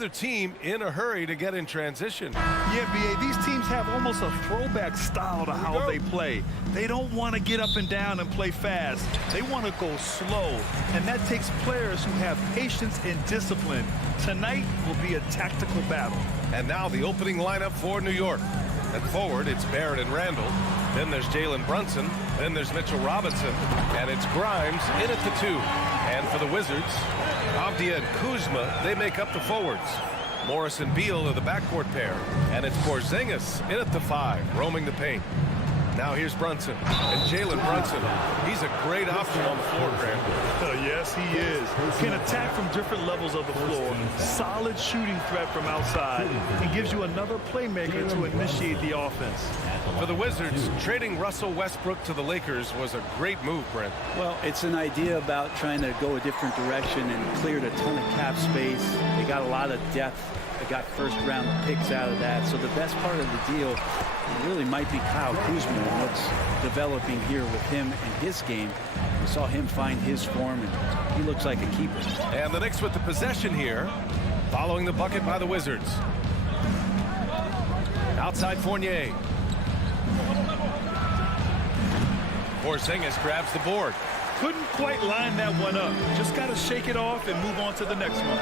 neither team in a hurry to get in transition. Yeah, B.A., these teams have almost a throwback style to how they play. They don't want to get up and down and play fast. They want to go slow, and that takes players who have patience and discipline. Tonight will be a tactical battle. And now the opening lineup for New York. At forward, it's Barrett and Randall. Then there's Jalen Brunson. Then there's Mitchell Robinson. And it's Grimes in at the 2. And for the Wizards, Avdia and Kuzma, they make up the forwards. Morris and Beal are the backcourt pair. And it's Porzingis in at the 5, roaming the paint. Now here's Brunson. And Jalen Brunson, he's a great option on the floor, Graham. Yes, he is. Can attack from different levels of the floor. Solid shooting threat from outside. And gives you another playmaker to initiate the offense. For the Wizards, trading Russell Westbrook to the Lakers was a great move, Brent. Well, it's an idea about trying to go a different direction and cleared a ton of cap space. They got a lot of depth. They got first-round picks out of that. So the best part of the deal really might be Kyle Kuzma and what's developing here with him and his game. We saw him find his form, and he looks like a keeper. And the Knicks with the possession here, following the bucket by the Wizards. Outside Fournier. Porzingis grabs the board. Couldn't quite line that one up. Just got to shake it off and move on to the next one.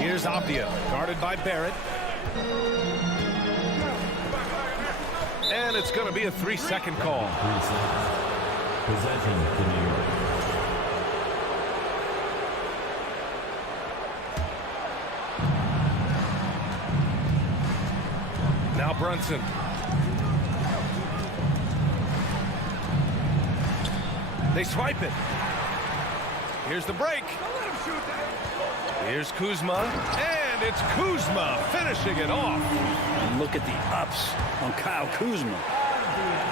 Here's Avdia, guarded by Barrett. And it's going to be a 3-second call. 3 seconds. Possession to New York. Now Brunson. They swipe it. Here's the break. Here's Kuzma, and it's Kuzma finishing it off. And look at the ups on Kyle Kuzma.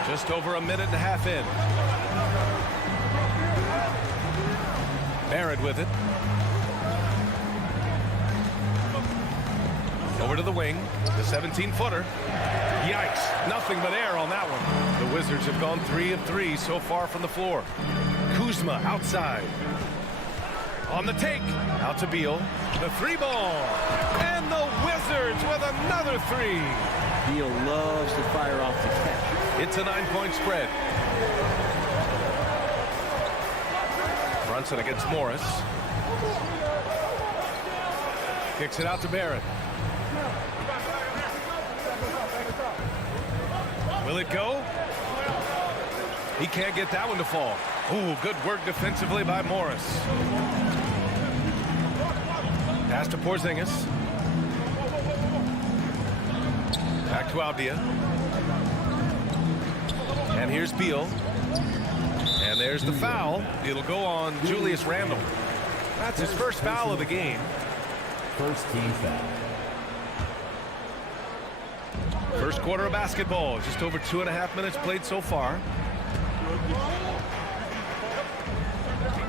Just over a minute and a half in. Barrett with it. Over to the wing, the 17-footer. Yikes, nothing but air on that one. The Wizards have gone 3 of 3 so far from the floor. Kuzma outside. On the take, out to Beal, the 3-ball, and the Wizards with another 3. Beal loves to fire off the catch. It's a 9-point spread. Brunson against Morris. Kicks it out to Barrett. Will it go? He can't get that one to fall. Ooh, good work defensively by Morris. Pass to Porzingis. Back to Avdia. And here's Beal. And there's the foul. It'll go on Julius Randle. That's his first foul of the game. First team foul. First quarter of basketball. Just over 2.5 minutes played so far.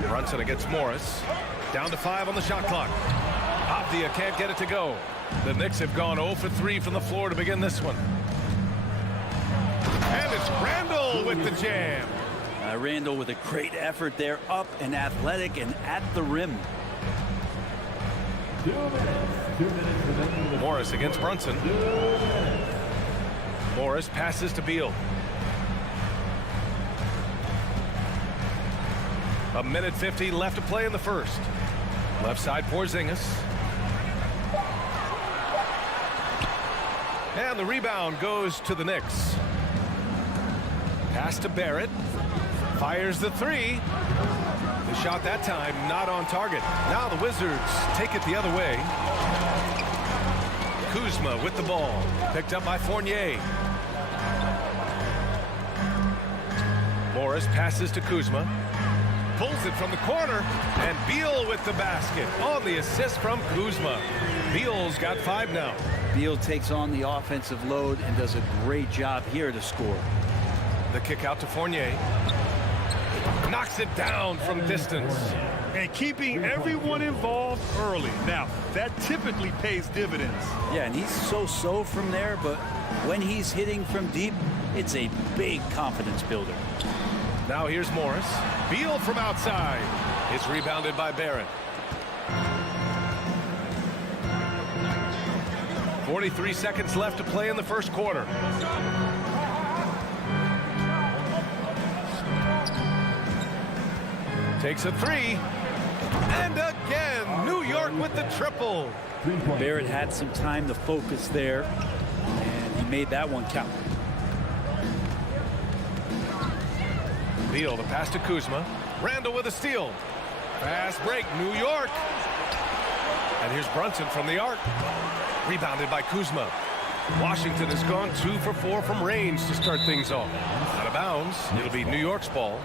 Brunson against Morris. Down to 5 on the shot clock. Avdia can't get it to go. The Knicks have gone 0 for 3 from the floor to begin this one. And it's Randall with the jam. Randall with a great effort there, up and athletic and at the rim. 2 minutes. 2 minutes remaining. Morris against Brunson. Morris passes to Beal. A minute 50 left to play in the first. Left side Porzingis. And the rebound goes to the Knicks. Pass to Barrett. Fires the 3. The shot that time not on target. Now the Wizards take it the other way. Kuzma with the ball. Picked up by Fournier. Morris passes to Kuzma. Pulls it from the corner. And Beal with the basket on the assist from Kuzma. Beal's got 5 now. Beal takes on the offensive load and does a great job here to score. The kick out to Fournier. Knocks it down from distance. And keeping everyone involved early. Now, that typically pays dividends. Yeah, and he's so-so from there, but when he's hitting from deep, it's a big confidence builder. Now here's Morris. Beal from outside. It's rebounded by Barrett. .43 seconds left to play in the first quarter. Takes a three. And again, New York with the triple. Barrett had some time to focus there, and he made that one count. Beal, the pass to Kuzma. Randall with a steal. Fast break, New York. And here's Brunson from the arc. Rebounded by Kuzma. Washington has gone 2 for 4 from range to start things off. Out of bounds. It'll be New York's ball.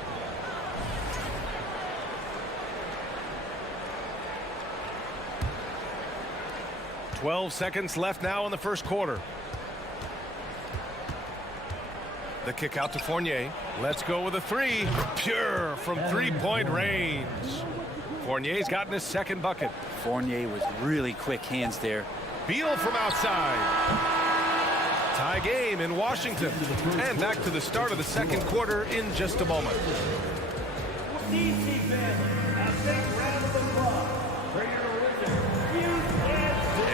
.12 seconds left now in the first quarter. The kick out to Fournier. Let's go with a three. Pure from three-point range. Fournier's gotten his second bucket. Fournier was really quick hands there. Beal from outside. Tie game in Washington. And back to the start of the second quarter in just a moment.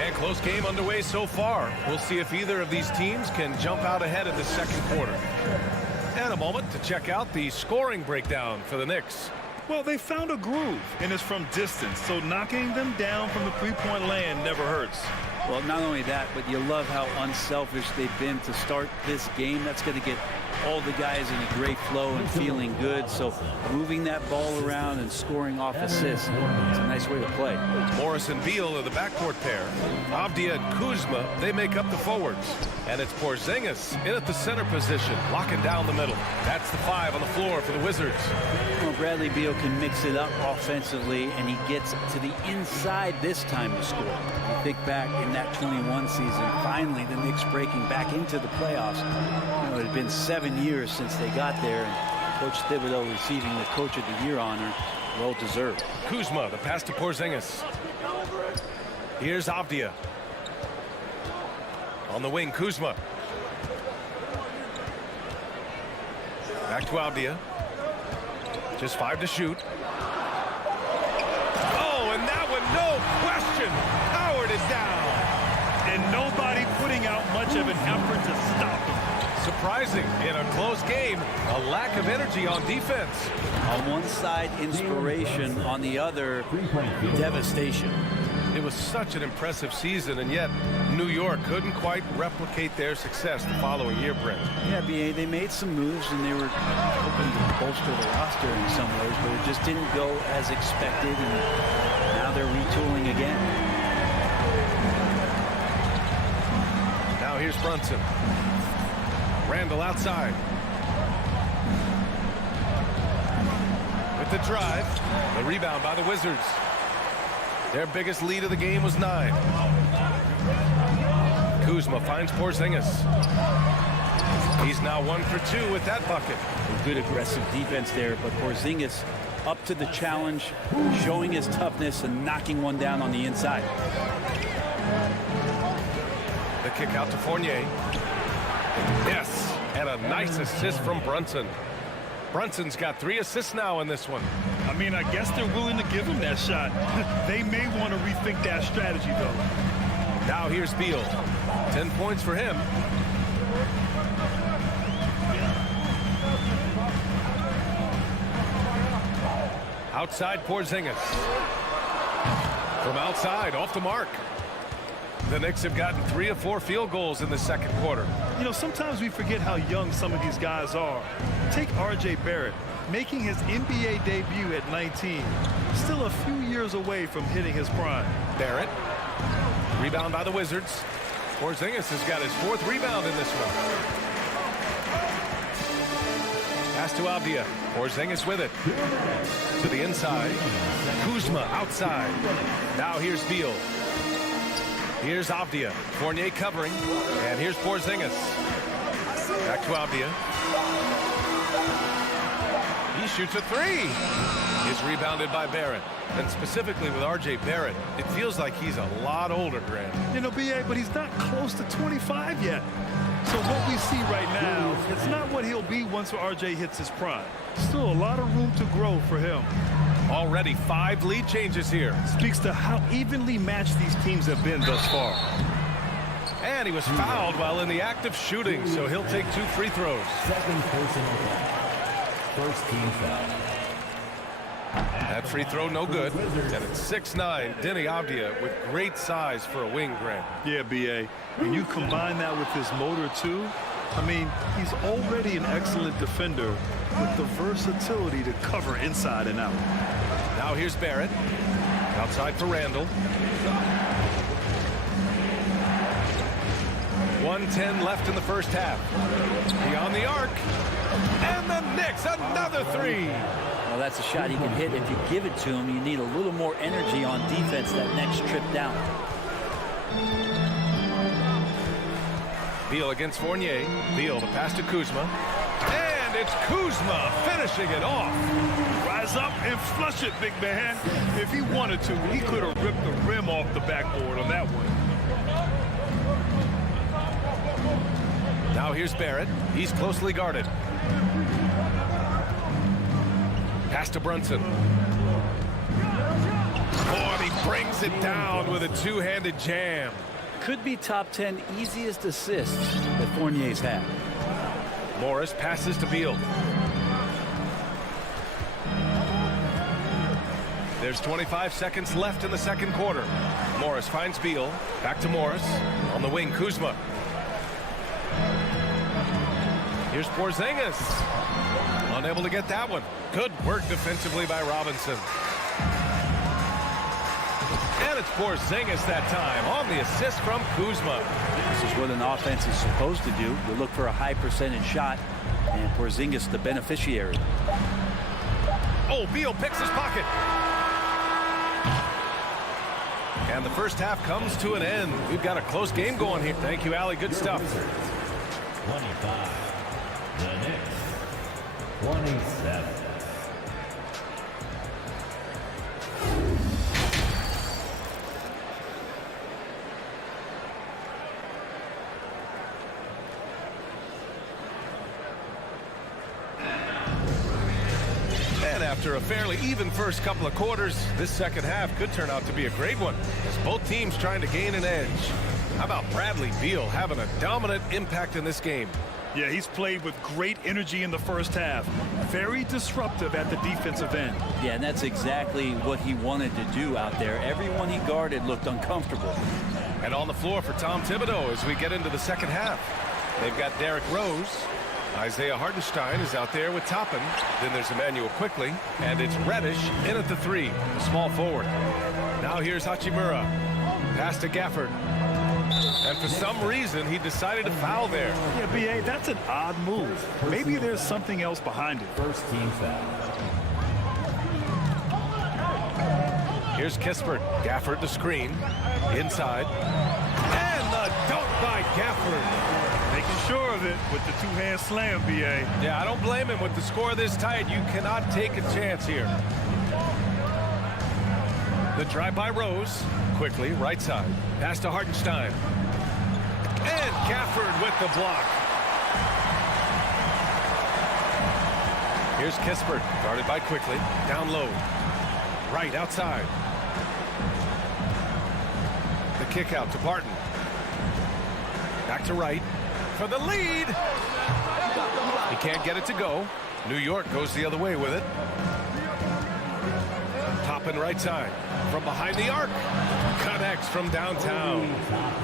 And close game underway so far. We'll see if either of these teams can jump out ahead in the second quarter. And a moment to check out the scoring breakdown for the Knicks. Well, they found a groove, and it's from distance, so knocking them down from the three-point land never hurts. Well, not only that, but you love how unselfish they've been to start this game. That's going to get all the guys in a great flow and feeling good. So moving that ball around and scoring off assists, it's a nice way to play. Morris and Beal are the backcourt pair. Avdia and Kuzma, they make up the forwards. And it's Porzingis in at the center position, locking down the middle. That's the 5 on the floor for the Wizards. Well, Bradley Beal can mix it up offensively, and he gets to the inside this time to score. You think back in that 21 season, finally the Knicks breaking back into the playoffs. You know, it had been 7 years since they got there, and Coach Thibodeau receiving the Coach of the Year honor, well deserved. Kuzma, the pass to Porzingis. Here's Avdia. On the wing, Kuzma. Back to Avdia. Just 5 to shoot. Oh, and that one, no question. Howard is down. And nobody putting out much of an effort to stop him. Surprising in a close game, a lack of energy on defense. On one side, inspiration. On the other, devastation. It was such an impressive season, and yet New York couldn't quite replicate their success the following year, Brent. Yeah, B.A., they made some moves, and they were hoping to bolster the roster in some ways, but it just didn't go as expected, and now they're retooling again. Now here's Brunson. Randall outside. With the drive, the rebound by the Wizards. Their biggest lead of the game was 9. Kuzma finds Porzingis. He's now 1 for 2 with that bucket. Good aggressive defense there, but Porzingis up to the challenge, showing his toughness and knocking one down on the inside. The kick out to Fournier. Yes, and a nice assist from Brunson. Brunson's got 3 assists now in this one. I mean, I guess they're willing to give him that shot. They may want to rethink that strategy, though. Now here's Beal. 10 points for him. Outside Porzingis. From outside, off the mark. The Knicks have gotten 3 of 4 field goals in the second quarter. You know, sometimes we forget how young some of these guys are. Take R.J. Barrett, making his NBA debut at 19. Still a few years away from hitting his prime. Barrett. Rebound by the Wizards. Porzingis has got his 4th rebound in this one. Pass to Avdia. Porzingis with it. To the inside. Kuzma outside. Now here's Beal. Here's Avdia. Fournier covering. And here's Porzingis. Back to Avdia. He shoots a three. It's rebounded by Barrett. And specifically with R.J. Barrett, it feels like he's a lot older, Grant. You know, B.A., but he's not close to 25 yet. So what we see right now, it's not what he'll be once R.J. hits his prime. Still a lot of room to grow for him. Already 5 lead changes here. Speaks to how evenly matched these teams have been thus far. And he was fouled while in the act of shooting, so he'll take 2 free throws. Second personal foul. First team foul. That free throw no good. And it's 6'9", Denny Avdia with great size for a wing, Grant. Yeah, B.A. When you combine that with his motor, too, I mean, he's already an excellent defender with the versatility to cover inside and out. Now here's Barrett. Outside for Randall. 1:10 left in the first half. Beyond the arc. And the Knicks, another three. Well, that's a shot he can hit. If you give it to him, you need a little more energy on defense that next trip down. Beal against Fournier. Beal to pass to Kuzma. And it's Kuzma finishing it off. Rise up and flush it, big man. If he wanted to, he could have ripped the rim off the backboard on that one. Now here's Barrett. He's closely guarded. Pass to Brunson. Oh, and he brings it down with a two-handed jam. Could be top 10 easiest assists that Fournier's had. Morris passes to Beal. There's 25 seconds left in the second quarter. Morris finds Beal. Back to Morris. On the wing, Kuzma. Here's Porzingis. Unable to get that one. Good work defensively by Robinson. And it's Porzingis that time on the assist from Kuzma. This is what an offense is supposed to do. You look for a high percentage shot, and Porzingis the beneficiary. Oh, Beal picks his pocket. And the first half comes to an end. We've got a close game going here. Thank you, Allie. Good stuff. 25. The Knicks. 27. And after a fairly even first couple of quarters, this second half could turn out to be a great one, as both teams trying to gain an edge. How about Bradley Beal having a dominant impact in this game? Yeah, he's played with great energy in the first half. Very disruptive at the defensive end. Yeah, and that's exactly what he wanted to do out there. Everyone he guarded looked uncomfortable. And on the floor for Tom Thibodeau as we get into the second half. They've got Derrick Rose. Isaiah Hartenstein is out there with Toppin. Then there's Emmanuel Quickly. And it's Reddish in at the 3, the small forward. Now here's Hachimura. Pass to Gafford. And for some reason, he decided to foul there. Yeah, B.A., that's an odd move. Maybe there's something else behind it. First team foul. Here's Kispert. Gafford to screen. Inside. And the dunk by Gafford. Making sure of it with the two-hand slam, B.A. Yeah, I don't blame him. With the score this tight, you cannot take a chance here. The drive by Rose. Quickly, right side. Pass to Hartenstein. And Gafford with the block. Here's Kispert, guarded by Quickly. Down low. Right outside. The kick out to Barton. Back to right. For the lead. He can't get it to go. New York goes the other way with it. Toppin right side. From behind the arc. Connects from downtown.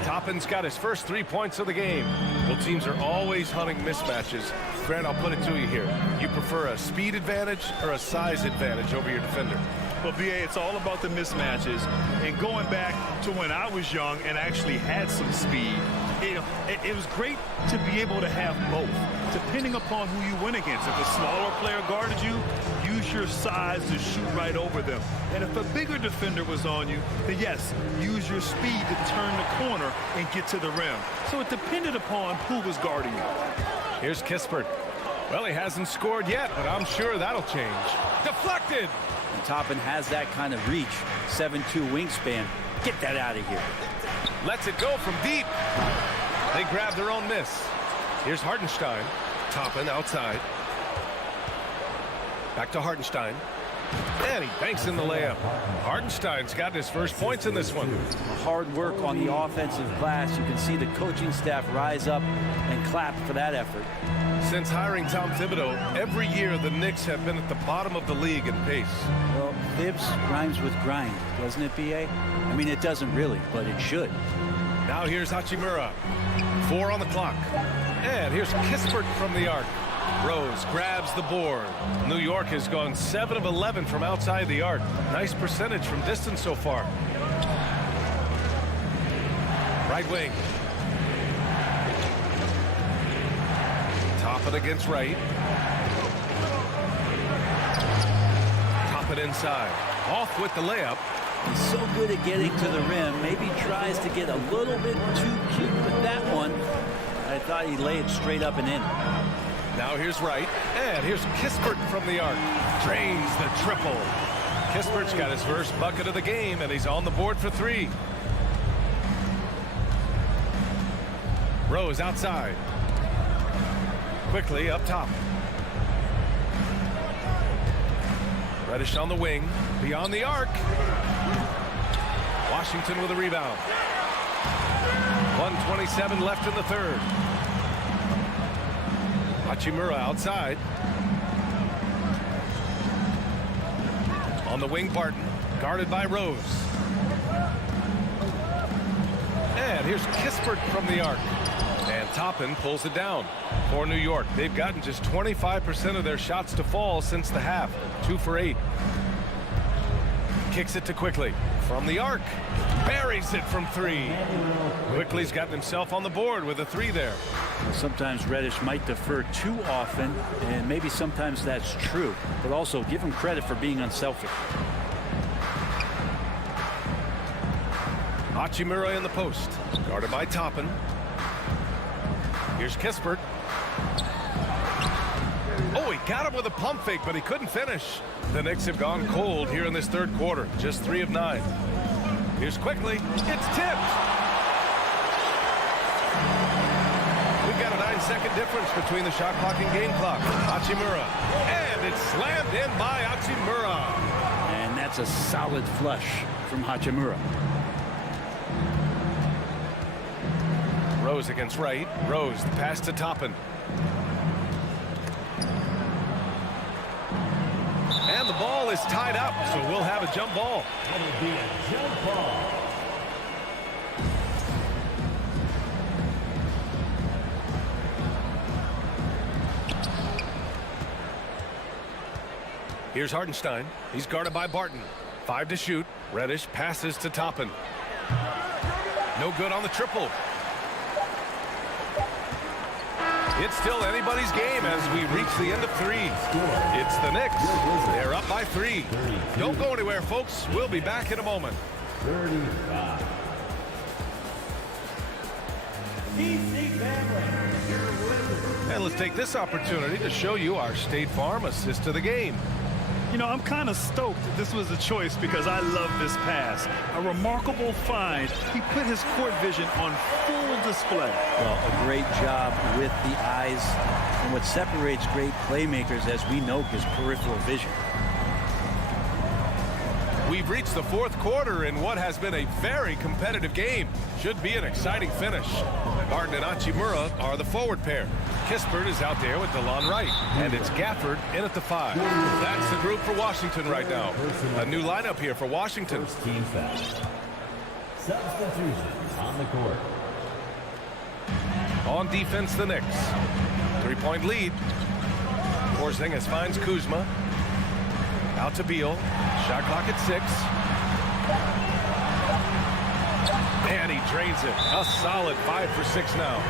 Toppin's got his first 3 points of the game. Well, teams are always hunting mismatches. Grant, I'll put it to you here. You prefer a speed advantage or a size advantage over your defender? Well, B.A., it's all about the mismatches. And going back to when I was young and actually had some speed, it was great to be able to have both, depending upon who you went against. If a smaller player guarded you, use your size to shoot right over them. And if a bigger defender was on you, then yes, use your speed to turn the corner and get to the rim. So it depended upon who was guarding you. Here's Kispert. Well, he hasn't scored yet, but I'm sure that'll change. Deflected. And Toppin has that kind of reach. 7'2" wingspan. Get that out of here. Lets it go from deep. They grab their own miss. Here's Hartenstein. Toppin outside. Back to Hartenstein. And he banks in the layup. Hartenstein's got his first points in this one. Hard work on the offensive glass. You can see the coaching staff rise up and clap for that effort. Since hiring Tom Thibodeau, every year the Knicks have been at the bottom of the league in pace. Well, Thibs rhymes with grind, doesn't it, B.A.? I mean, it doesn't really, but it should. Now here's Hachimura. 4 on the clock. And here's Kispert from the arc. Rose grabs the board. New York has gone 7 of 11 from outside the arc. Nice percentage from distance so far. Right wing. Toppin against right. Toppin inside. Off with the layup. He's so good at getting to the rim. Maybe tries to get a little bit too cute with that one. I thought he'd lay it straight up and in. Now here's Wright, and here's Kispert from the arc. Drains the triple. Kispert's got his first bucket of the game, and he's on the board for 3. Rose outside. Quickly up top. Reddish on the wing, beyond the arc. Washington with a rebound. 1:27 left in the third. Hachimura outside. On the wing, Barton, guarded by Rose. And here's Kispert from the arc. And Toppin pulls it down for New York. They've gotten just 25% of their shots to fall since the half. 2 for 8. Kicks it to Quickly from the arc. Buries it from 3. Quickly's gotten himself on the board with a 3 there. Sometimes Reddish might defer too often, and maybe sometimes that's true, but also give him credit for being unselfish. Hachimura in the post, guarded by Toppin. Here's Kispert. Oh, he got him with a pump fake, but he couldn't finish. The Knicks have gone cold here in this third quarter, just 3 of 9. Here's Quickly. It's tipped. We've got a 9-second difference between the shot clock and game clock. Hachimura. And it's slammed in by Hachimura. And that's a solid flush from Hachimura. Rose against Wright. Rose, the pass to Toppin. And the ball is tied up, so we'll have a jump ball. That'll be a jump ball. Here's Hartenstein. He's guarded by Barton. 5 to shoot. Reddish passes to Toppin. No good on the triple. It's still anybody's game as we reach the end of 3. It's the Knicks. They're up by 3. Don't go anywhere, folks. We'll be back in a moment. 35. And let's take this opportunity to show you our State Farm assist of the game. You know, I'm kind of stoked that this was a choice because I love this pass. A remarkable find. He put his court vision on full display. Well, a great job with the eyes. And what separates great playmakers, as we know, is peripheral vision. We've reached the 4th quarter in what has been a very competitive game. Should be an exciting finish. Barton and Hachimura are the forward pair. Kispert is out there with DeLon Wright. And it's Gafford in at the 5. That's the group for Washington right now. A new lineup here for Washington. First team foul. Substitution on the court. On defense, the Knicks. 3-point lead. Porzingis finds Kuzma. Out to Beal. Shot clock at 6. And he drains it. A solid 5 for 6 now.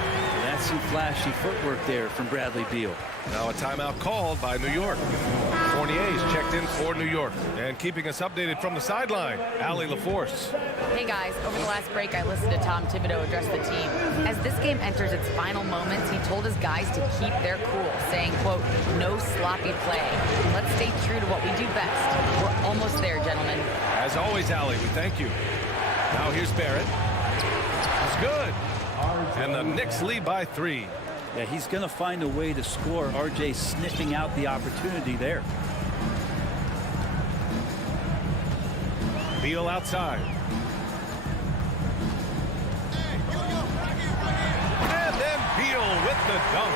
That's some flashy footwork there from Bradley Beal. Now a timeout called by New York. 4 Fournier's checked in for New York. And keeping us updated from the sideline, Allie LaForce. Hey guys, over the last break I listened to Tom Thibodeau address the team. As this game enters its final moments, he told his guys to keep their cool, saying, quote, no sloppy play. Let's stay true to what we do best. We're almost there, gentlemen. As always, Allie, we thank you. Now here's Barrett. It's good. And the Knicks lead by 3. Yeah, he's going to find a way to score. RJ sniffing out the opportunity there. Beal outside. And then Beal with the dunk.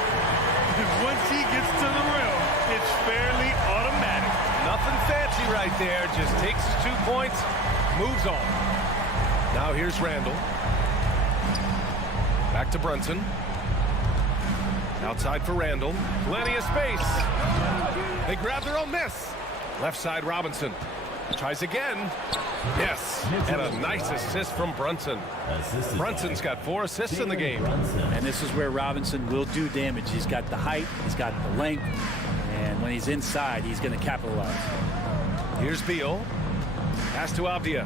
Once he gets to the rim, it's fairly automatic. Nothing fancy right there. Just takes his 2 points, moves on. Now here's Randall. Back to Brunson. Outside for Randall. Plenty of space. They grab their own miss. Left side Robinson. Tries again. Yes. And a nice assist from Brunson. Brunson's got 4 assists in the game. And this is where Robinson will do damage. He's got the height. He's got the length. And when he's inside, he's going to capitalize. Here's Beal. Pass to Avdia.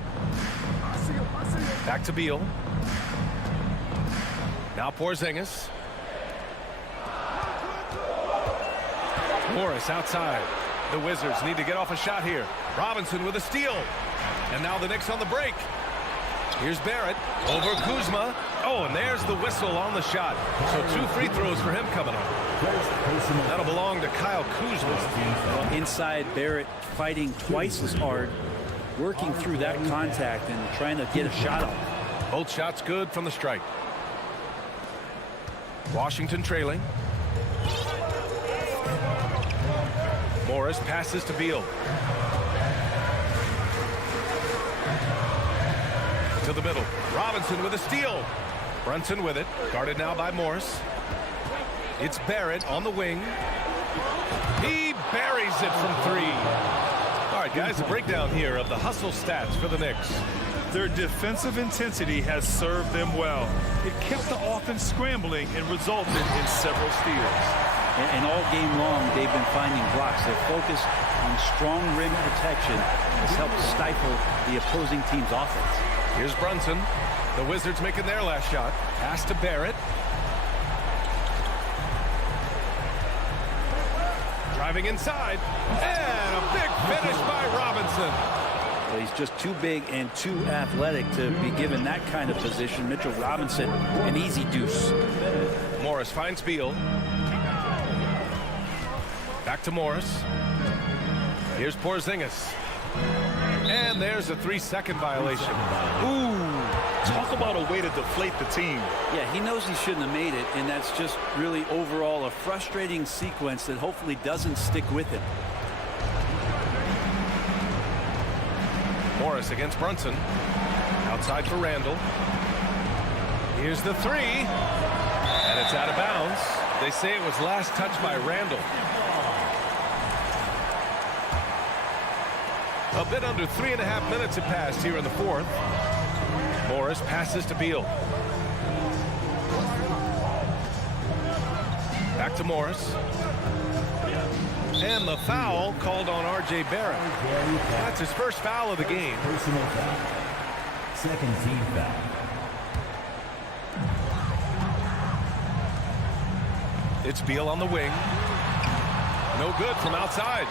Back to Beal. Now Porzingis. Morris outside. The Wizards need to get off a shot here. Robinson with a steal. And now the Knicks on the break. Here's Barrett over Kuzma. Oh, and there's the whistle on the shot. So 2 free throws for him coming up. That'll belong to Kyle Kuzma. Well, inside, Barrett fighting twice as hard, working through that contact and trying to get a shot off. Both shots good from the strike. Washington trailing. Morris passes to Beal. To the middle. Robinson with a steal. Brunson with it. Guarded now by Morris. It's Barrett on the wing. He buries it from 3. All right, guys, a breakdown here of the hustle stats for the Knicks. Their defensive intensity has served them well. It kept the offense scrambling and resulted in several steals. And all game long, they've been finding blocks. Their focus on strong rim protection has helped stifle the opposing team's offense. Here's Brunson. The Wizards making their last shot. Pass to Barrett. Driving inside. And a big finish by Robinson. Well, he's just too big and too athletic to be given that kind of position. Mitchell Robinson, an easy deuce. Morris finds Beal. Back to Morris. Here's Porzingis. And there's a 3-second violation. Ooh, talk about a way to deflate the team. Yeah, he knows he shouldn't have made it, and that's just really overall a frustrating sequence that hopefully doesn't stick with him. Morris against Brunson. Outside for Randall. Here's the 3. And it's out of bounds. They say it was last touched by Randall. A bit under 3.5 minutes have passed here in the 4th. Morris passes to Beal. Back to Morris. And the foul called on R.J. Barrett. That's his first foul of the game. Personal foul. Second team foul. It's Beal on the wing. No good from outside.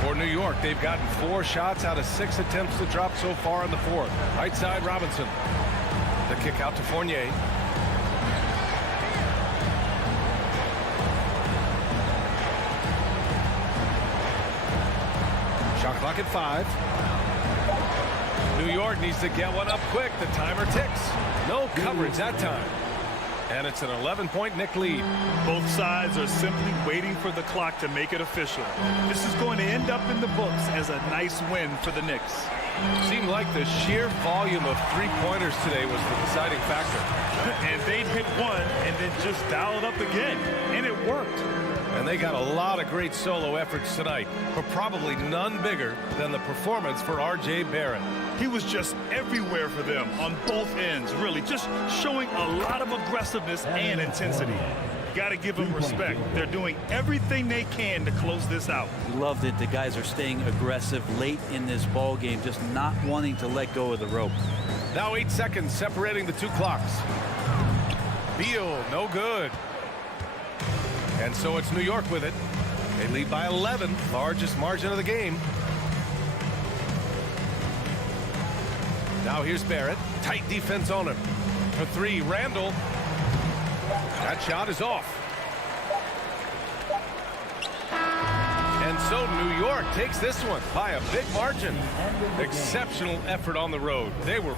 For New York, they've gotten 4 shots out of 6 attempts to drop so far in the 4th. Right side, Robinson. The kick out to Fournier. Shot clock at 5. New York needs to get one up quick. The timer ticks. No coverage that time. And it's an 11-point Knick lead. Both sides are simply waiting for the clock to make it official. This is going to end up in the books as a nice win for the Knicks. Seemed like the sheer volume of 3-pointers today was the deciding factor. And they'd hit one and then just dial it up again. And it worked. And they got a lot of great solo efforts tonight, but probably none bigger than the performance for R.J. Barrett. He was just everywhere for them on both ends, really, just showing a lot of aggressiveness and intensity. Got to give them respect. They're doing everything they can to close this out. Loved it. The guys are staying aggressive late in this ball game, just not wanting to let go of the rope. Now 8 seconds separating the two clocks. Beal, no good. And so it's New York with it. They lead by 11, largest margin of the game. Now here's Barrett. Tight defense on him. For three, Randall. That shot is off. And so New York takes this one by a big margin. Exceptional effort on the road. They were...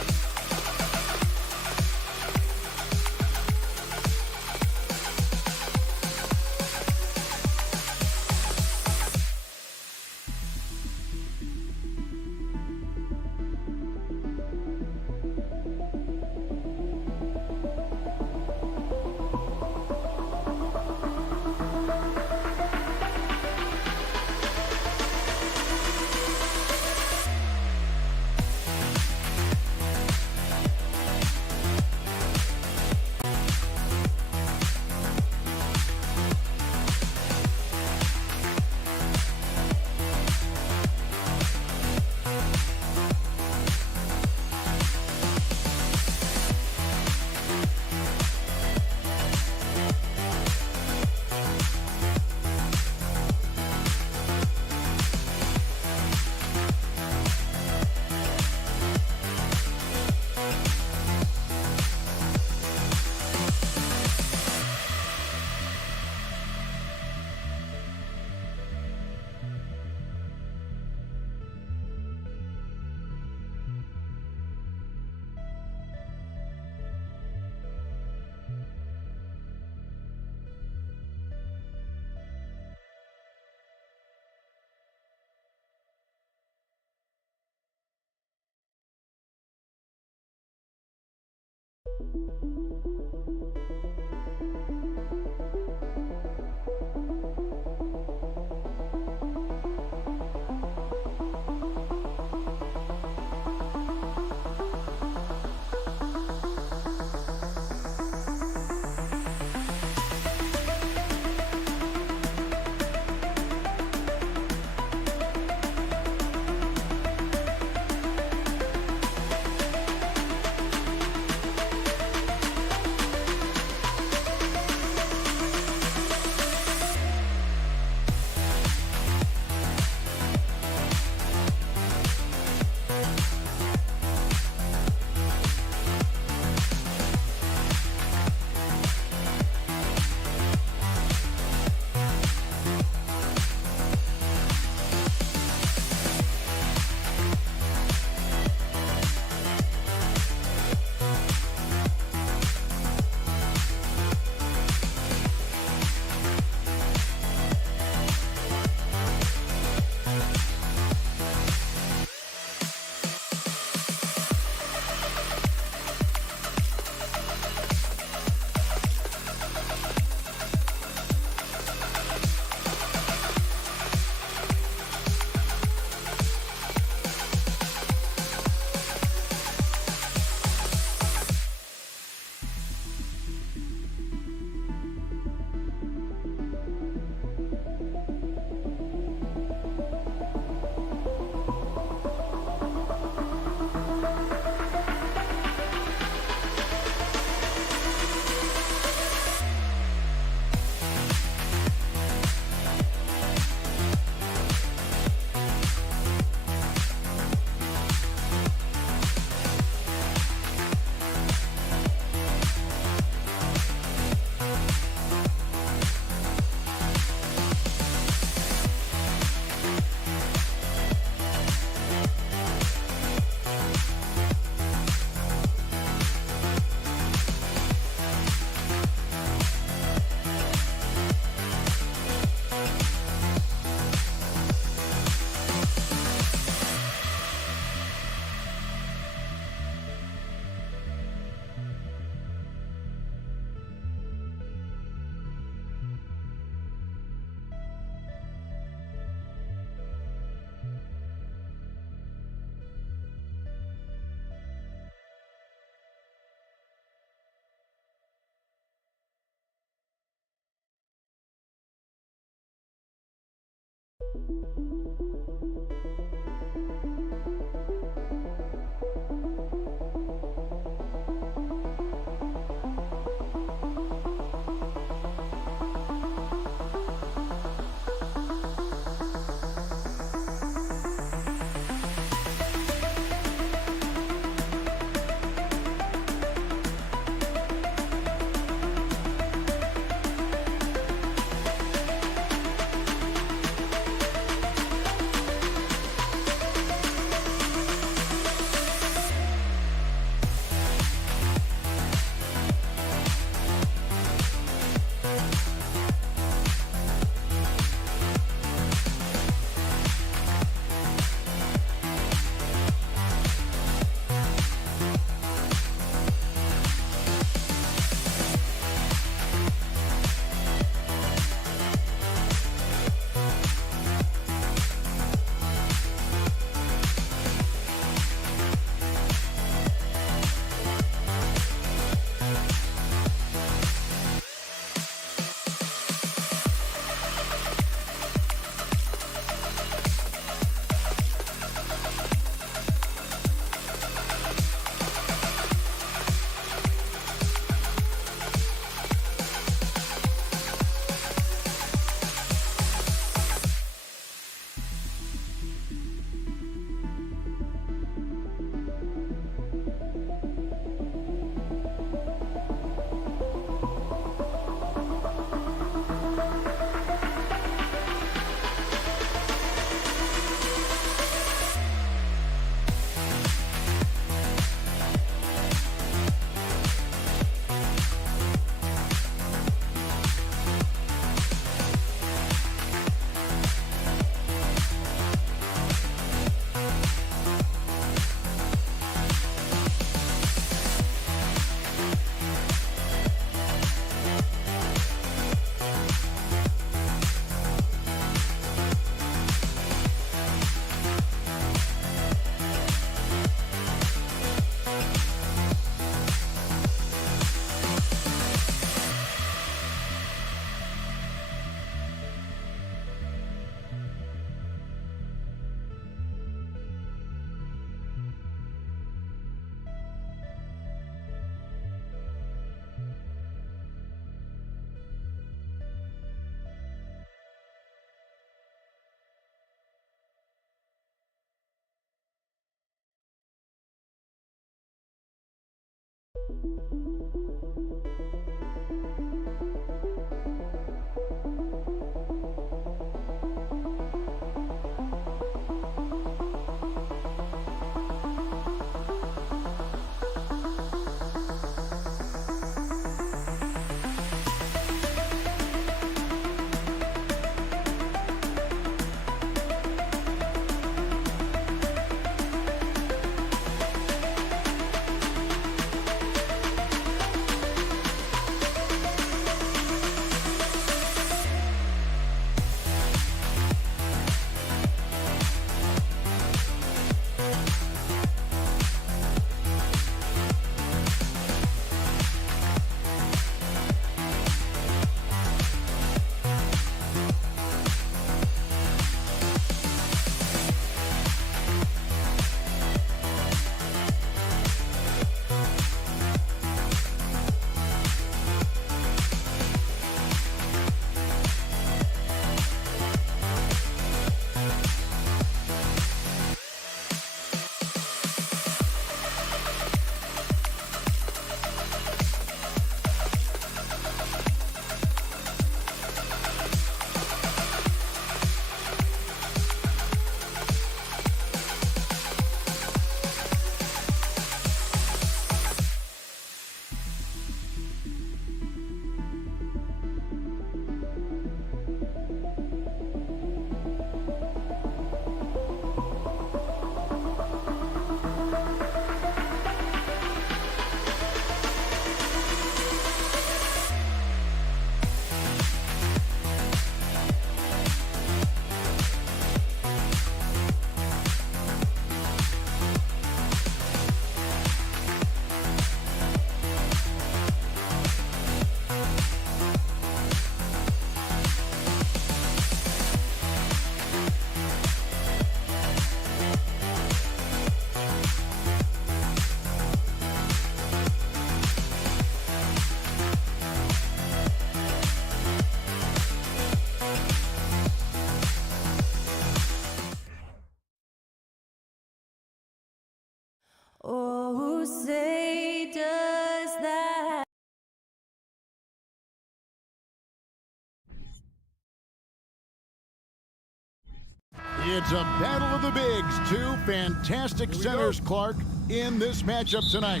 It's a battle of the bigs. Two fantastic centers, Clark, in this matchup tonight.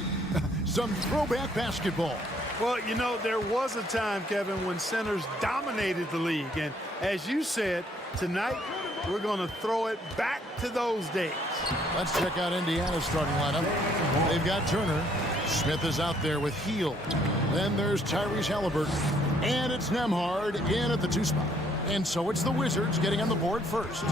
Some throwback basketball. Well, you know, there was a time, Kevin, when centers dominated the league. And as you said, tonight we're going to throw it back to those days. Let's check out Indiana's starting lineup. They've got Turner. Smith is out there with Heel. Then there's Tyrese Halliburton. And it's Nembhard in at the 2 spot. And so it's the Wizards getting on the board first.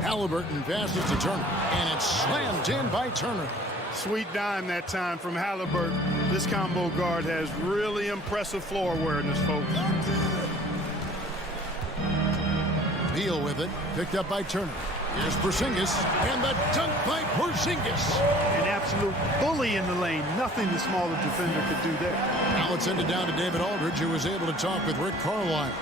Halliburton passes to Turner. And it's slammed in by Turner. Sweet dime that time from Halliburton. This combo guard has really impressive floor awareness, folks. Beal with it. Picked up by Turner. Here's Porzingis. And the dunk by Porzingis. An absolute bully in the lane. Nothing the smaller defender could do there. Now it's ended down to David Aldridge, who was able to talk with Rick Carlisle.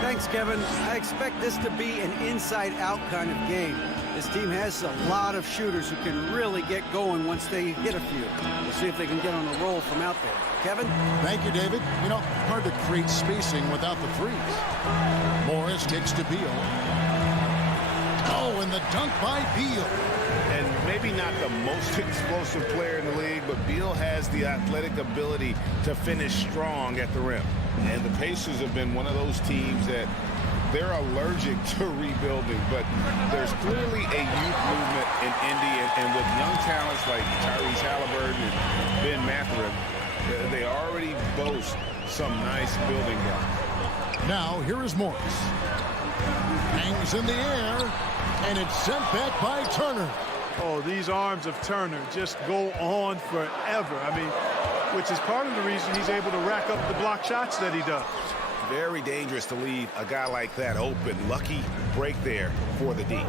Thanks, Kevin. I expect this to be an inside-out kind of game. This team has a lot of shooters who can really get going once they hit a few. We'll see if they can get on a roll from out there. Kevin? Thank you, David. You know, hard to create spacing without the threes. Morris kicks to Beal. Oh, and the dunk by Beal. And maybe not the most explosive player in the league, but Beal has the athletic ability to finish strong at the rim. And the Pacers have been one of those teams that they're allergic to rebuilding, but there's clearly a youth movement in Indy, and with young talents like Tyrese Halliburton and Ben Mathurin, they already boast some nice building blocks. Now, here is Morris. Hangs in the air, and it's sent back by Turner. Oh, these arms of Turner just go on forever. I mean, which is part of the reason he's able to rack up the block shots that he does. Very dangerous to leave a guy like that open. Lucky break there for the D.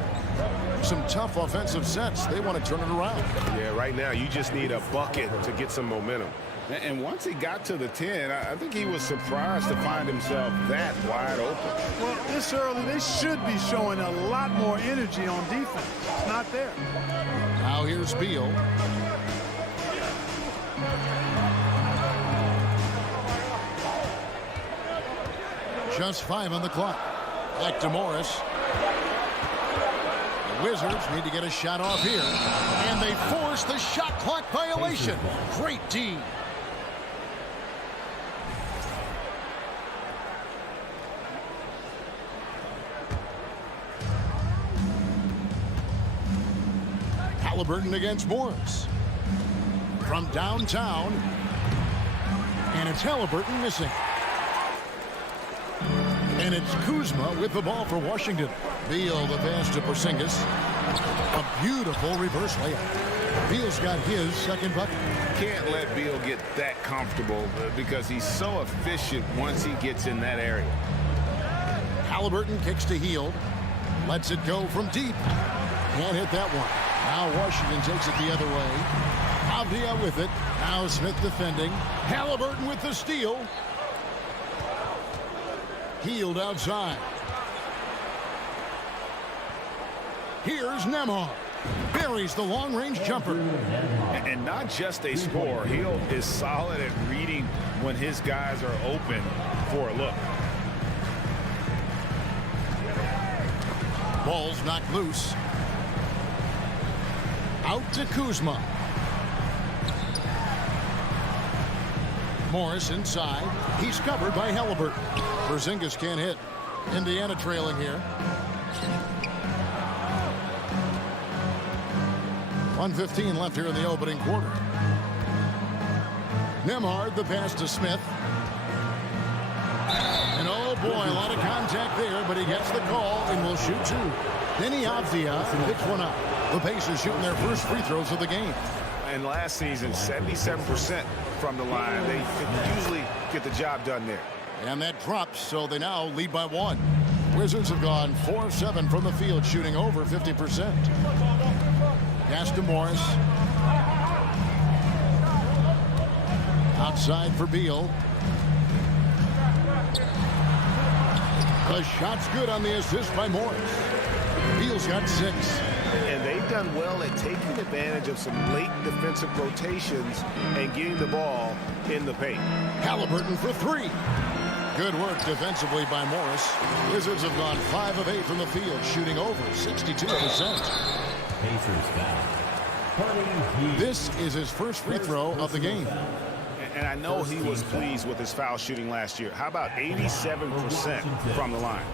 Some tough offensive sets. They want to turn it around. Yeah, right now you just need a bucket to get some momentum. And once he got to the 10, I think he was surprised to find himself that wide open. Well, this early, they should be showing a lot more energy on defense. It's not there. Now here's Beal. Just 5 on the clock. Back to Morris. The Wizards need to get a shot off here. And they force the shot clock violation. Great D. Halliburton against Morris. From downtown. And it's Halliburton missing. And it's Kuzma with the ball for Washington. Beal the pass to Porzingis. A beautiful reverse layup. Beal's got his second bucket. Can't let Beal get that comfortable because he's so efficient once he gets in that area. Halliburton kicks to Hield. Lets it go from deep. Can't hit that one. Now Washington takes it the other way. Avdia with it. Now Smith defending. Halliburton with the steal. Hield outside. Here's Nembhard. Buries the long-range jumper. And not just a scorer. Hield is solid at reading when his guys are open for a look. Ball's knocked loose. Out to Kuzma. Morris inside. He's covered by Halliburton. Porzingis can't hit. Indiana trailing here. 1:15 left here in the opening quarter. Nembhard the pass to Smith. And oh boy, a lot of contact there, but he gets the call and will shoot two. Denny Avdia picks one up. The Pacers shooting their first free throws of the game. And last season, 77% from the line. They usually get the job done there. And that drops, so they now lead by 1. Wizards have gone 4 of 7 from the field, shooting over 50%. Pass to Morris. Outside for Beal. The shot's good on the assist by Morris. Beal's got 6. And they've done well at taking advantage of some late defensive rotations and getting the ball in the paint. Halliburton for 3. Good work defensively by Morris. Wizards have gone 5 of 8 from the field, shooting over 62%. Pacers foul. This is his first free throw of the game. And I know he was pleased with his foul shooting last year. How about 87% from the line?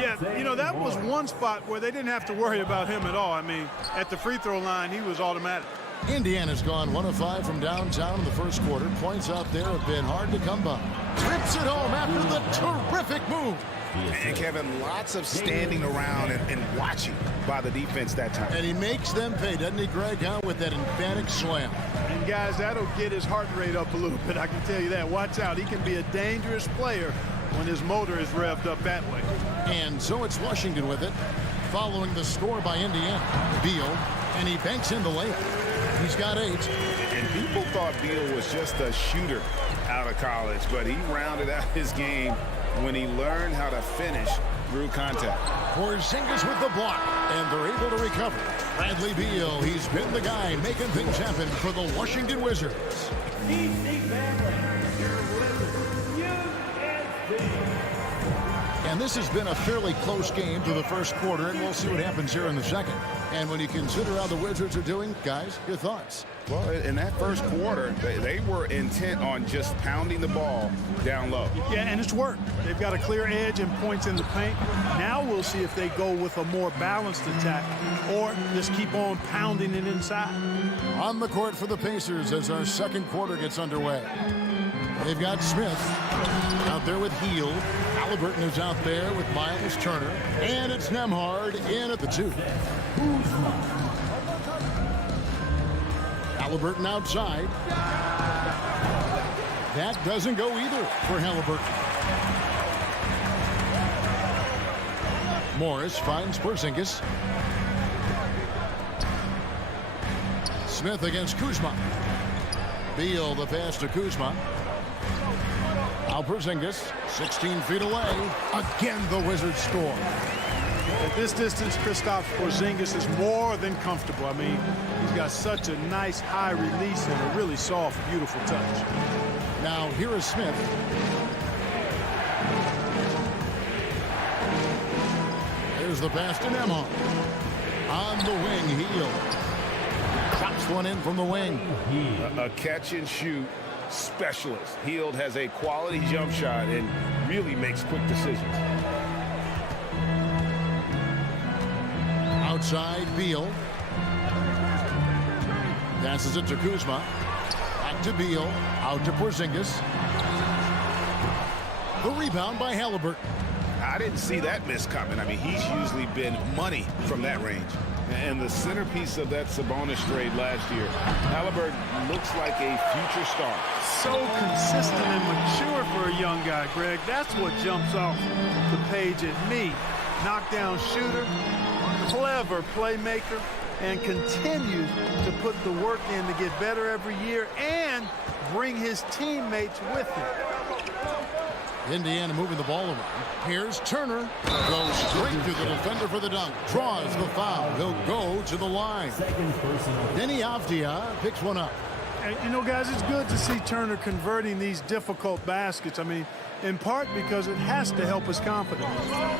Yeah, you know, that was one spot where they didn't have to worry about him at all. I mean, at the free throw line, he was automatic. Indiana's gone 1 of 5 from downtown in the first quarter. Points out there have been hard to come by. Trips it home after the terrific move. And Kevin, lots of standing around and watching by the defense that time. And he makes them pay, doesn't he, Greg, with that emphatic slam. And guys, that'll get his heart rate up a little bit, I can tell you that. Watch out, he can be a dangerous player when his motor is revved up that way. And so it's Washington with it, following the score by Indiana. Beal, and he banks in the layup. He's got 8. And people thought Beal was just a shooter out of college, but he rounded out his game when he learned how to finish through contact. Porzingis with the block, and they're able to recover. Bradley Beal, he's been the guy making things happen for the Washington Wizards. And this has been a fairly close game through the first quarter, and we'll see what happens here in the second. And when you consider how the Wizards are doing, guys, your thoughts? Well, in that first quarter, they were intent on just pounding the ball down low. Yeah, and it's worked. They've got a clear edge and points in the paint. Now we'll see if they go with a more balanced attack or just keep on pounding it inside. On the court for the Pacers as our second quarter gets underway. They've got Smith out there with Hield. Halliburton is out there with Miles Turner. And it's Nembhard in at the 2. Halliburton outside. That doesn't go either for Halliburton. Morris finds Porzingis. Smith against Kuzma. Beal the pass to Kuzma. Now Porzingis, 16 feet away. Again, the Wizards score. At this distance, Kristaps Porzingis is more than comfortable. I mean, he's got such a nice high release and a really soft, beautiful touch. Now here is Smith. There's the pass to Nembhard. On the wing, Hield. Chops one in from the wing. A catch and shoot specialist. Hield has a quality jump shot and really makes quick decisions. Outside, Beal. Passes it to Kuzma. Back to Beal. Out to Porzingis. The rebound by Halliburton. I didn't see that miss coming. I mean, he's usually been money from that range. And the centerpiece of that Sabonis trade last year, Halliburton looks like a future star. So consistent and mature for a young guy, Greg. That's what jumps off the page at me. Knockdown shooter, clever playmaker, and continues to put the work in to get better every year and bring his teammates with him. Indiana moving the ball around. Here's Turner. Goes straight to the defender for the dunk. Draws the foul. He'll go to the line. Denny Avdia picks one up. And, you know, guys, it's good to see Turner converting these difficult baskets. I mean, in part because it has to help his confidence.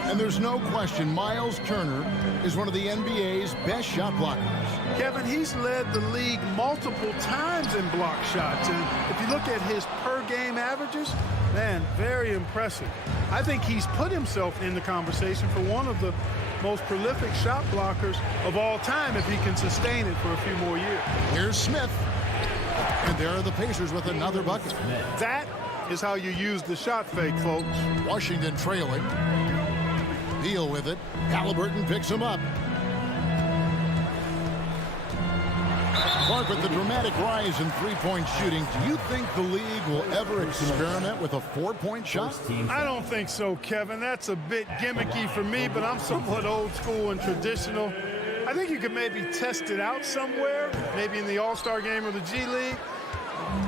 And there's no question Miles Turner is one of the NBA's best shot blockers. Kevin, he's led the league multiple times in block shots. And if you look at his per-game averages, man, very impressive. I think he's put himself in the conversation for one of the most prolific shot blockers of all time if he can sustain it for a few more years. Here's Smith. And there are the Pacers with another bucket. That is how you use the shot fake, folks. Washington trailing. Beal with it. Halliburton picks him up. Clark, with the dramatic rise in three-point shooting, do you think the league will ever experiment with a four-point shot? I don't think so, Kevin. That's a bit gimmicky for me, but I'm somewhat old school and traditional. I think you could maybe test it out somewhere, maybe in the All-Star game or the G League.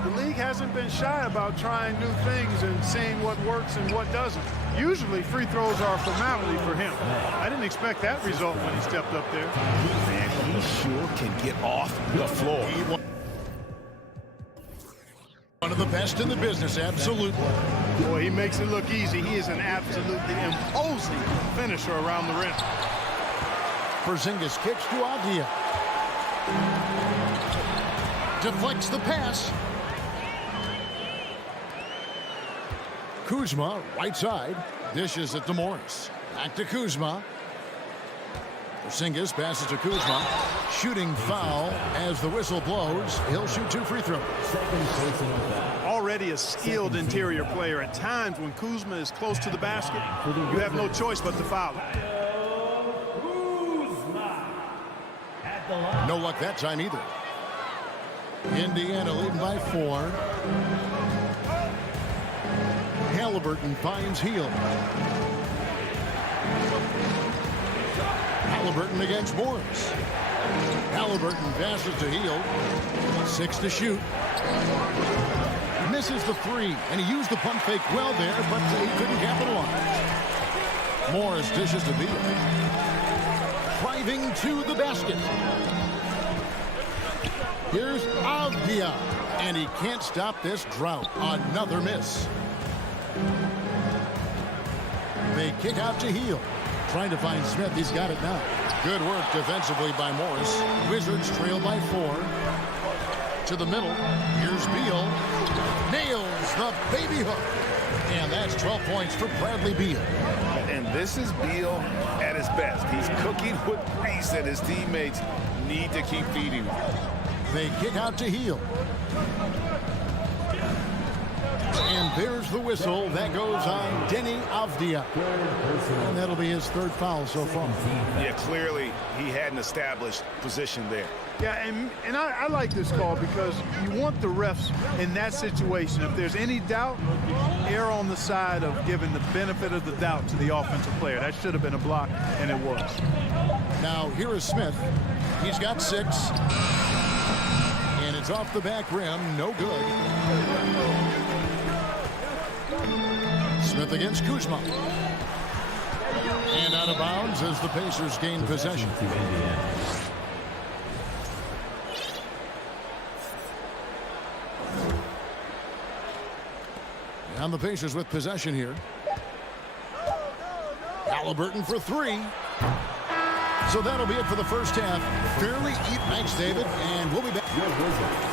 The league hasn't been shy about trying new things and seeing what works and what doesn't. Usually free throws are a formality for him. I didn't expect that result when he stepped up there. Man, he sure can get off the floor. One of the best in the business, absolutely. Boy, he makes it look easy. He is an absolutely imposing finisher around the rim. Porzingis kicks to Avdia. Deflects the pass. Kuzma, right side. Dishes it to Morris. Back to Kuzma. Porzingis passes to Kuzma. Shooting foul as the whistle blows. He'll shoot 2 free throws. Already a skilled interior player. At times when Kuzma is close to the basket, you have no choice but to foul him. No luck that time either. Indiana leading by 4. Halliburton finds Hield. Halliburton against Morris. Halliburton passes to Hield. 6 to shoot. Misses the 3, and he used the pump fake well there, but he couldn't capitalize. Morris dishes to Beal. Driving to the basket. Here's Avdia, and he can't stop this drought. Another miss. They kick out to Hield. Trying to find Smith. He's got it now. Good work defensively by Morris. Wizards trail by 4. To the middle. Here's Beal. Nails the baby hook. And that's 12 points for Bradley Beal. And this is Beal at his best. He's cooking with grease, and his teammates need to keep feeding him. They kick out to Hield. And there's the whistle. That goes on Denny Avdia. And that'll be his 3rd foul so far. Yeah, clearly he had an established position there. Yeah, and I like this call because you want the refs in that situation. If there's any doubt, err on the side of giving the benefit of the doubt to the offensive player. That should have been a block, and it was. Now, here is Smith. He's got 6. And it's off the back rim. No good. Smith against Kuzma. And out of bounds as the Pacers gain possession. And the Pacers with possession here. Halliburton for 3. So that'll be it for the first half. Fairly even. Thanks, David. And we'll be back. Your Wizards,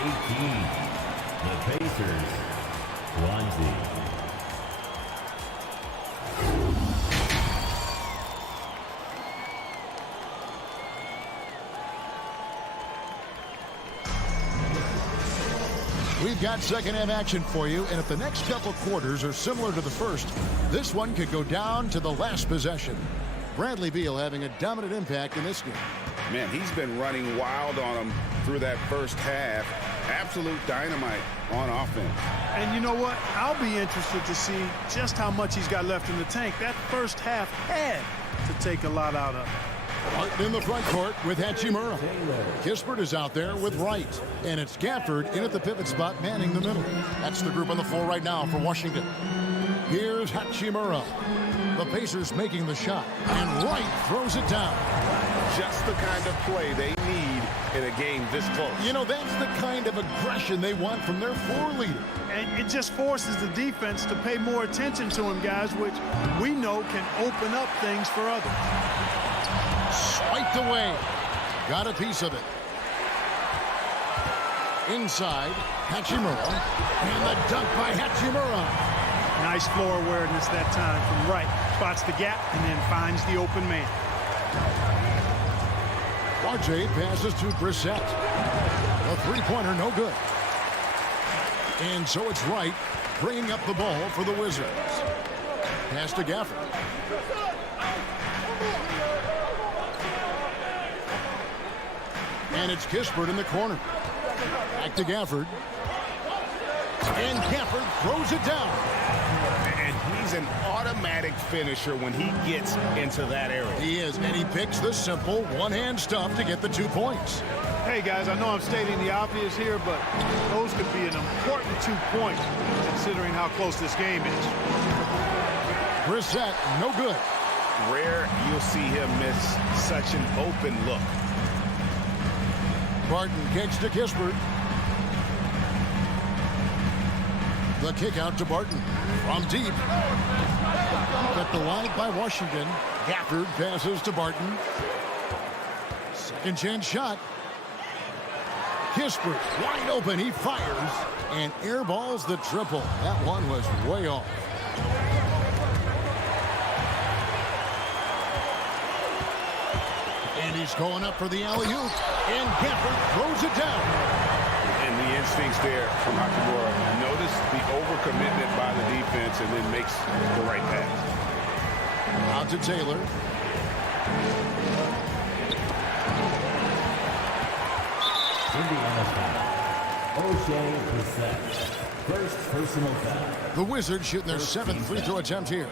18. The Pacers, 20. We've got second half action for you, and if the next couple quarters are similar to the first, this one could go down to the last possession. Bradley Beal having a dominant impact in this game. Man, he's been running wild on him through that first half. Absolute dynamite on offense. And you know what? I'll be interested to see just how much he's got left in the tank. That first half had to take a lot out of him. Martin in the front court with Hachimura. Kispert is out there with Wright. And it's Gafford in at the pivot spot, manning the middle. That's the group on the floor right now for Washington. Here's Hachimura. The Pacers making the shot. And Wright throws it down. Just the kind of play they need in a game this close. You know, that's the kind of aggression they want from their floor leader. And it just forces the defense to pay more attention to him, guys, which we know can open up things for others. Swiped away. Got a piece of it. Inside, Hachimura. And the dunk by Hachimura. Nice floor awareness that time from Wright. Spots the gap and then finds the open man. RJ passes to Brissett. A three-pointer, no good. And so it's Wright bringing up the ball for the Wizards. Pass to Gafford. And it's Kispert in the corner. Back to Gafford. And Gafford throws it down. And he's an automatic finisher when he gets into that area. He is, and he picks the simple one-hand stuff to get the 2 points. Hey, guys, I know I'm stating the obvious here, but those could be an important 2 points considering how close this game is. Brissett, no good. Rare you'll see him miss such an open look. Barton kicks to Kispert. The kick out to Barton from deep. At the line by Washington. Gafford passes to Barton. Second chance shot. Kispert wide open. He fires and airballs the triple. That one was way off. And he's going up for the alley-oop. And Gafford throws it down. And the instincts there from Hachimura. Notice the overcommitment by the defense and then makes the right pass. Out to Taylor. Indiana foul. O'Shea Brissett. First personal foul. The Wizards shooting their 7th free throw attempt here.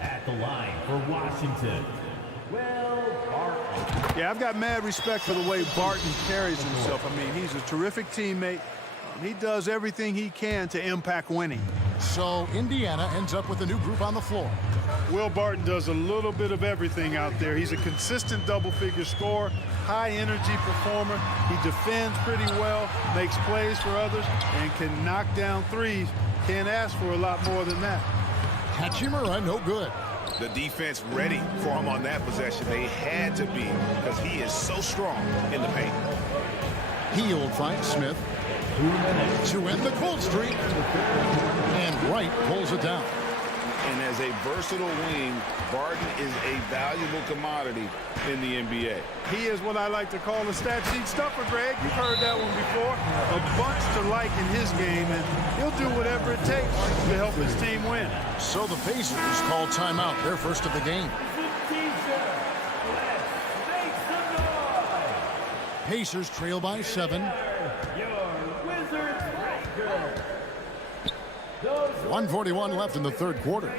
At the line for Washington. Yeah, I've got mad respect for the way Barton carries himself. I mean, he's a terrific teammate. He does everything he can to impact winning. So Indiana ends up with a new group on the floor. Will Barton does a little bit of everything out there. He's a consistent double-figure scorer, high-energy performer. He defends pretty well, makes plays for others, and can knock down threes. Can't ask for a lot more than that. Hachimura, no good. The defense ready for him on that possession. They had to be because he is so strong in the paint. Hield finds Smith to end the cold streak. And Wright pulls it down. And as a versatile wing, Barton is a valuable commodity in the NBA. He is what I like to call a stat sheet stuffer, Greg. You've heard that one before. A bunch to like in his game, and he'll do whatever it takes to help his team win. So the Pacers call timeout, their first of the game. Pacers trail by 7. 1:41 left in the third quarter.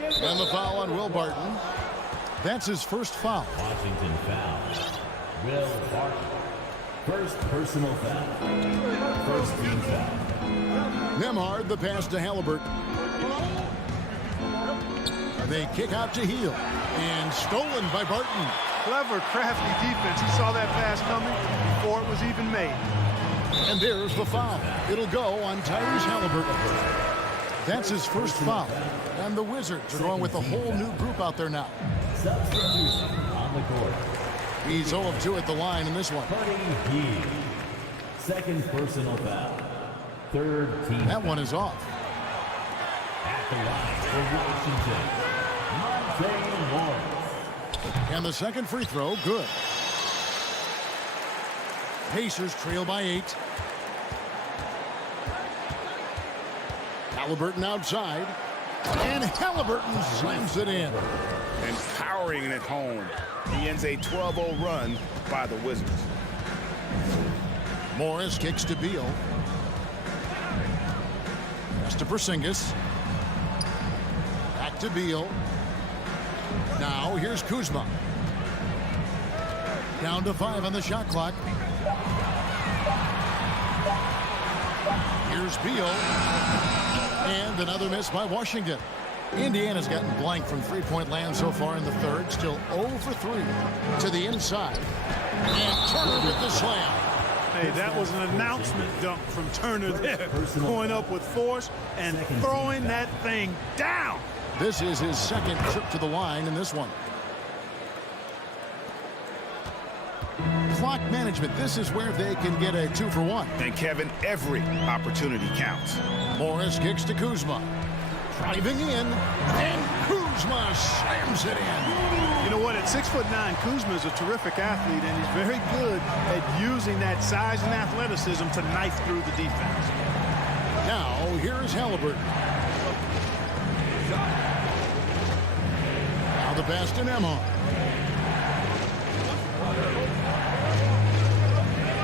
And the foul on Will Barton. That's his first foul. Washington foul. Will Barton. First personal foul. First team foul. Nembhard, the pass to Halliburton. They kick out to Hield. And stolen by Barton. Clever, crafty defense. He saw that pass coming before it was even made. And there's the foul. It'll go on Tyrese Halliburton. That's his first foul. And the Wizards are going with a whole new group out there now. Substitution on the court. He's 0 of 2 at the line in this one. Hield. Second personal foul. Third team. That one is off. At the line for Washington. Monte Morris. And the second free throw, good. Pacers trail by 8. Halliburton outside. And Halliburton slams it in. And powering it home. He ends a 12-0 run by the Wizards. Morris kicks to Beal. Pass to Porzingis. Back to Beal. Now here's Kuzma. Down to 5 on the shot clock. Here's Beal. And another miss by Washington. Indiana's gotten blank from three-point land so far in the third. Still 0 for 3 to the inside. And Turner with the slam. Hey, that was an announcement dunk from Turner there. Going up with force and throwing that thing down. This is his second trip to the line in this one. Clock management. This is where they can get a 2 for 1. And Kevin, every opportunity counts. Morris kicks to Kuzma. Driving in, and Kuzma slams it in. You know what? At 6'9", Kuzma is a terrific athlete, and he's very good at using that size and athleticism to knife through the defense. Now, here is Halliburton. Now the pass to Nembhard.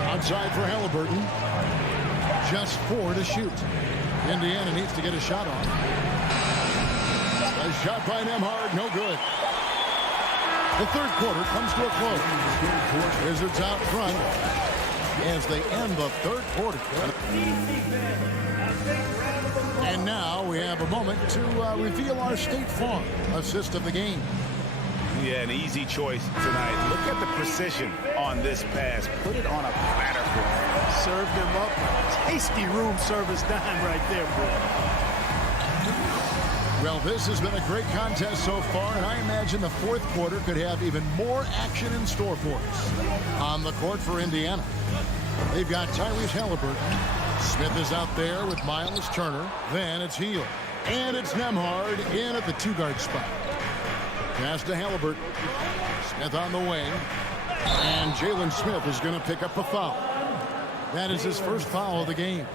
Outside for Halliburton. Just 4 to shoot. Indiana needs to get a shot on. A shot by Nembhard, no good. The third quarter comes to a close. Wizards out front as they end the third quarter. And now we have a moment to reveal our State Farm assist of the game. Yeah, an easy choice tonight. Look at the precision on this pass. Put it on a platter for him. Served him up. Tasty room service dime right there, bro. Well, this has been a great contest so far, and I imagine the fourth quarter could have even more action in store for us. On the court for Indiana, they've got Tyrese Halliburton. Smith is out there with Miles Turner. Then it's Hield. And it's Nembhard in at the two-guard spot. Pass to Halliburton. Smith on the wing. And Jalen Smith is going to pick up a foul. That is his first foul of the game.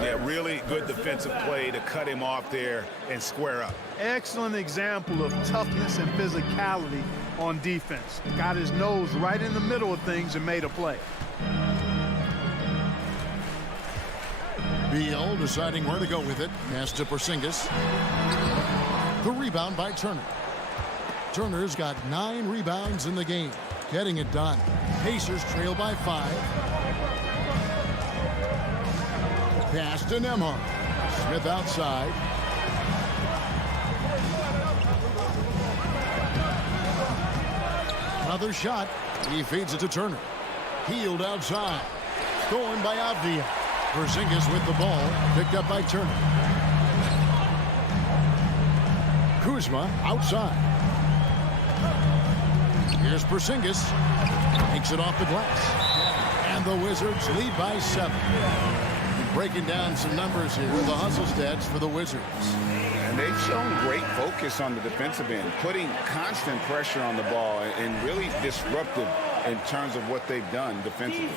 Yeah, really good defensive play to cut him off there and square up. Excellent example of toughness and physicality on defense. Got his nose right in the middle of things and made a play. Beal deciding where to go with it. Pass to Porzingis. The rebound by Turner. Turner's got 9 rebounds in the game. Getting it done. Pacers trail by 5. Pass to Nembhard. Smith outside. Another shot. He feeds it to Turner. Hield outside. Stolen by Avdia. Porzingis with the ball. Picked up by Turner. Kuzma outside. Here's Porzingis. Takes it off the glass. And the Wizards lead by 7. Breaking down some numbers here. The hustle stats for the Wizards. And they've shown great focus on the defensive end, putting constant pressure on the ball and really disruptive in terms of what they've done defensively.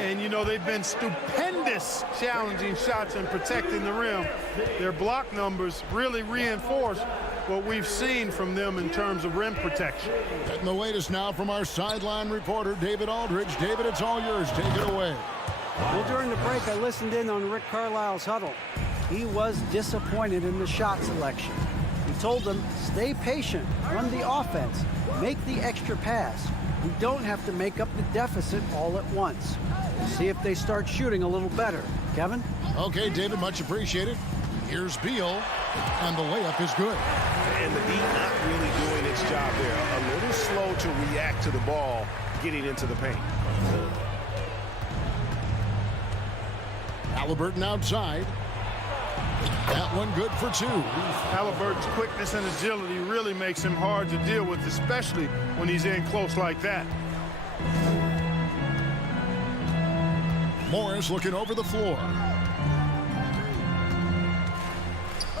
And, you know, they've been stupendous challenging shots and protecting the rim. Their block numbers really reinforce what we've seen from them in terms of rim protection. Getting the latest now from our sideline reporter, David Aldridge. David, it's all yours. Take it away. Well, during the break, I listened in on Rick Carlisle's huddle. He was disappointed in the shot selection. He told them, stay patient, run the offense, make the extra pass. We don't have to make up the deficit all at once. See if they start shooting a little better. Kevin? Okay, David, much appreciated. Here's Beal, and the layup is good. And the D not really doing its job there. A little slow to react to the ball getting into the paint. Halliburton outside. That one good for 2. Halliburton's quickness and agility really makes him hard to deal with, especially when he's in close like that. Morris looking over the floor.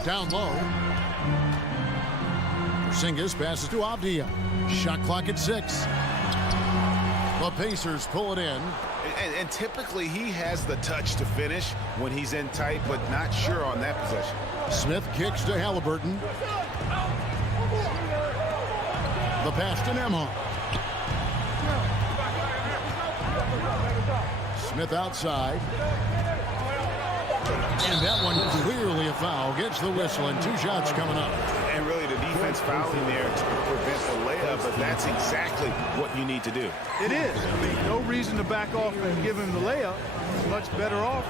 Down low. Porzingis passes to Avdia. Shot clock at 6. The Pacers pull it in. And typically he has the touch to finish when he's in tight, but not sure on that possession. Smith kicks to Halliburton. The pass to Nembhard. Smith outside. And that one clearly a foul. Gets the whistle, and 2 shots coming up. And really the defense fouling there to prevent the layup, but that's exactly what you need to do. It is. I mean, no reason to back off and give him the layup. He's much better off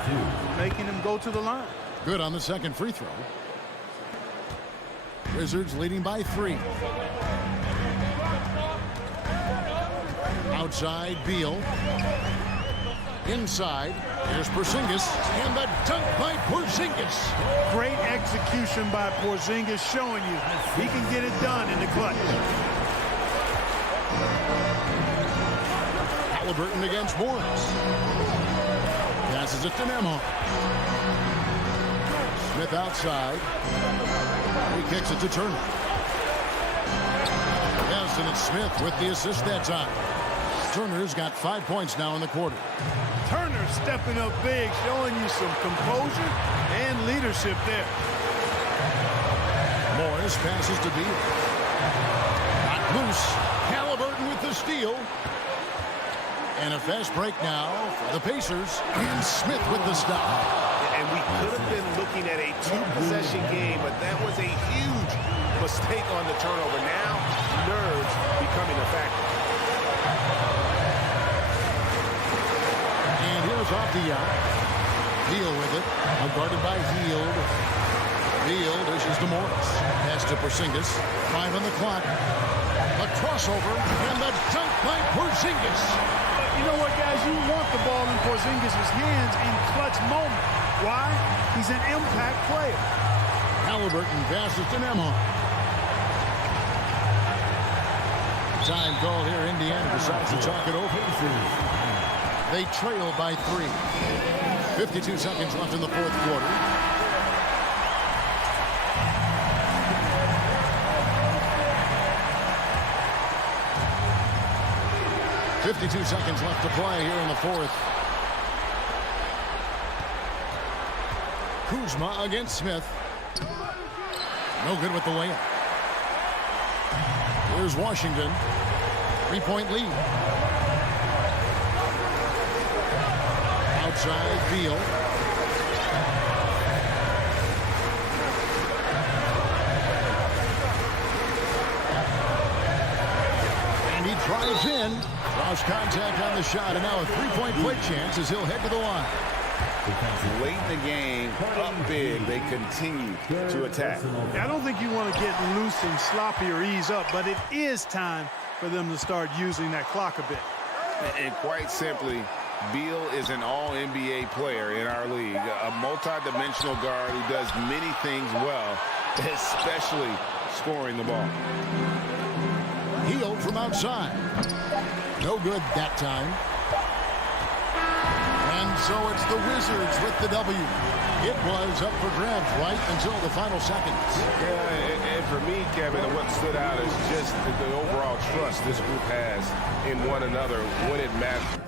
making him go to the line. Good on the second free throw. Wizards leading by 3. Outside, Beal. Inside, here's Porzingis, and the dunk by Porzingis. Great execution by Porzingis, showing you he can get it done in the clutch. Halliburton against Morris. Passes it to Nembhard. Smith outside. He kicks it to Turner. Yes, and it's Smith with the assist that time. Turner's got 5 points now in the quarter. Turner stepping up big, showing you some composure and leadership there. Morris passes to Beal. Got loose. Halliburton with the steal. And a fast break now for the Pacers. And Smith with the stop. And we could have been looking at a 2-possession game, but that was a huge mistake on the turnover. Now, nerves becoming a factor. Avdia. Beal with it. Guarded by Hield. Beal dishes to Morris. Pass to Porzingis. 5 on the clock. A crossover and the dunk by Porzingis. You know what, guys? You want the ball in Porzingis' hands in clutch moment. Why? He's an impact player. Halliburton passes to Nembhard. Time called here. Indiana decides to talk it over. They trail by 3. 52 seconds left in the fourth quarter. .52 seconds left to play here in the fourth. Kuzma against Smith. No good with the layup. Here's Washington. 3-point lead. Outside field. And he drives in. Cross contact on the shot, and now a 3-point play chance as he'll head to the line. Late in the game, up big, they continue to attack. I don't think you want to get loose and sloppy or ease up, but it is time for them to start using that clock a bit. And quite simply, Beal is an all-NBA player in our league, a multi-dimensional guard who does many things well, especially scoring the ball. Hield from outside. No good that time. And so it's the Wizards with the W. It was up for grabs right until the final seconds. Yeah, and for me, Kevin, what stood out is just the overall trust this group has in one another when it matters.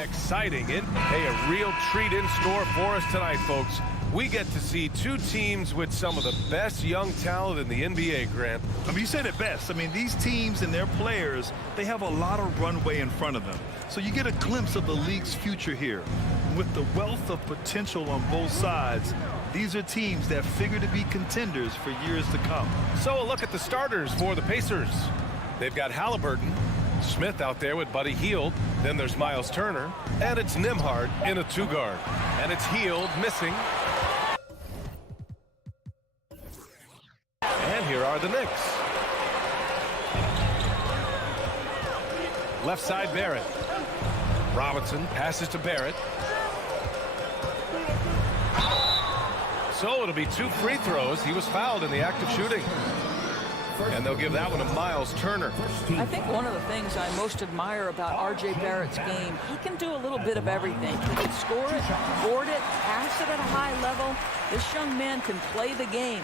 Exciting. Hey, a real treat in store for us tonight, folks. We get to see two teams with some of the best young talent in the NBA, Grant. I mean, you said it best. I mean, these teams and their players, they have a lot of runway in front of them. So you get a glimpse of the league's future here. With the wealth of potential on both sides, these are teams that figure to be contenders for years to come. So a look at the starters for the Pacers. They've got Halliburton, Smith out there with Buddy Hield. Then there's Miles Turner, and it's Nembhard in a two-guard. And it's Hield missing. And here are the Knicks. Left side, Barrett. Robinson passes to Barrett. So it'll be 2 free throws. He was fouled in the act of shooting. And they'll give that one to Miles Turner. I think one of the things I most admire about R.J. Barrett's game, he can do a little bit of everything. He can score it, board it, pass it at a high level. This young man can play the game.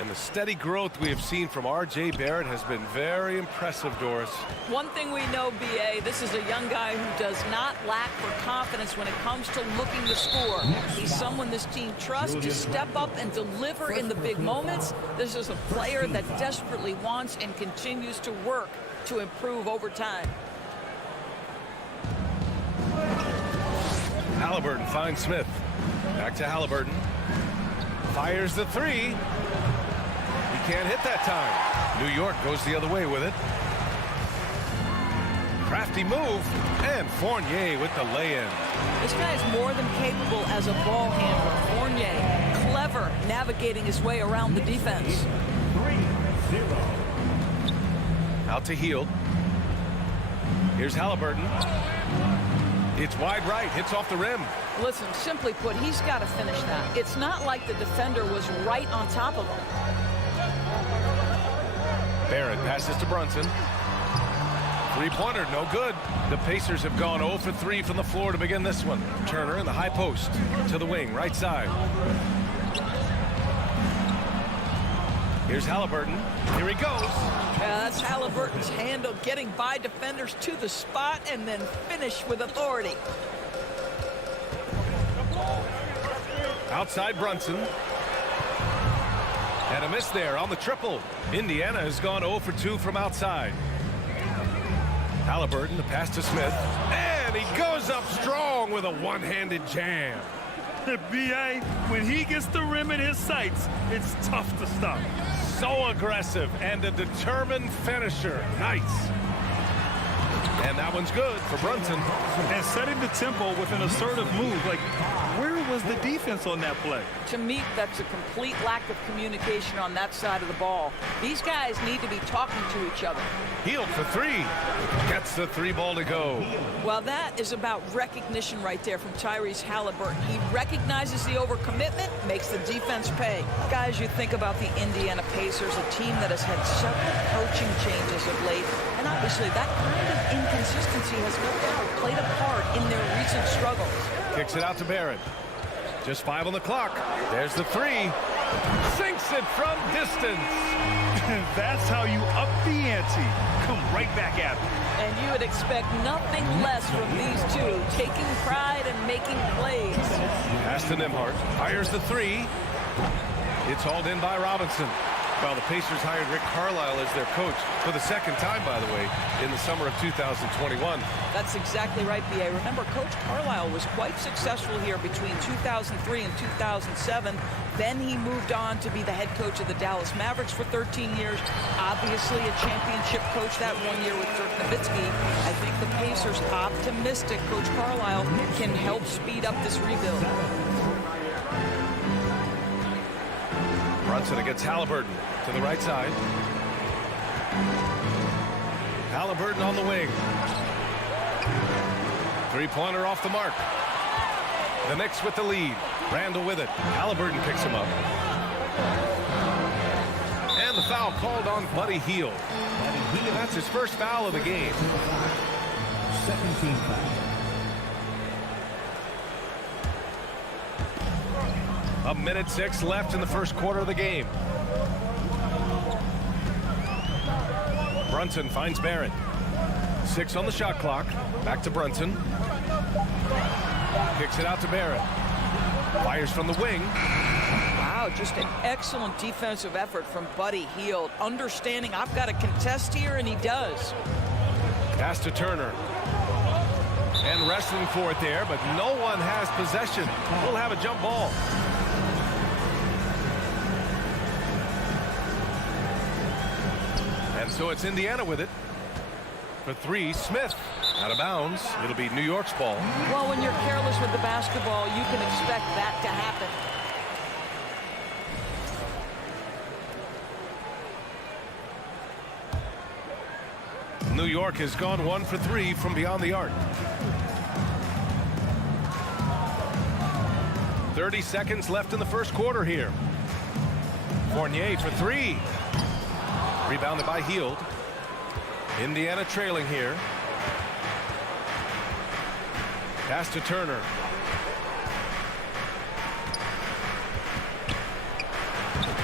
And the steady growth we have seen from R.J. Barrett has been very impressive, Doris. One thing we know, B.A., this is a young guy who does not lack for confidence when it comes to looking to score. He's someone this team trusts to step up and deliver in the big moments. This is a player that desperately wants and continues to work to improve over time. Halliburton finds Smith. Back to Halliburton. Fires the three. Can't hit that time. New York goes the other way with it. Crafty move, and Fournier with the lay-in. This guy is more than capable as a ball handler. Fournier, clever navigating his way around the defense. 3-0. Out to Hield. Here's Halliburton. It's wide right, hits off the rim. Listen, simply put, he's got to finish that. It's not like the defender was right on top of him. Barrett passes to Brunson. Three-pointer, no good. The Pacers have gone 0 for 3 from the floor to begin this one. Turner in the high post to the wing, right side. Here's Halliburton. Here he goes. That's Halliburton's handle, getting by defenders to the spot and then finish with authority. Outside Brunson. And a miss there on the triple. Indiana has gone 0 for 2 from outside. Halliburton, the pass to Smith. And he goes up strong with a one-handed jam. B.A., when he gets the rim in his sights, it's tough to stop. So aggressive and a determined finisher. Nice. And that one's good for Brunson. And setting the tempo with an assertive move. Like, where was the defense on that play? To me, that's a complete lack of communication on that side of the ball. These guys need to be talking to each other. Hield for 3. Gets the 3-ball to go. Well, that is about recognition right there from Tyrese Halliburton. He recognizes the overcommitment, makes the defense pay. Guys, you think about the Indiana Pacers, a team that has had several coaching changes of late, and obviously that kind of inconsistency has played a part in their recent struggles. Kicks it out to Barrett. Just 5 on the clock. There's the 3. Sinks it from distance. That's how you up the ante. Come right back at them. And you would expect nothing less from these two, taking pride and making plays. Pass to Nembhard. Fires the 3. It's hauled in by Robinson. Well, the Pacers hired Rick Carlisle as their coach for the second time, by the way, in the summer of 2021. That's exactly right, B.A. Remember, Coach Carlisle was quite successful here between 2003 and 2007. Then he moved on to be the head coach of the Dallas Mavericks for 13 years. Obviously a championship coach that 1 year with Dirk Nowitzki. I think the Pacers optimistic Coach Carlisle can help speed up this rebuild. Brunson against Halliburton to the right side. Halliburton on the wing. Three-pointer off the mark. The Knicks with the lead. Randall with it. Halliburton picks him up. And the foul called on Buddy Hield. That's his first foul of the game. Second team foul. A minute 6 left in the first quarter of the game. Brunson finds Barrett. 6 on the shot clock. Back to Brunson. Kicks it out to Barrett. Fires from the wing. Wow, just an excellent defensive effort from Buddy Hield. Understanding I've got to contest here, and he does. Pass to Turner. And wrestling for it there, but no one has possession. We'll have a jump ball. And so it's Indiana with it. For 3, Smith out of bounds. It'll be New York's ball. Well, when you're careless with the basketball, you can expect that to happen. New York has gone 1 for 3 from beyond the arc. 30 seconds left in the first quarter here. Fournier for 3. Rebounded by Hield. Indiana trailing here. Pass to Turner.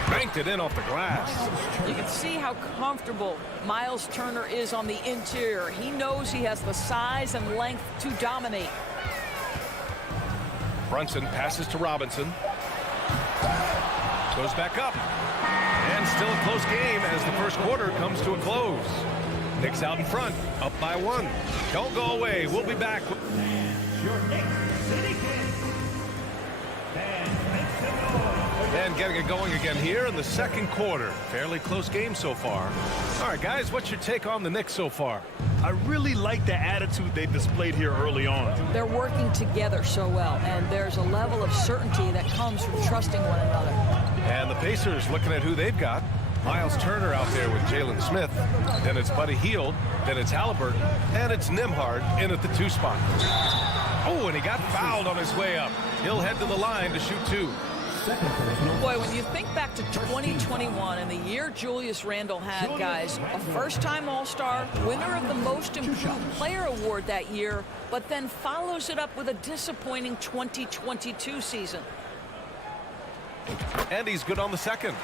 Banked it in off the glass. You can see how comfortable Miles Turner is on the interior. He knows he has the size and length to dominate. Brunson passes to Robinson. Goes back up. And still a close game as the first quarter comes to a close. Knicks out in front, up by 1. Don't go away. We'll be back. Your Knicks City Kings. And make some noise for And getting it going again here in the second quarter. Fairly close game so far. All right, guys, what's your take on the Knicks so far? I really like the attitude they displayed here early on. They're working together so well, and there's a level of certainty that comes from trusting one another. And the Pacers looking at who they've got. Miles Turner out there with Jalen Smith. Then it's Buddy Hield. Then it's Halliburton. And it's Nembhard in at the 2 spot. Oh, and he got fouled on his way up. He'll head to the line to shoot 2. Boy, when you think back to 2021 and the year Julius Randle had, guys, a first-time All-Star, winner of the Most Improved Player Award that year, but then follows it up with a disappointing 2022 season. And he's good on the second.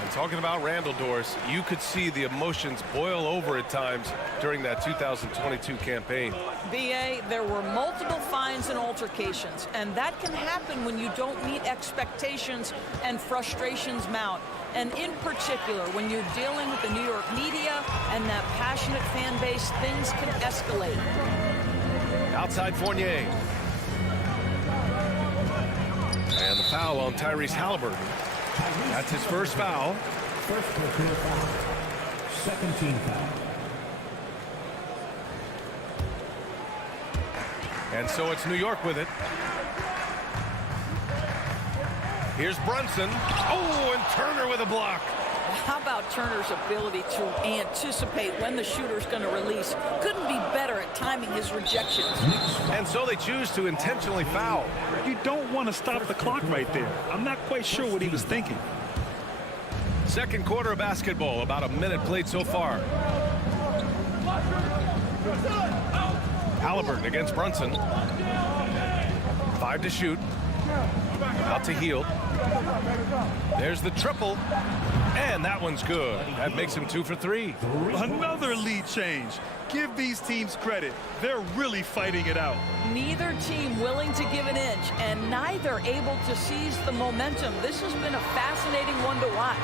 And talking about Randle, Doris, you could see the emotions boil over at times during that 2022 campaign. B.A., there were multiple fines and altercations, and that can happen when you don't meet expectations and frustrations mount. And in particular, when you're dealing with the New York media and that passionate fan base, things can escalate. Outside Fournier. And the foul on Tyrese Halliburton. That's his first foul. First personal foul. Second team foul. And so it's New York with it. Here's Brunson. Oh, and Turner with a block. How about Turner's ability to anticipate when the shooter's going to release? Couldn't be better at timing his rejections. And so they choose to intentionally foul. You don't want to stop the clock right there. I'm not quite sure what he was thinking. Second quarter of basketball, about a minute played so far. Halliburton against Brunson. 5 to shoot. Out to Hield. There's the triple. And that one's good. That makes him 2 for 3. Another lead change. Give these teams credit. They're really fighting it out. Neither team willing to give an inch, and neither able to seize the momentum. This has been a fascinating one to watch.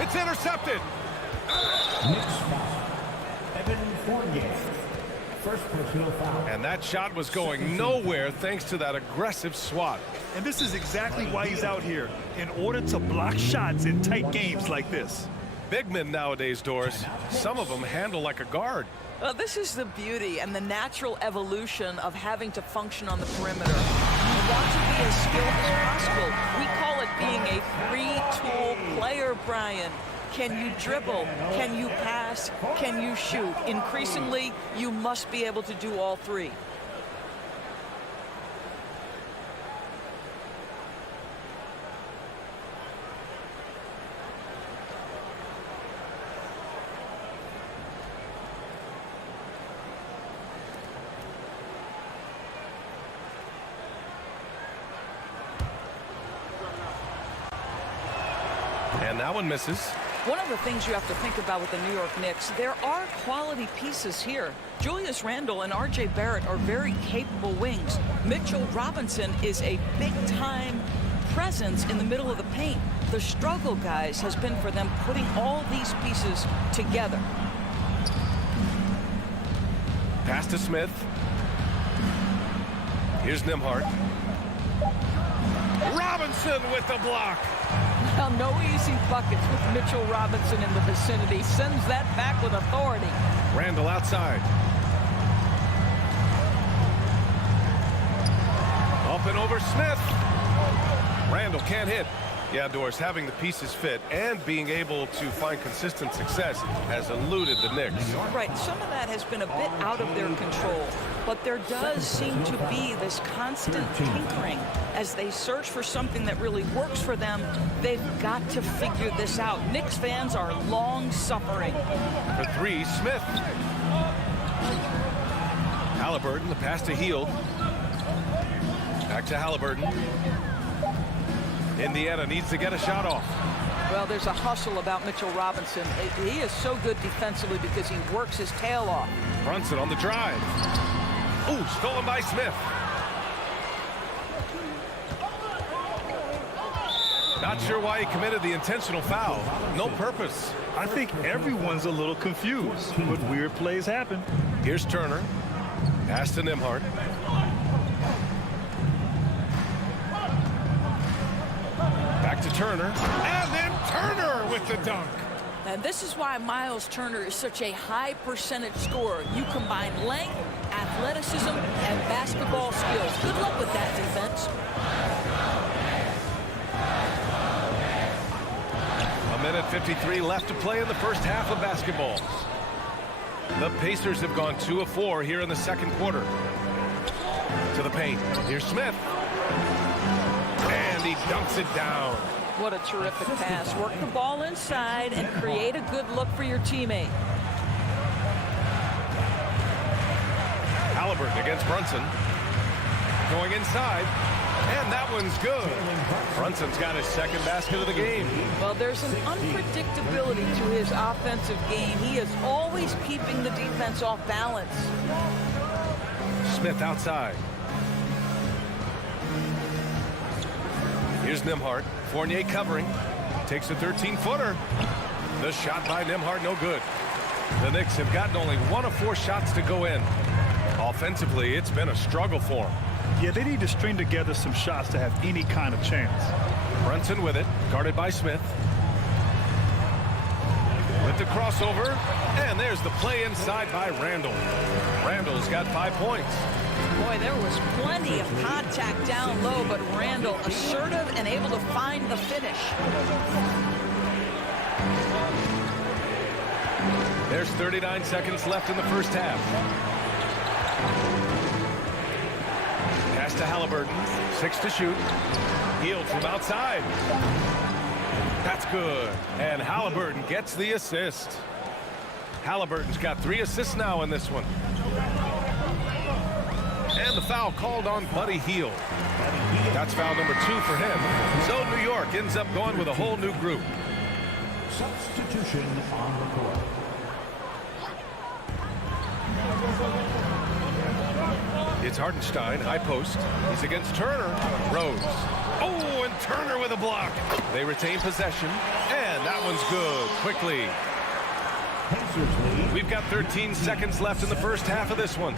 It's intercepted. Knicks foul. Evan Fournier. First personal foul. And that shot was going nowhere thanks to that aggressive swat. And this is exactly why he's out here, in order to block shots in tight games like this. Big men nowadays, Doris, some of them handle like a guard. Well, this is the beauty and the natural evolution of having to function on the perimeter. You want to be as skilled as possible. We call it being a three-tool player, Brian. Can you dribble? Can you pass? Can you shoot? Increasingly, you must be able to do all three. And that one misses. One of the things you have to think about with the New York Knicks, there are quality pieces here. Julius Randle and R.J. Barrett are very capable wings. Mitchell Robinson is a big-time presence in the middle of the paint. The struggle, guys, has been for them putting all these pieces together. Pass to Smith. Here's Nembhard. Robinson with the block. Now, no easy buckets with Mitchell Robinson in the vicinity. Sends that back with authority. Randle outside. Up and over Smith. Randle can't hit. Yeah, Doris, having the pieces fit and being able to find consistent success has eluded the Knicks. Right, some of that has been a bit out of their control, but there does seem to be this constant tinkering. As they search for something that really works for them, they've got to figure this out. Knicks fans are long-suffering. For 3, Smith. Halliburton, the pass to Hield. Back to Halliburton. Indiana needs to get a shot off. Well, there's a hustle about Mitchell Robinson. He is so good defensively because he works his tail off. Brunson on the drive. Ooh, stolen by Smith. Not sure why he committed the intentional foul. No purpose. I think everyone's a little confused, but weird plays happen. Here's Turner. Pass to Nembhard. Back to Turner. And then Turner with the dunk. And this is why Miles Turner is such a high percentage scorer. You combine length, athleticism, and basketball skills. Good luck with that defense. A minute 53 left to play in the first half of basketball. The Pacers have gone 2 of 4 here in the second quarter. To the paint. Here's Smith. And he dunks it down. What a terrific pass. Work the ball inside and create a good look for your teammate. Halliburton against Brunson. Going inside. And that one's good. Brunson's got his second basket of the game. Well, there's an unpredictability to his offensive game. He is always keeping the defense off balance. Smith outside. Here's Nembhard. Fournier covering. Takes a 13-footer. The shot by Nembhard, no good. The Knicks have gotten only 1 of 4 shots to go in. Offensively, it's been a struggle for them. Yeah, they need to string together some shots to have any kind of chance. Brunson with it, guarded by Smith. With the crossover, and there's the play inside by Randall. Randall's got 5 points. Boy, there was plenty of contact down low, but Randall assertive and able to find the finish. There's 39 seconds left in the first half. Pass to Halliburton. 6 to shoot. Healed from outside. That's good. And Halliburton gets the assist. Halliburton's got 3 assists now in this one. And the foul called on Buddy Hield. That's foul number 2 for him. So New York ends up going with a whole new group. Substitution on the court. It's Hartenstein, high post. He's against Turner. Rose. Oh, and Turner with a block. They retain possession, and that one's good. Quickly. We've got 13 seconds left in the first half of this one.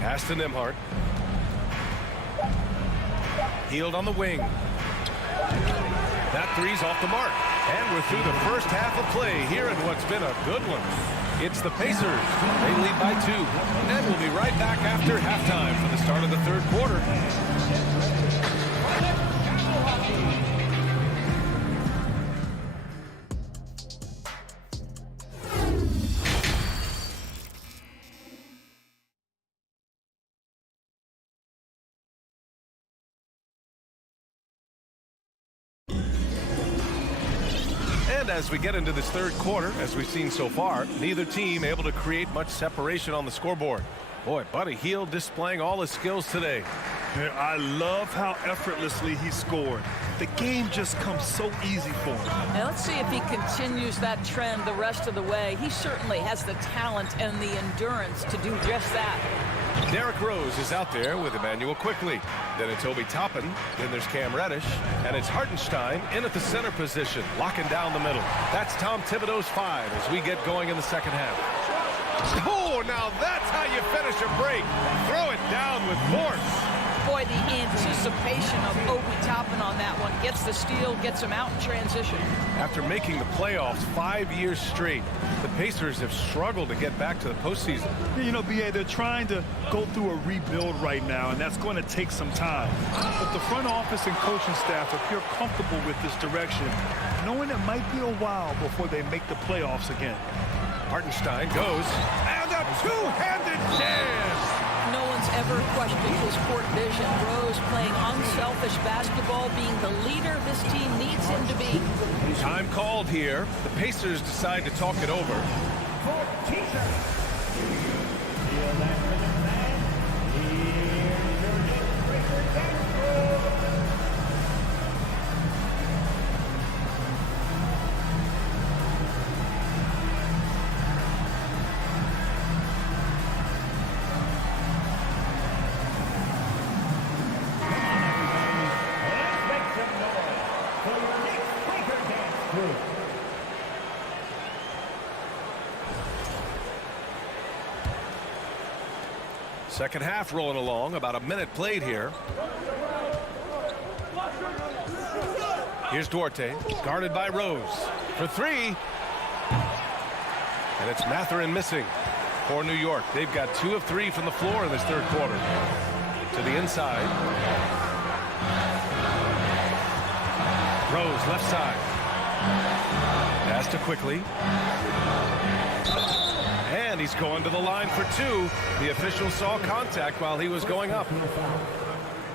Pass to Nembhard. Hield on the wing. That three's off the mark. And we're through the first half of play here in what's been a good one. It's the Pacers. They lead by 2. And we'll be right back after halftime for the start of the third quarter. And as we get into this third quarter, as we've seen so far, neither team able to create much separation on the scoreboard. Boy, Buddy Hield displaying all his skills today. I love how effortlessly he scored. The game just comes so easy for him. Now let's see if he continues that trend the rest of the way. He certainly has the talent and the endurance to do just that. Derrick Rose is out there with Emmanuel Quickly. Then it's Obi Toppin. Then there's Cam Reddish. And it's Hartenstein in at the center position, locking down the middle. That's Tom Thibodeau's 5 as we get going in the second half. Oh, now that's how you finish a break. Throw it down with force. Boy, the anticipation of Obi Toppin on that one. Gets the steal, gets him out in transition. After making the playoffs 5 years straight, the Pacers have struggled to get back to the postseason. You know, B.A., they're trying to go through a rebuild right now, and that's going to take some time. But the front office and coaching staff appear comfortable with this direction, knowing it might be a while before they make the playoffs again. Hartenstein goes, and a two-handed jam! No one's ever questioned his court vision. Rose playing unselfish basketball, being the leader this team needs him to be. Time called here. The Pacers decide to talk it over. Second half rolling along, about a minute played here. Here's Duarte, guarded by Rose. For three. And it's Mathurin missing for New York. They've got 2 of 3 from the floor in this third quarter. To the inside. Rose, left side. Pass to Quickly. And he's going to the line for 2. The official saw contact while he was going up.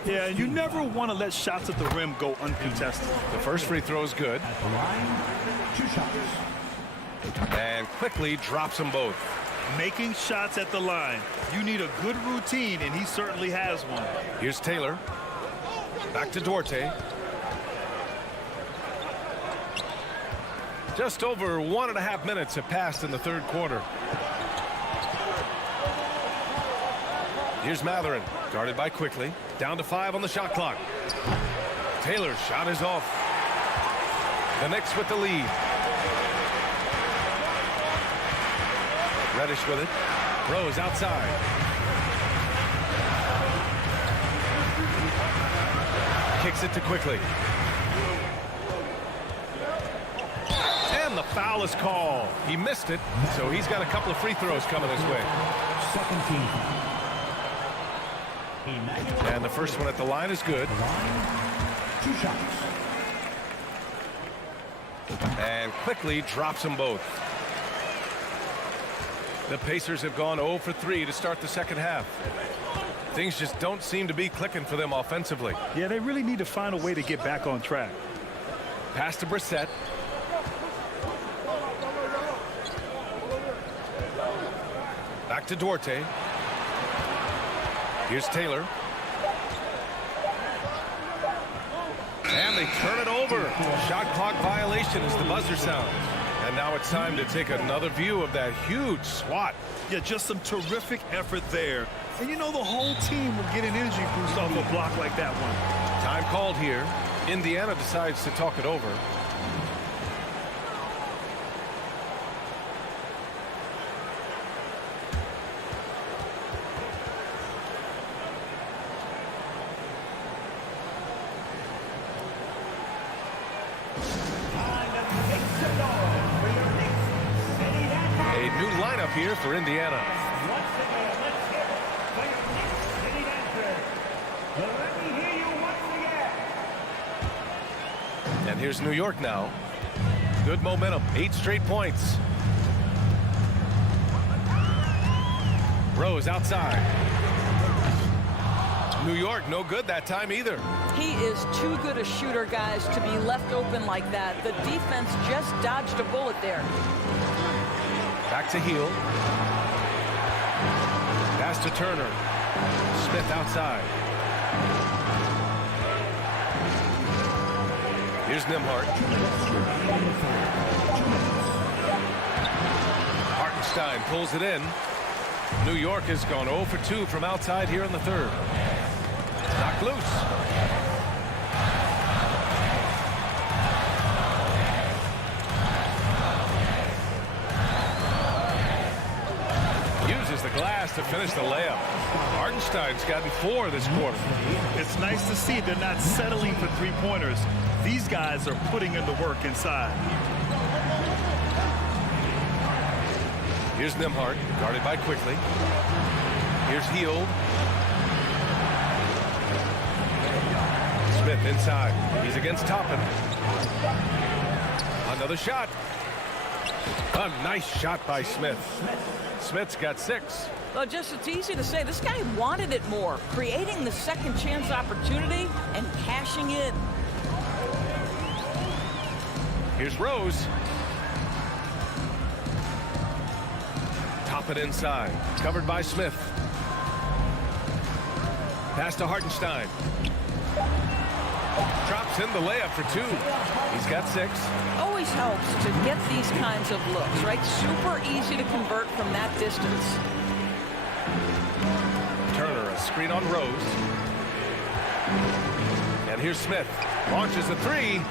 Yeah, you never want to let shots at the rim go uncontested. The first free throw is good. At the line, 2 shots. And Quickly drops them both. Making shots at the line. You need a good routine, and he certainly has one. Here's Taylor. Back to Duarte. Just over 1.5 minutes have passed in the third quarter. Here's Mathurin, guarded by Quickly. Down to 5 on the shot clock. Taylor's shot is off. The Knicks with the lead. Reddish with it. Rose outside. Kicks it to Quickly. And the foul is called. He missed it, so he's got a couple of free throws coming his way. Second team. And the first one at the line is good. 2 shots. And Quickly drops them both. The Pacers have gone 0 for 3 to start the second half. Things just don't seem to be clicking for them offensively. Yeah, they really need to find a way to get back on track. Pass to Brissett. Back to Duarte. Here's Taylor. And they turn it over. Shot clock violation as the buzzer sounds. And now it's time to take another view of that huge swat. Yeah, just some terrific effort there. And you know the whole team will get an energy boost off a block like that one. Time called here. Indiana decides to talk it over. A new lineup here for Indiana. And here's New York now. Good momentum, 8 straight points. Rose outside. New York no good that time either. He is too good a shooter, guys, to be left open like that. The defense just dodged a bullet there. Back to Heel. Pass to Turner. Smith outside. Here's Nembhard. Hartenstein pulls it in. New York has gone 0 for 2 from outside here in the third. Knocked loose. Uses the glass to finish the layup. Hartenstein's gotten 4 this quarter. It's nice to see they're not settling for three-pointers. These guys are putting in the work inside. Here's Nembhard, guarded by Quickly. Here's Heel. Smith inside. He's against Toppin. Another shot. A nice shot by Smith. Smith's got 6. Well, just it's easy to say this guy wanted it more, creating the second chance opportunity and cashing in. Here's Rose. Top it inside. Covered by Smith. Pass to Hartenstein. Drops in the layup for 2. He's got 6. Always helps to get these kinds of looks, right? Super easy to convert from that distance. Turner, a screen on Rose. And here's Smith. Launches a 3.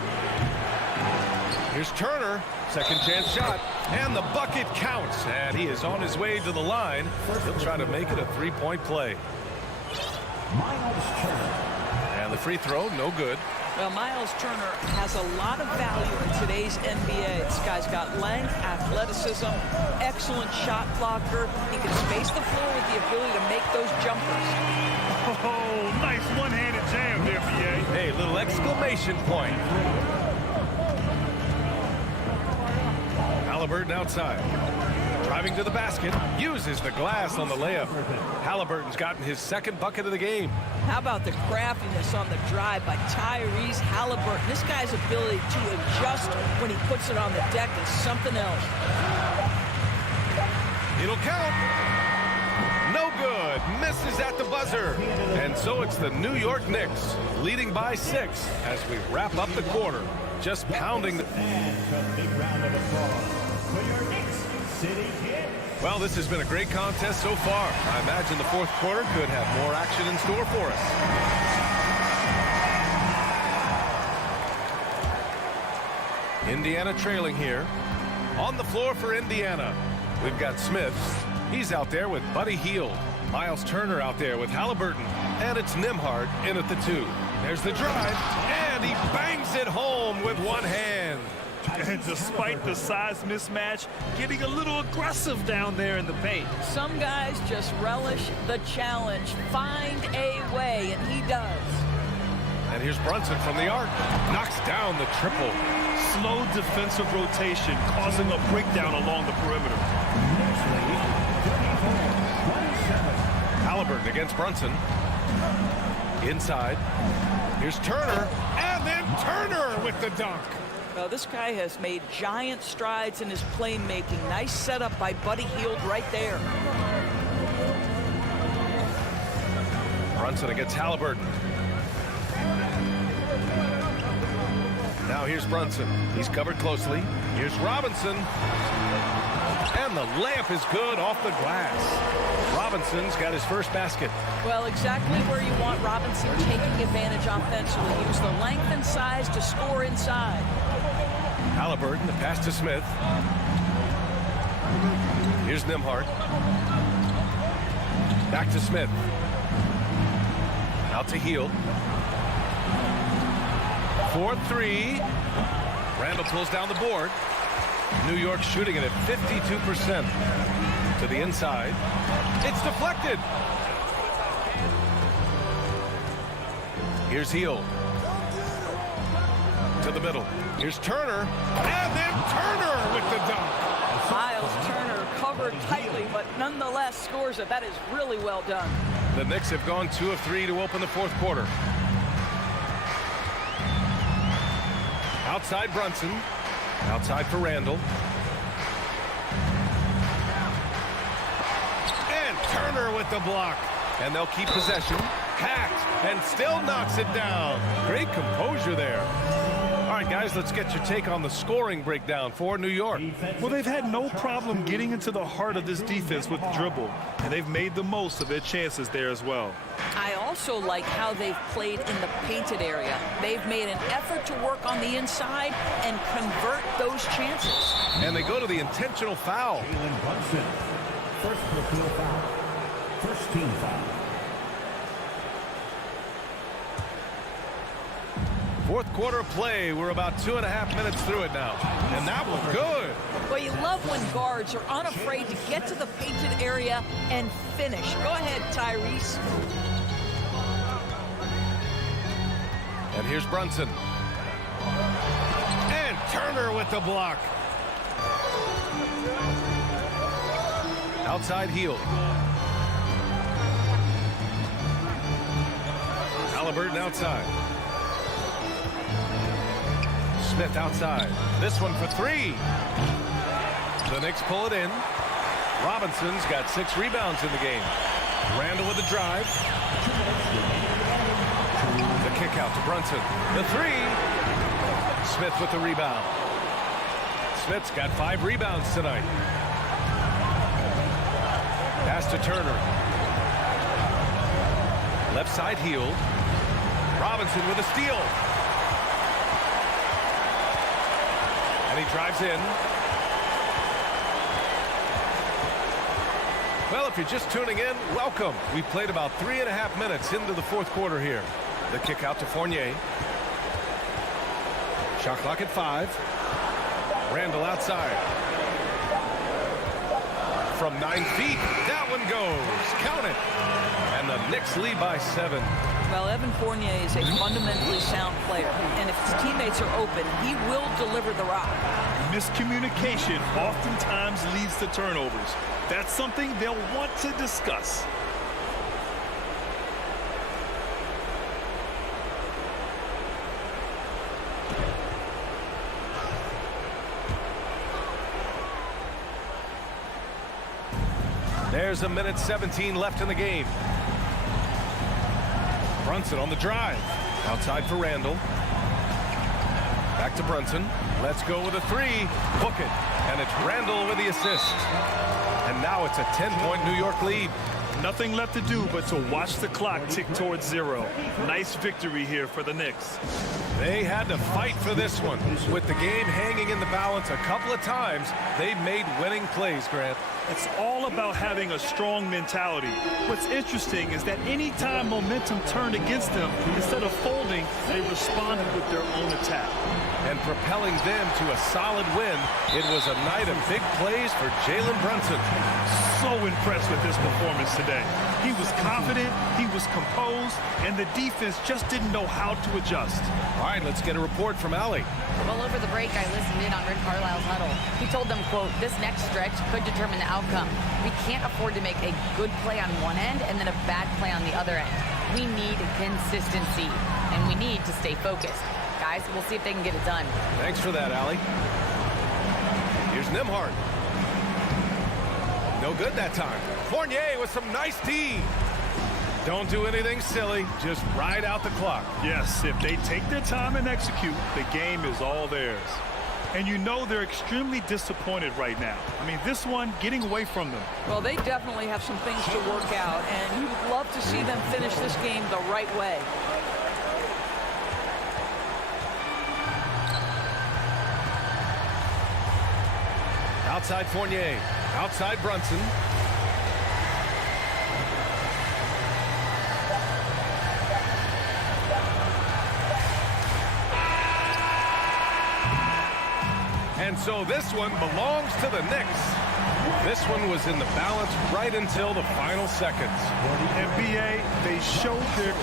Here's Turner. Second chance shot. And the bucket counts. And he is on his way to the line. He'll try to make it a 3-point play. Miles Turner. And the free throw, no good. Well, Miles Turner has a lot of value in today's NBA. This guy's got length, athleticism, excellent shot blocker. He can space the floor with the ability to make those jumpers. Oh, nice one-handed jam there, BA. Hey, little exclamation point. Halliburton outside. Driving to the basket, uses the glass on the layup. Halliburton's gotten his second bucket of the game. How about the craftiness on the drive by Tyrese Halliburton? This guy's ability to adjust when he puts it on the deck is something else. It'll count. No good. Misses at the buzzer. And so it's the New York Knicks leading by 6 as we wrap up the quarter. Just pounding. And a big round of applause for your Knicks City Kid. Well, this has been a great contest so far. I imagine the fourth quarter could have more action in store for us. Indiana trailing here. On the floor for Indiana, we've got Smith. He's out there with Buddy Hield. Miles Turner out there with Halliburton. And it's Nembhard in at the 2. There's the drive, and he bangs it home with one hand. And despite the size mismatch, getting a little aggressive down there in the paint. Some guys just relish the challenge. Find a way, and he does. And here's Brunson from the arc. Knocks down the triple. Slow defensive rotation, causing a breakdown along the perimeter. Halliburton against Brunson. Inside. Here's Turner. And then Turner with the dunk. Well, this guy has made giant strides in his playmaking. Nice setup by Buddy Hield right there. Brunson against Halliburton. Now here's Brunson. He's covered closely. Here's Robinson. And the layup is good off the glass. Robinson's got his first basket. Well, exactly where you want Robinson taking advantage offensively. Use the length and size to score inside. Halliburton, the pass to Smith. Here's Nembhard. Back to Smith. Out to Hield. 4-3. Randall pulls down the board. New York shooting it at 52% to the inside. It's deflected. Here's Hield. To the middle. Here's Turner. And then Turner with the dunk. Miles Turner covered tightly, but nonetheless scores it. That is really well done. The Knicks have gone 2 of 3 to open the fourth quarter. Outside Brunson. Outside for Randall. And Turner with the block. And they'll keep possession. Hacked and still knocks it down. Great composure there. All right, guys, let's get your take on the scoring breakdown for New York. Well, they've had no problem getting into the heart of this defense with the dribble, and they've made the most of their chances there as well. I also like how they've played in the painted area. They've made an effort to work on the inside and convert those chances. And they go to the intentional foul. Jalen Brunson, first personal foul, first team foul. Fourth quarter play. We're about 2.5 minutes through it now. And that was good. Well, you love when guards are unafraid to get to the painted area and finish. Go ahead, Tyrese. And here's Brunson. And Turner with the block. Outside Hield. Halliburton outside. Smith outside. This one for 3. The Knicks pull it in. Robinson's got 6 rebounds in the game. Randall with the drive. The kick out to Brunson. The 3. Smith with the rebound. Smith's got 5 rebounds tonight. Pass to Turner. Left side Hield. Robinson with a steal. And he drives in. Well, if you're just tuning in, welcome. We've played about 3.5 minutes into the fourth quarter here. The kick out to Fournier. Shot clock at 5. Randall outside. From 9 feet, that one goes. Count it. And the Knicks lead by 7. Well, Evan Fournier is a fundamentally sound player, and if his teammates are open, he will deliver the rock. Miscommunication oftentimes leads to turnovers. That's something they'll want to discuss. There's a minute 17 left in the game. Brunson on the drive. Outside for Randall. Back to Brunson. Let's go with a 3. Book it. And it's Randall with the assist. And now it's a 10-point New York lead. Nothing left to do but to watch the clock tick towards 0. Nice victory here for the Knicks. They had to fight for this one. With the game hanging in the balance a couple of times, they made winning plays, Grant. It's all about having a strong mentality. What's interesting is that any time momentum turned against them, instead of folding, they responded with their own attack. And propelling them to a solid win, it was a night of big plays for Jalen Brunson. So impressed with his performance today. He was confident, he was composed, and the defense just didn't know how to adjust. All right, let's get a report from Allie. Well, over the break, I listened in on Rick Carlisle's huddle. He told them, quote, this next stretch could determine the outcome. We can't afford to make a good play on one end and then a bad play on the other end. We need consistency, and we need to stay focused. Guys, we'll see if they can get it done. Thanks for that, Allie. Here's Nembhard. No good that time. Fournier with some nice D. Don't do anything silly. Just ride out the clock. Yes, if they take their time and execute, the game is all theirs. And you know they're extremely disappointed right now. I mean, this one getting away from them. Well, they definitely have some things to work out, and you'd love to see them finish this game the right way. Outside Fournier. Outside Brunson. And so this one belongs to the Knicks. This one was in the balance right until the final seconds. NBA, they showed their...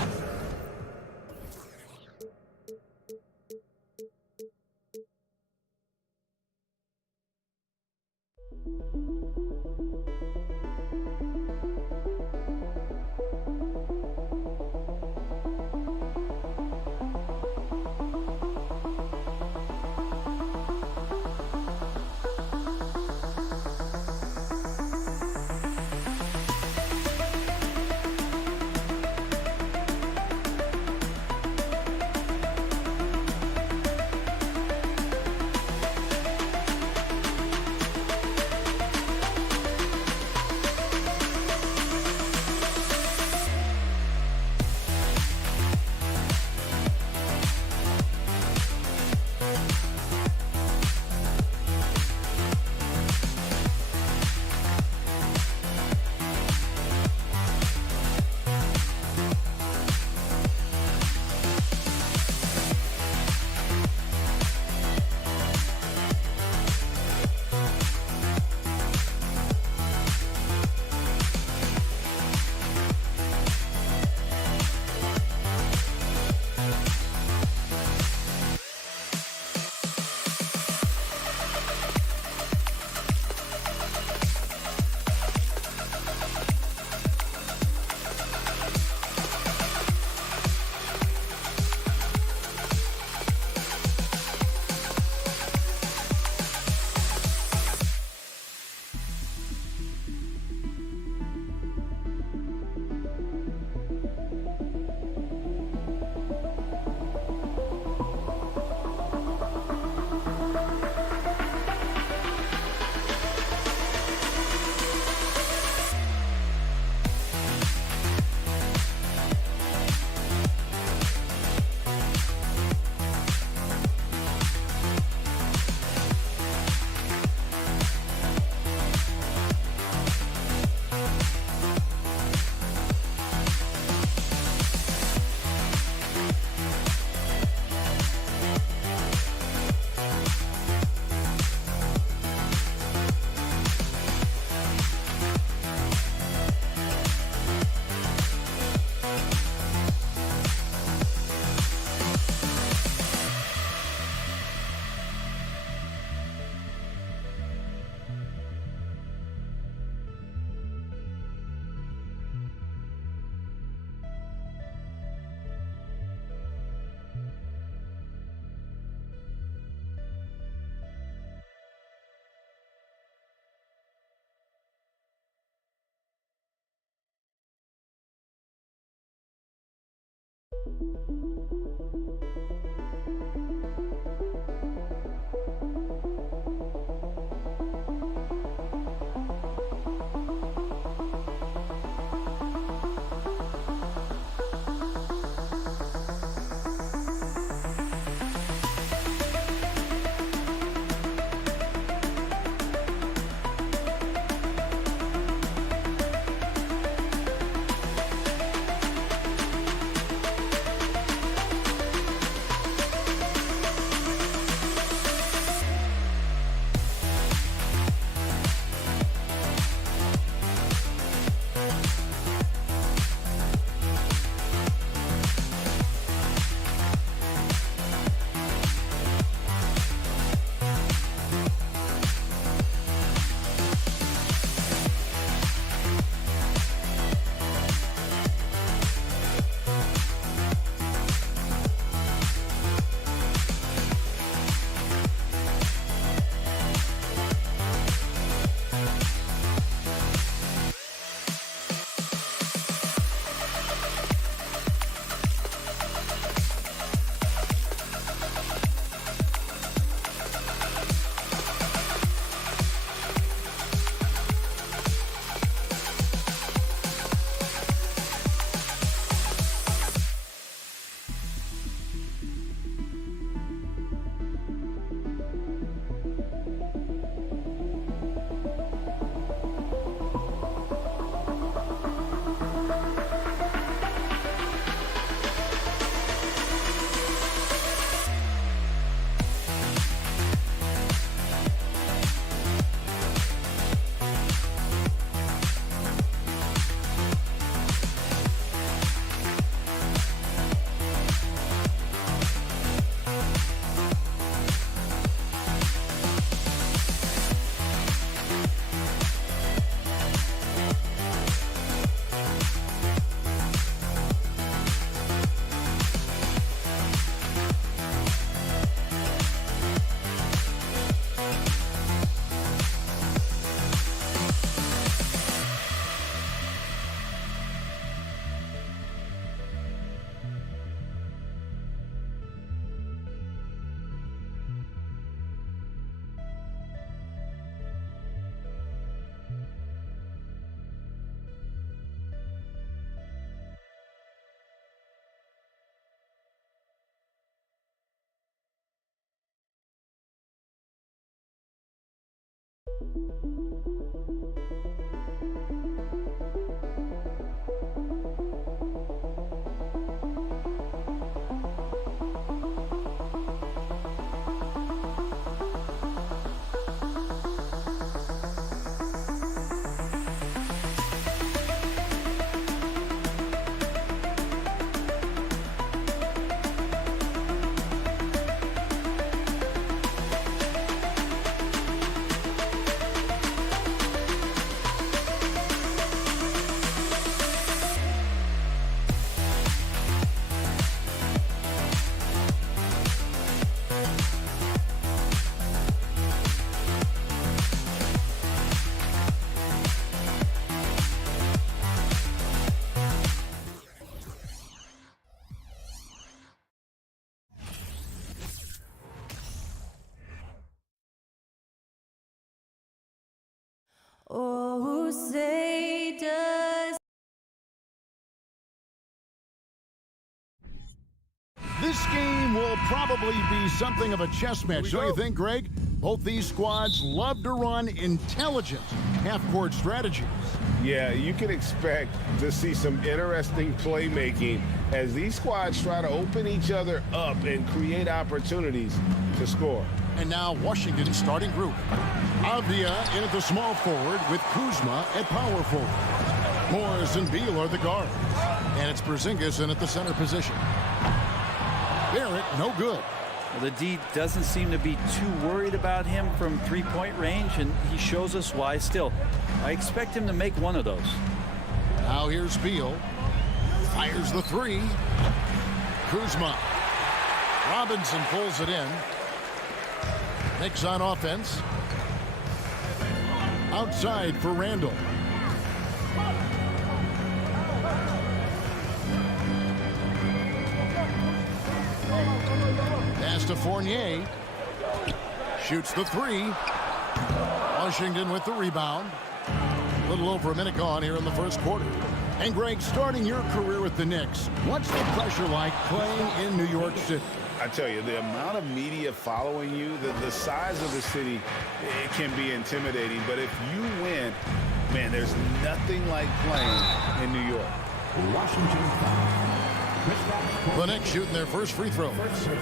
Oh, say does. This game will probably be something of a chess match, don't you think, Greg? Both these squads love to run intelligent half-court strategies. Yeah, you can expect to see some interesting playmaking as these squads try to open each other up and create opportunities to score. And now Washington's starting group. Avdia in at the small forward with Kuzma at power forward. Morris and Beal are the guards. And it's Porzingis in at the center position. Barrett, no good. Well, the D doesn't seem to be too worried about him from three-point range, and he shows us why still. I expect him to make one of those. Now here's Beal. Fires the three. Kuzma. Robinson pulls it in. Knicks on offense. Outside for Randall. Pass to Fournier. Shoots the three. Washington with the rebound. A little over a minute gone here in the first quarter. And Greg, starting your career with the Knicks, what's the pressure like playing in New York City? I tell you, the amount of media following you, the size of the city, it can be intimidating. But if you win, man, there's nothing like playing in New York. Washington foul. The Knicks shooting their first free throw.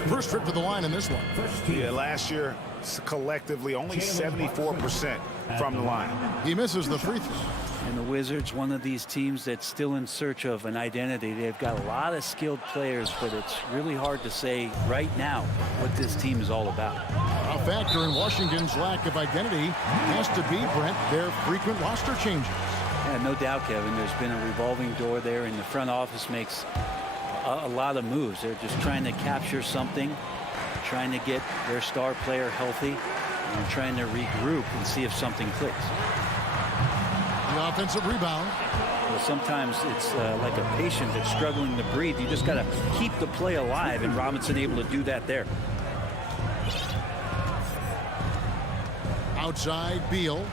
First trip to the line in this one. Yeah, last year, collectively, only 74% from the line. He misses the free throw. And the Wizards, one of these teams that's still in search of an identity. They've got a lot of skilled players, but it's really hard to say right now what this team is all about. A factor in Washington's lack of identity has to be, Brent, their frequent roster changes. Yeah, no doubt, Kevin. There's been a revolving door there, and the front office makes a lot of moves. They're just trying to capture something, trying to get their star player healthy, and trying to regroup and see if something clicks. The offensive rebound. Well, sometimes it's like a patient that's struggling to breathe. You just got to keep the play alive, and Robinson able to do that there. Outside, Beal.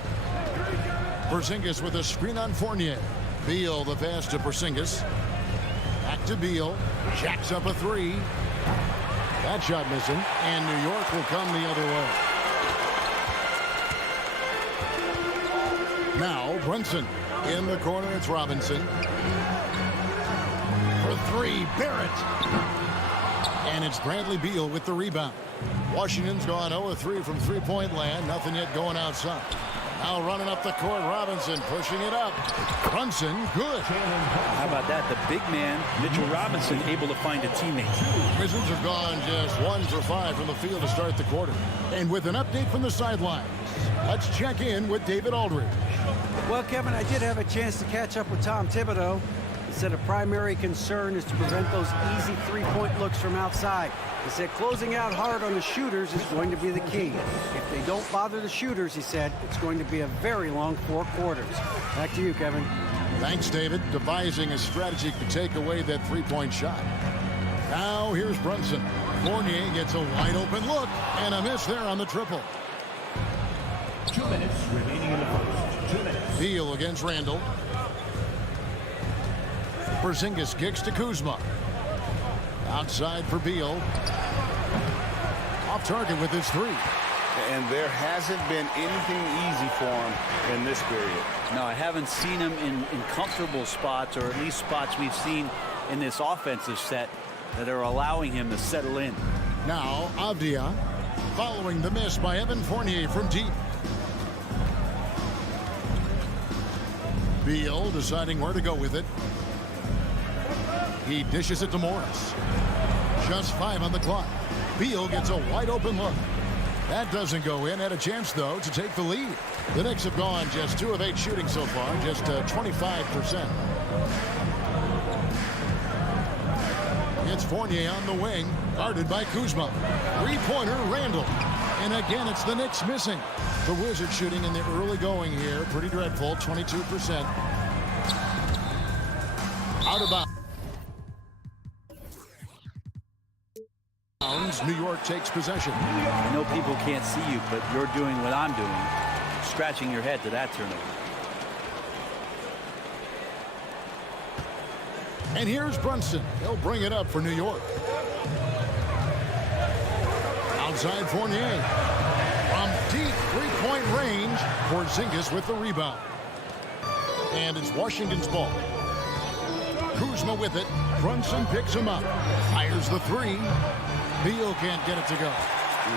Porzingis with a screen on Fournier. Beal the pass to Porzingis. Back to Beal. Jacks up a three. That shot missing. And New York will come the other way. Now Brunson. In the corner, it's Robinson. For three, Barrett. And it's Bradley Beal with the rebound. Washington's gone 0-3 from three-point land. Nothing yet going outside. Now running up the court, Robinson pushing it up. Brunson, good. How about that? The big man, Mitchell Robinson, able to find a teammate. Wizards have gone just 1 for 5 from the field to start the quarter. And with an update from the sidelines, let's check in with David Aldridge. Well, Kevin, I did have a chance to catch up with Tom Thibodeau. He said a primary concern is to prevent those easy three-point looks from outside. He said closing out hard on the shooters is going to be the key. If they don't bother the shooters, he said, it's going to be a very long 4 quarters. Back to you, Kevin. Thanks, David. Devising a strategy to take away that three-point shot. Now here's Brunson. Fournier gets a wide-open look and a miss there on the triple. 2 minutes remaining in the first. 2 minutes. Beal against Randall. Porzingis kicks to Kuzma. Outside for Beal. Off target with his three. And there hasn't been anything easy for him in this period. No, I haven't seen him in comfortable spots, or at least spots we've seen in this offensive set that are allowing him to settle in. Now Avdia following the miss by Evan Fournier from deep. Beal deciding where to go with it. He dishes it to Morris. Just 5 on the clock. Beal gets a wide open look. That doesn't go in. Had a chance, though, to take the lead. The Knicks have gone just 2 of 8 shooting so far, just 25%. It's Fournier on the wing, guarded by Kuzma. Three-pointer, Randall. And again, it's the Knicks missing. The Wizards shooting in the early going here. Pretty dreadful, 22%. Out of bounds. New York takes possession. I know people can't see you, but you're doing what I'm doing, scratching your head to that turnover. And here's Brunson. He'll bring it up for New York. Outside Fournier. From deep three-point range, Porzingis with the rebound. And it's Washington's ball. Kuzma with it. Brunson picks him up. Fires the three. Beal can't get it to go.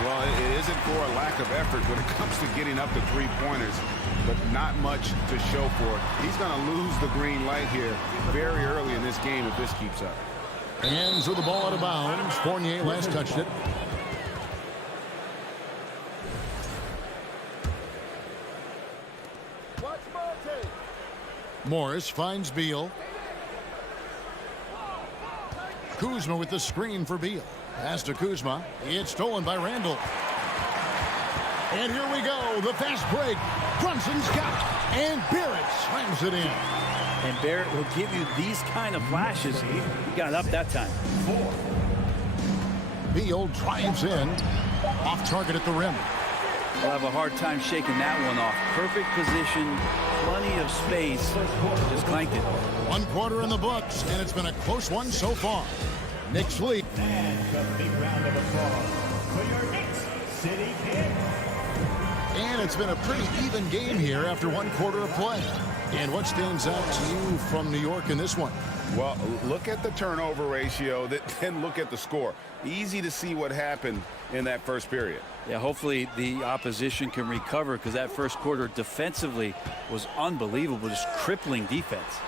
Well, it isn't for a lack of effort when it comes to getting up to three-pointers, but not much to show for it. He's going to lose the green light here very early in this game if this keeps up. Hands with the ball out of bounds. Fournier last touched it. Morris finds Beal. Kuzma with the screen for Beal. Pass to Kuzma. It's stolen by Randall. And here we go. The fast break. Brunson's got it. And Barrett slams it in. And Barrett will give you these kind of flashes. He got up that time. Beal drives in. Off target at the rim. We'll have a hard time shaking that one off. Perfect position, plenty of space. Just clanked it. 1 quarter in the books, and it's been a close one so far. Knicks lead. And a big round of applause for your Knicks City Kings. And it's been a pretty even game here after 1 quarter of play. And what stands out to you from New York in this one? Well, look at the turnover ratio, then look at the score. Easy to see what happened in that first period. Yeah, hopefully the opposition can recover, because that first quarter defensively was unbelievable, just crippling defense.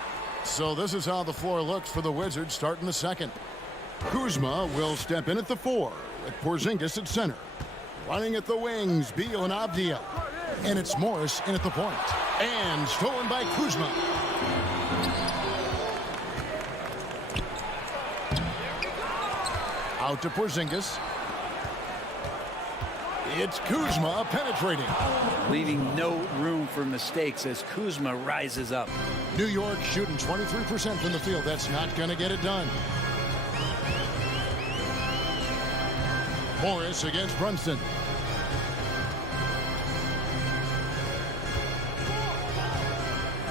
So this is how the floor looks for the Wizards starting the second. Kuzma will step in at the 4 with Porzingis at center. Running at the wings, Beal and Avdia. And it's Morris in at the point. And stolen by Kuzma. Out to Porzingis. It's Kuzma penetrating. Leaving no room for mistakes as Kuzma rises up. New York shooting 23% from the field. That's not going to get it done. Morris against Brunson.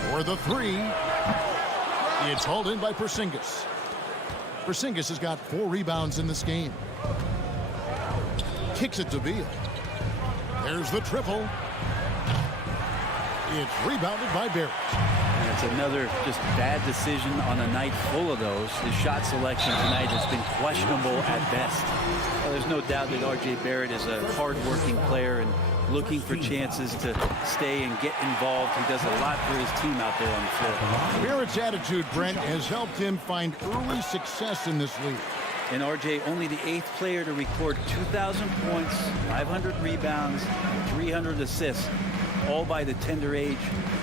For the 3. It's hauled in by Porzingis. Porzingis has got 4 rebounds in this game. Kicks it to Beal. There's the triple. It's rebounded by Barrett. And it's another just bad decision on a night full of those. His shot selection tonight has been questionable at best. Well, there's no doubt that R.J. Barrett is a hard-working player and looking for chances to stay and get involved. He does a lot for his team out there on the floor. Barrett's attitude, Brent, has helped him find early success in this league. And R.J. only the 8th player to record 2,000 points, 500 rebounds, 300 assists, all by the tender age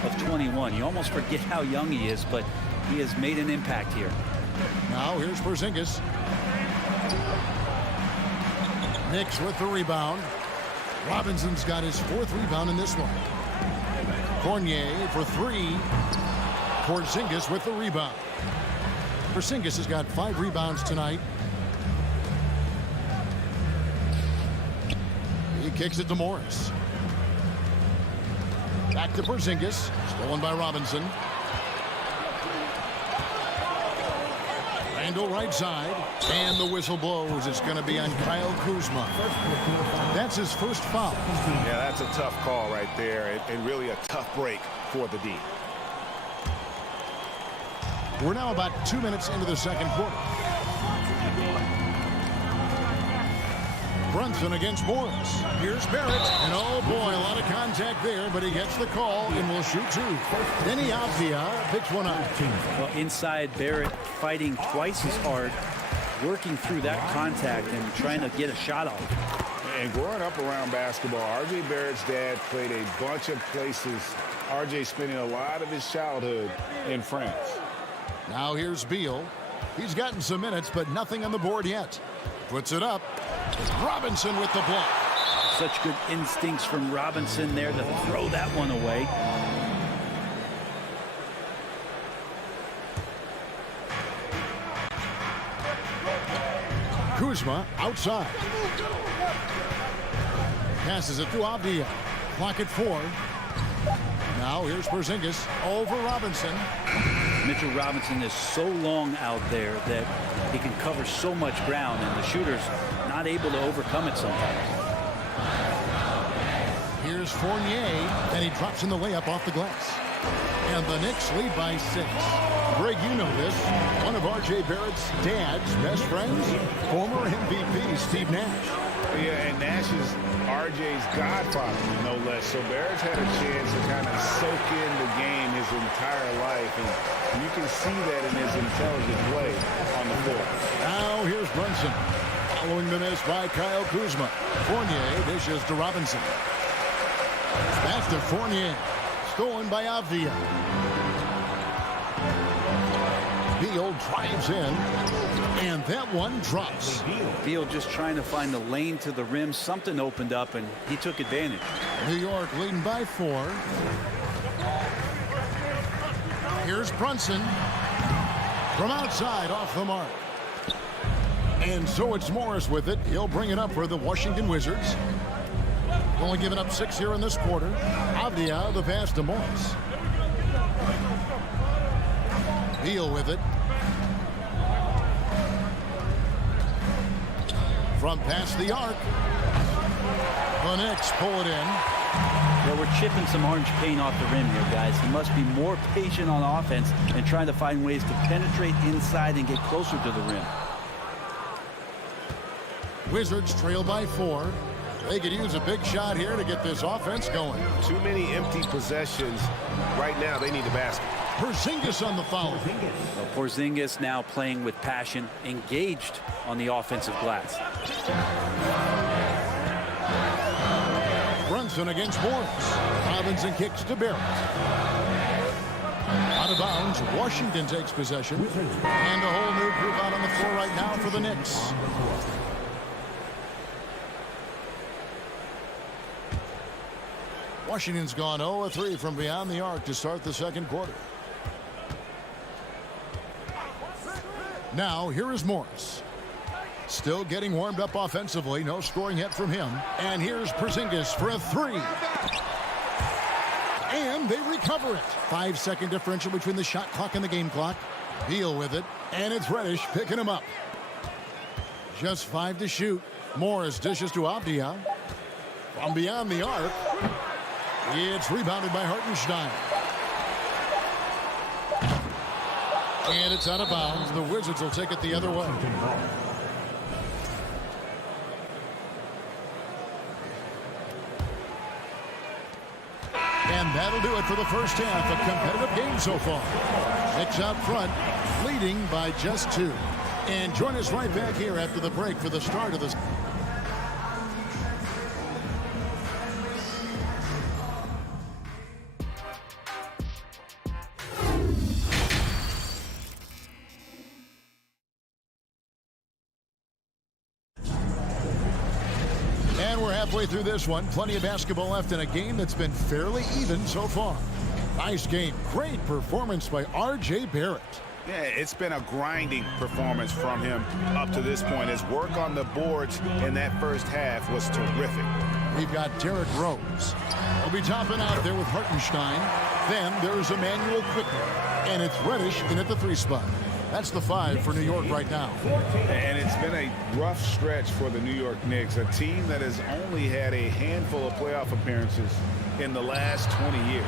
of 21. You almost forget how young he is, but he has made an impact here. Now here's Porzingis. Knicks with the rebound. Robinson's got his 4th rebound in this one. Fournier for 3. Porzingis with the rebound. Porzingis has got 5 rebounds tonight. He kicks it to Morris. Back to Porzingis. Stolen by Robinson. Randall right side. And the whistle blows. It's going to be on Kyle Kuzma. That's his first foul. Yeah, that's a tough call right there, and really a tough break for the D. We're now about 2 minutes into the second quarter. Brunson against Morris. Here's Barrett. And oh boy, a lot of contact there, but he gets the call and will shoot 2. Denny Avdia picks one up. Well, inside, Barrett fighting twice as hard, working through that contact and trying to get a shot off. And growing up around basketball, R.J. Barrett's dad played a bunch of places. R.J. spending a lot of his childhood in France. Now here's Beal. He's gotten some minutes, but nothing on the board yet. Puts it up. Robinson with the block. Such good instincts from Robinson there to throw that one away. Kuzma outside. Passes it to Avdia. Clock at 4. Now here's Porzingis over Robinson. Mitchell Robinson is so long out there that he can cover so much ground, and the shooter's not able to overcome it sometimes. Here's Fournier, and he drops in the layup off the glass. And the Knicks lead by 6. Greg, you know this. One of R.J. Barrett's dad's best friends, former MVP Steve Nash. Yeah, and Nash is R.J.'s godfather, no less. So Barrett's had a chance to kind of soak in the game his entire life, and you can see that in his intelligent play on the floor. Now here's Brunson. Following the miss by Kyle Kuzma. Fournier dishes to Robinson. Back to Fournier. Stolen by Avdia. Beal drives in, and that one drops. Beal just trying to find the lane to the rim. Something opened up, and he took advantage. New York leading by 4. Here's Brunson from outside off the mark. And so it's Morris with it. He'll bring it up for the Washington Wizards. Only giving up 6 here in this quarter. Avdia, the pass to Morris. Beal with it. From past the arc. The Knicks pull it in. Well, we're chipping some orange paint off the rim here, guys. He must be more patient on offense and trying to find ways to penetrate inside and get closer to the rim. Wizards trail by 4. They could use a big shot here to get this offense going. Too many empty possessions. Right now, they need a basket. Porzingis on the foul. Well, Porzingis now playing with passion, engaged on the offensive glass. Brunson against Morris. Robinson kicks to Barrett. Out of bounds, Washington takes possession. And a whole new group out on the floor right now for the Knicks. Washington's gone 0-3 from beyond the arc to start the second quarter. Now, here is Morris. Still getting warmed up offensively. No scoring yet from him. And here's Porzingis for a 3. And they recover it. 5-second differential between the shot clock and the game clock. Beal with it. And it's Reddish picking him up. Just 5 to shoot. Morris dishes to Avdia. From beyond the arc. It's rebounded by Hartenstein. And it's out of bounds. The Wizards will take it the other way. And that'll do it for the first half. A competitive game so far. Knicks out front, leading by just 2. And join us right back here after the break for the start of this. Halfway through this one, plenty of basketball left in a game that's been fairly even so far. Nice game. Great performance by R.J. Barrett. Yeah, it's been a grinding performance from him up to this point. His work on the boards in that first half was terrific. We've got Derrick Rose. He'll be topping out there with Hartenstein. Then there's Emmanuel Quickly. And it's Reddish in at the 3 spot. That's the 5 for New York right now. And it's been a rough stretch for the New York Knicks, a team that has only had a handful of playoff appearances in the last 20 years.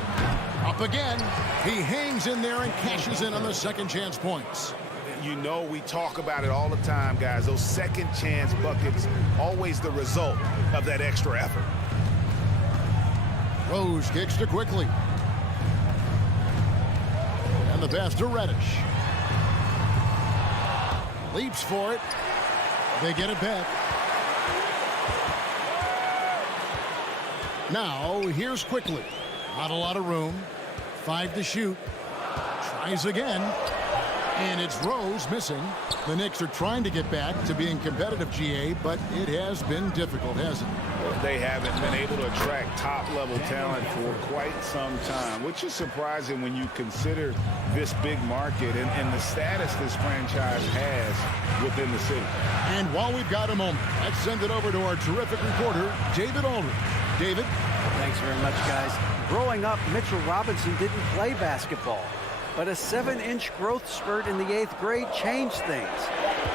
Up again. He hangs in there and cashes in on the second chance points. You know, we talk about it all the time, guys. Those second chance buckets, always the result of that extra effort. Rose kicks to Quickly. And the pass to Reddish. Leaps for it. They get it back. Now, here's Quickly. Not a lot of room. 5 to shoot. Tries again. And it's Rose missing. The Knicks are trying to get back to being competitive, GA, but it has been difficult, hasn't it? They haven't been able to attract top-level talent for quite some time, which is surprising when you consider this big market and the status this franchise has within the city. And while we've got a moment, let's send it over to our terrific reporter, David Aldridge. David? Thanks very much, guys. Growing up, Mitchell Robinson didn't play basketball. But a 7-inch growth spurt in the 8th grade changed things.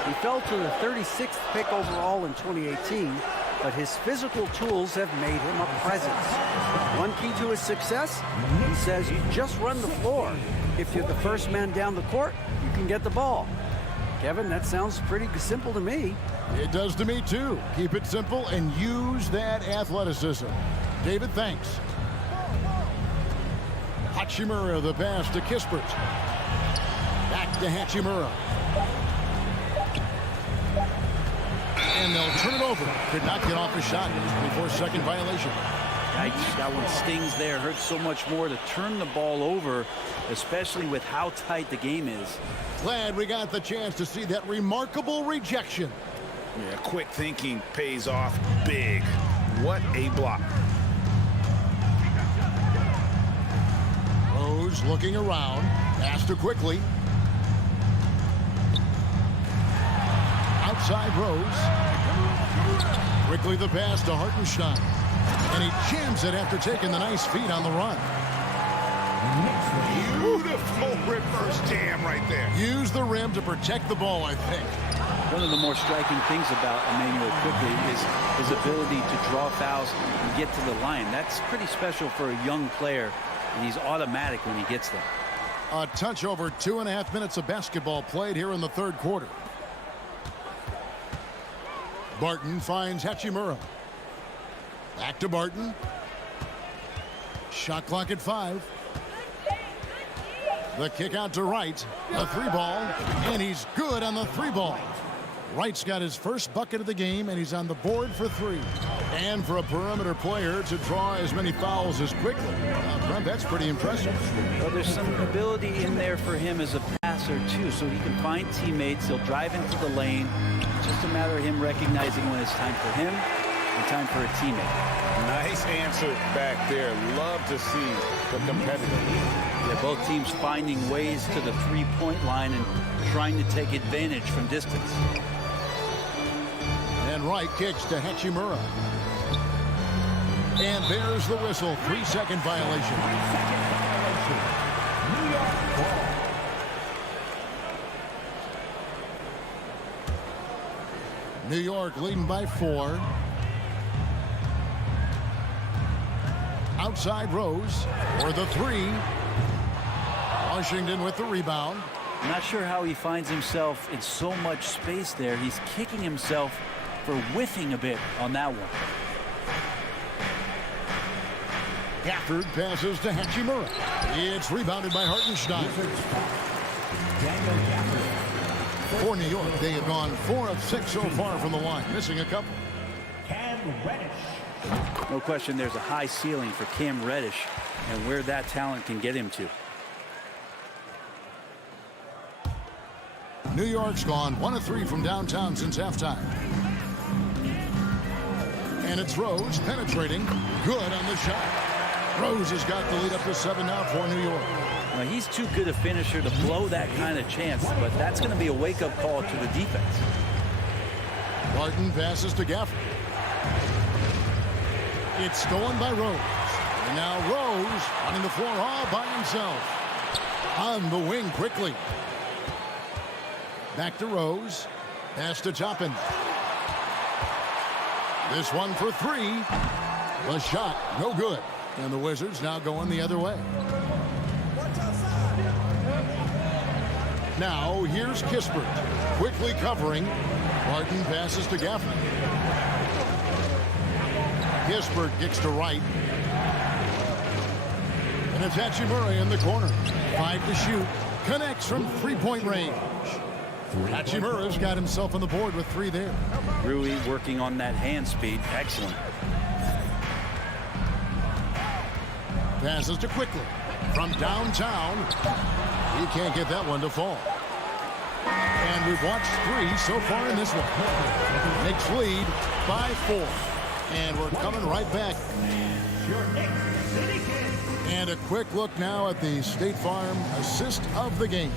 He fell to the 36th pick overall in 2018, but his physical tools have made him a presence. One key to his success, he says, you just run the floor. If you're the first man down the court, you can get the ball. Kevin, that sounds pretty simple to me. It does to me, too. Keep it simple and use that athleticism. David, thanks. Hachimura, the pass to Kispert. Back to Hachimura. And they'll turn it over. Could not get off a shot. 24-second violation. Yikes, that one stings there. Hurts so much more to turn the ball over, especially with how tight the game is. Glad we got the chance to see that remarkable rejection. Yeah, quick thinking pays off big. What a block. Rose looking around. Pass to Quickly. outside Rose. Quickly the pass to Hartenstein. And he jams it after taking the nice feed on the run. Beautiful reverse jam right there. Use the rim to protect the ball, I think. One of the more striking things about Emmanuel quickly is his ability to draw fouls and get to the line. That's pretty special for a young player, and he's automatic when he gets them. A touch over 2.5 minutes of basketball played here in the third quarter. Barton finds Hachimura. Back to Barton. Shot clock at 5. The kick out to Wright. A 3-ball, and he's good on the 3-ball. Wright's got his first bucket of the game, and he's on the board for 3. And for a perimeter player to draw as many fouls as quickly, Brent, that's pretty impressive. Well, there's some ability in there for him as a passer, too, so he can find teammates. He'll drive into the lane. It's just a matter of him recognizing when it's time for him and time for a teammate. Nice answer back there. Love to see the competitive. Yeah, both teams finding ways to the three-point line and trying to take advantage from distance. And Wright kicks to Hachimura. And there's the whistle. 3-second violation. New York ball. New York leading by 4. Outside Rose for the 3. Washington with the rebound. I'm not sure how he finds himself in so much space there. He's kicking himself for whiffing a bit on that one. Gafford passes to Hachimura. It's rebounded by Hartenstein. For New York, they have gone 4 of 6 so far from the line, missing a couple. Cam Reddish. No question there's a high ceiling for Cam Reddish and where that talent can get him to. New York's gone 1 of 3 from downtown since halftime. And it's Rose penetrating. Good on the shot. Rose has got the lead up to 7 now for New York. Now, he's too good a finisher to blow that kind of chance, but that's going to be a wake-up call to the defense. Barton passes to Gafford. It's stolen by Rose. And now Rose running the floor all by himself. On the wing quickly. Back to Rose. Pass to Toppin. This one for 3. The shot, no good. And the Wizards now going the other way. Now here's Kispert. Quickly covering. Barton passes to Gafford. Kispert kicks to Wright. And it's Hachimura in the corner. 5 to shoot. Connects from 3-point range. Hachimura's got himself on the board with 3 there. Rui working on that hand speed. Excellent. Passes to Quickly. From downtown. He can't get that one to fall. And we've watched 3 so far in this one. Knicks lead by 4. And we're coming right back. And a quick look now at the State Farm assist of the game.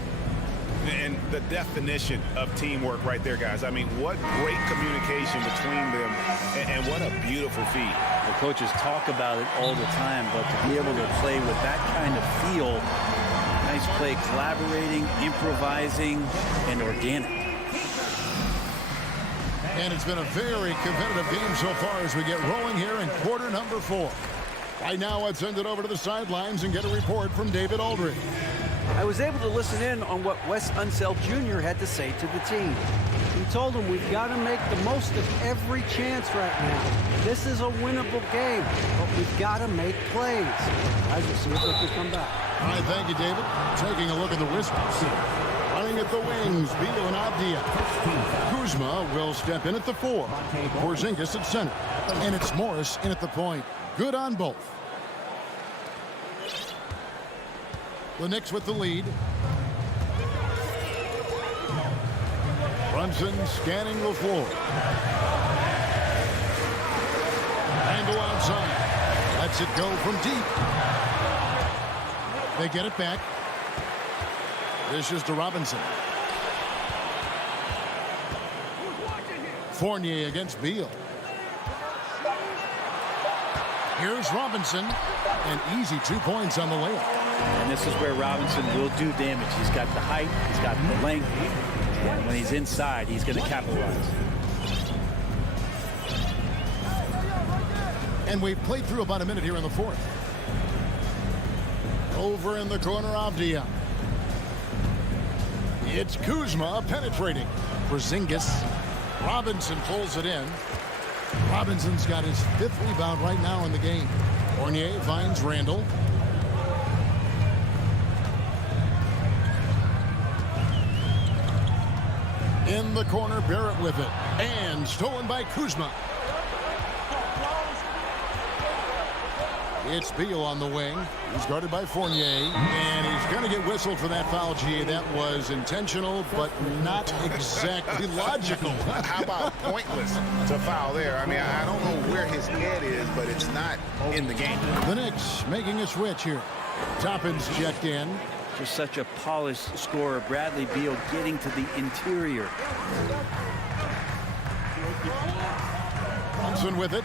And the definition of teamwork right there, guys. I mean, what great communication between them, and what a beautiful feed. The coaches talk about it all the time, but to be able to play with that kind of feel, nice play, collaborating, improvising, and organic. And it's been a very competitive game so far as we get rolling here in quarter number 4. Right now, let's send it over to the sidelines and get a report from David Aldridge. I was able to listen in on what Wes Unseld Jr. had to say to the team. He told them we've got to make the most of every chance right now. This is a winnable game, but we've got to make plays. I just see if they can come back. All right, thank you, David. Taking a look at the Wizards. Running at the wings, Beal and Abdia. Kuzma will step in at the 4. Porzingis at center. And it's Morris in at the point. Good on both. The Knicks with the lead. Brunson scanning the floor. Randall outside. Lets it go from deep. They get it back. This is to Robinson. Fournier against Beal. Here's Robinson. An easy 2 points on the layup. And this is where Robinson will do damage. He's got the height, he's got the length, and when he's inside, he's going to capitalize. And we've played through about a minute here in the fourth. Over in the corner, Avdia. It's Kuzma penetrating. Porzingis. Robinson pulls it in. Robinson's got his 5th rebound right now in the game. Fournier finds Randall. In the corner, Barrett with it. And stolen by Kuzma. It's Beal on the wing. He's guarded by Fournier. And he's going to get whistled for that foul, G. That was intentional, but not exactly logical. How about pointless to foul there? I mean, I don't know where his head is, but it's not in the game. The Knicks making a switch here. Toppin's checked in. Just such a polished scorer. Bradley Beal getting to the interior. Thompson with it.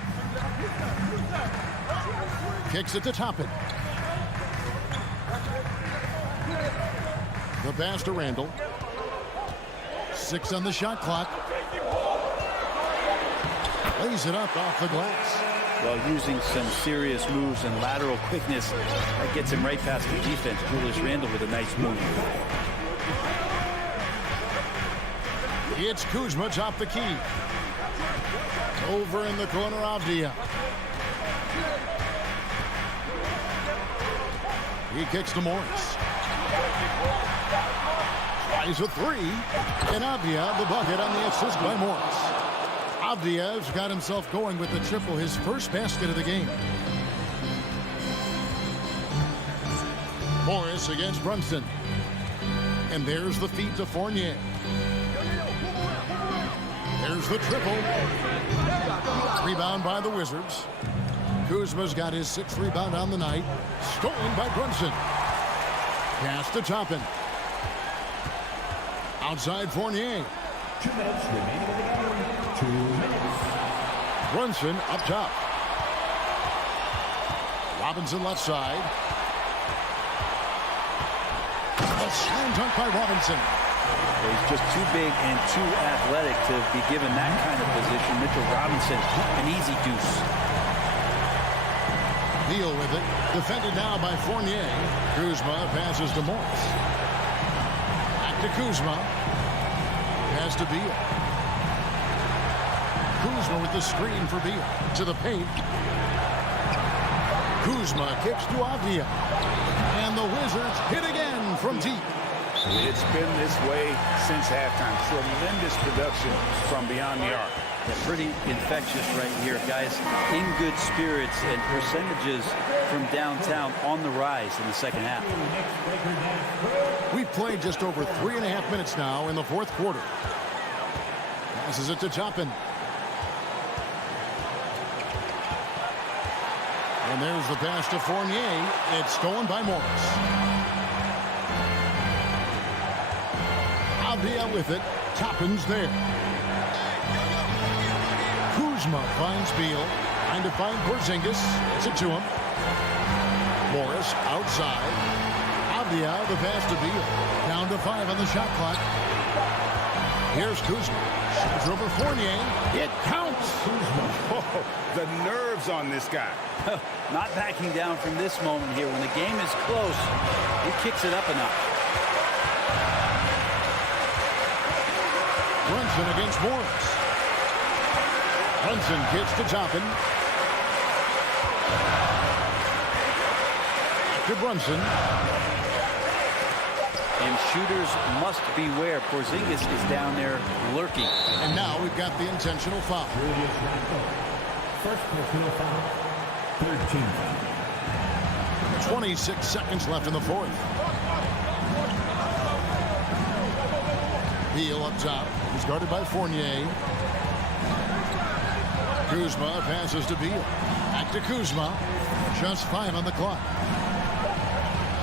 Kicks it to Toppin. The pass to Randall. 6 on the shot clock. Lays it up off the glass. Well, using some serious moves and lateral quickness, that gets him right past the defense. Julius Randle with a nice move. It's Kuzma top the key. Over in the corner, Avdia. He kicks to Morris. Tries a 3. And Avdia, the bucket on the assist by Morris. Avdia's got himself going with the triple, his first basket of the game. Morris against Brunson. And there's the feed to Fournier. There's the triple. Rebound by the Wizards. Kuzma's got his 6th rebound on the night. Stolen by Brunson. Pass to Toppin. Outside Fournier. 2 minutes remaining in the game. 2 minutes. Brunson up top. Robinson left side. A slam dunk by Robinson. He's just too big and too athletic to be given that kind of position. Mitchell Robinson, an easy deuce. Beal with it. Defended now by Fournier. Kuzma passes to Morris. Back to Kuzma. Pass to Beal. Kuzma with the screen for Beal. To the paint. Kuzma kicks to Avdia. And the Wizards hit again from deep. It's been this way since halftime. Tremendous production from beyond the arc. Pretty infectious right here, guys. In good spirits and percentages from downtown on the rise in the second half. We've played just over 3.5 minutes now in the fourth quarter. Passes it to Toppin. And there's the pass to Fournier. It's stolen by Morris. Avdia with it. Toppin's there. Kuzma finds Beal. Trying to find Porzingis. Gets it to him. Morris outside. Avdia, the pass to Beal. Down to 5 on the shot clock. Here's Kuzma. Shots over Fournier. It counts. Oh, the nerves on this guy. Not backing down from this moment here. When the game is close, he kicks it up a notch. Brunson against Morris. Brunson gets to Toppin. To Brunson. And shooters must beware. Porzingis is down there lurking. And now we've got the intentional foul. First personal foul. 13. 26 seconds left in the fourth. Beal up top. He's guarded by Fournier. Kuzma passes to Beal. Back to Kuzma. Just 5 on the clock.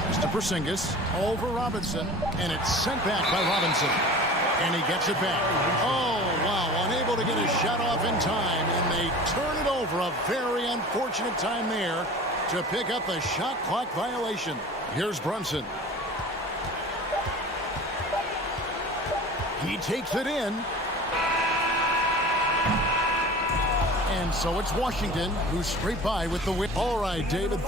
It's to Porzingis. Over Robinson. And it's sent back by Robinson. And he gets it back. Oh, wow. Unable able to get a shot off in time, and they turn it over. A very unfortunate time there to pick up a shot clock violation. Here's Brunson. He takes it in. And so it's Washington who's straight by with the win. All right, David.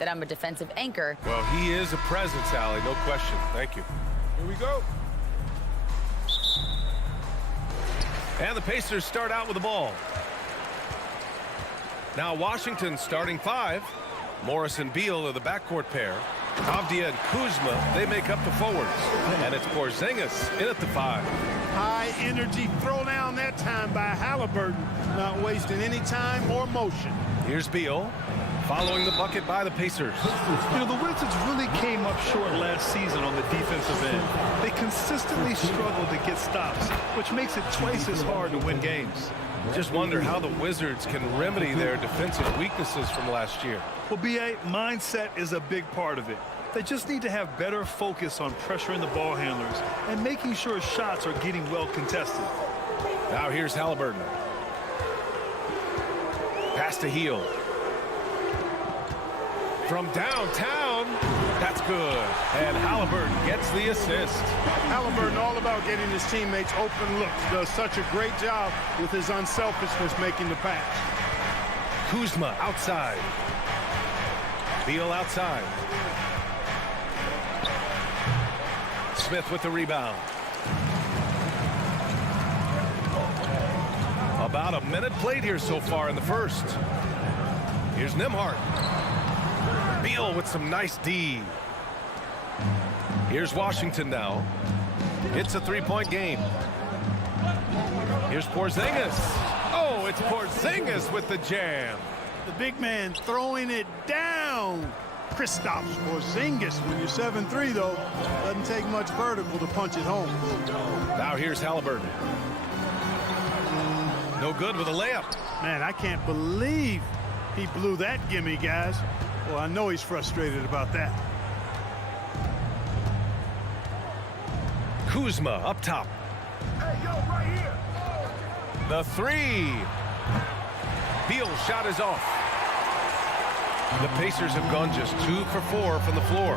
that I'm a defensive anchor. Well, he is a presence, Allie, no question. Thank you. Here we go. And the Pacers start out with the ball. Now Washington starting five. Morris and Beal are the backcourt pair. Avdia and Kuzma, they make up the forwards. And it's Porzingis in at the five. High energy throwdown that time by Halliburton. Not wasting any time or motion. Here's Beal. Following the bucket by the Pacers. You know, the Wizards really came up short last season on the defensive end. They consistently struggle to get stops, which makes it twice as hard to win games. Just wonder how the Wizards can remedy their defensive weaknesses from last year. Well, B.A., mindset is a big part of it. They just need to have better focus on pressuring the ball handlers and making sure shots are getting well contested. Now here's Halliburton. Pass to Heel. From downtown, that's good. And Halliburton gets the assist. Halliburton all about getting his teammates open looks. Does such a great job with his unselfishness making the pass. Kuzma outside. Beal outside. Smith with the rebound. About a minute played here so far in the first. Here's Nembhard. Beal with some nice D. Here's Washington now. It's a three-point game. Here's Porzingis. Oh, it's Porzingis with the jam. The big man throwing it down. Kristaps Porzingis. When you're 7'3", though, doesn't take much vertical to punch it home. Now here's Halliburton. No good with a layup. Man, I can't believe he blew that gimme, guys. Well, I know he's frustrated about that. Kuzma up top. Hey, yo, right here. The three. Beal's shot is off. The Pacers have gone just 2 for 4 from the floor.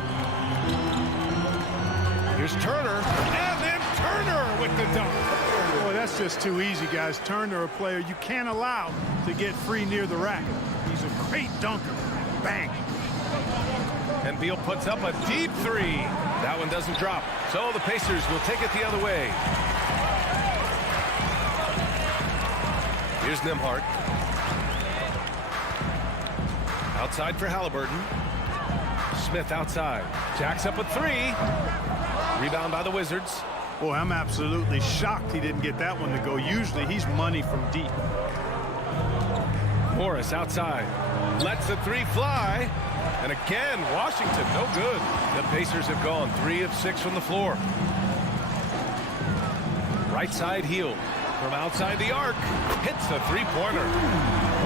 Here's Turner, and then Turner with the dunk. Boy, that's just too easy, guys. Turner, a player you can't allow to get free near the rack. He's a great dunker. Bang. And Beal puts up a deep three. That one doesn't drop. So the Pacers will take it the other way. Here's Nembhard. Outside for Halliburton. Smith outside. Jacks up a three. Rebound by the Wizards. Boy, I'm absolutely shocked he didn't get that one to go. Usually he's money from deep. Morris outside. Lets the three fly. And again, Washington, no good. The Pacers have gone 3 of 6 from the floor. Right side, Hield. From outside the arc. Hits a three-pointer.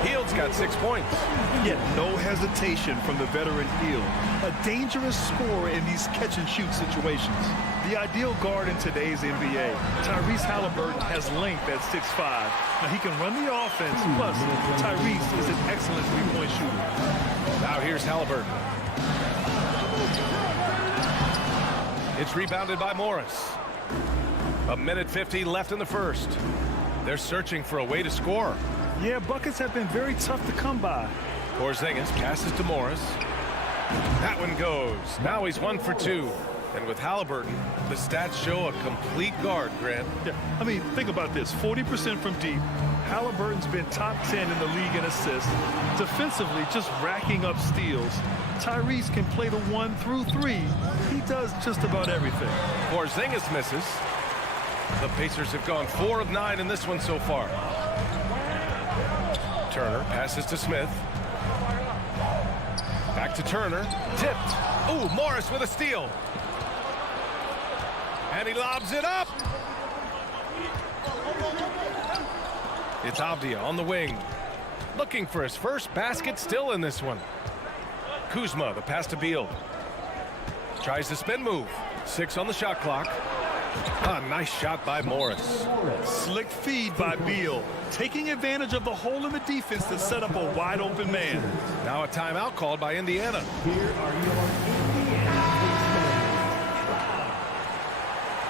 Hield's got 6 points. Yet no hesitation from the veteran Hield. A dangerous scorer in these catch-and-shoot situations. The ideal guard in today's NBA. Tyrese Halliburton has length at 6'5". Now he can run the offense, plus Tyrese is an excellent three-point shooter. Now here's Halliburton. It's rebounded by Morris. 1:50 left in the first. They're searching for a way to score. Yeah, buckets have been very tough to come by. Porzingis passes to Morris. That one goes. Now he's 1 for 2. And with Halliburton, the stats show a complete guard, Grant. Yeah, I mean, think about this. 40% from deep. Halliburton's been top 10 in the league in assists. Defensively, just racking up steals. Tyrese can play the 1 through 3. He does just about everything. Porzingis misses. The Pacers have gone 4 of 9 in this one so far. Turner passes to Smith. Back to Turner. Tipped. Ooh, Morris with a steal. And he lobs it up. It's Avdia on the wing. Looking for his first basket still in this one. Kuzma, the pass to Beal. Tries the spin move. 6 on the shot clock. A nice shot by Morris. Slick feed by Beal. Taking advantage of the hole in the defense to set up a wide open man. Now a timeout called by Indiana. Here are your Indiana.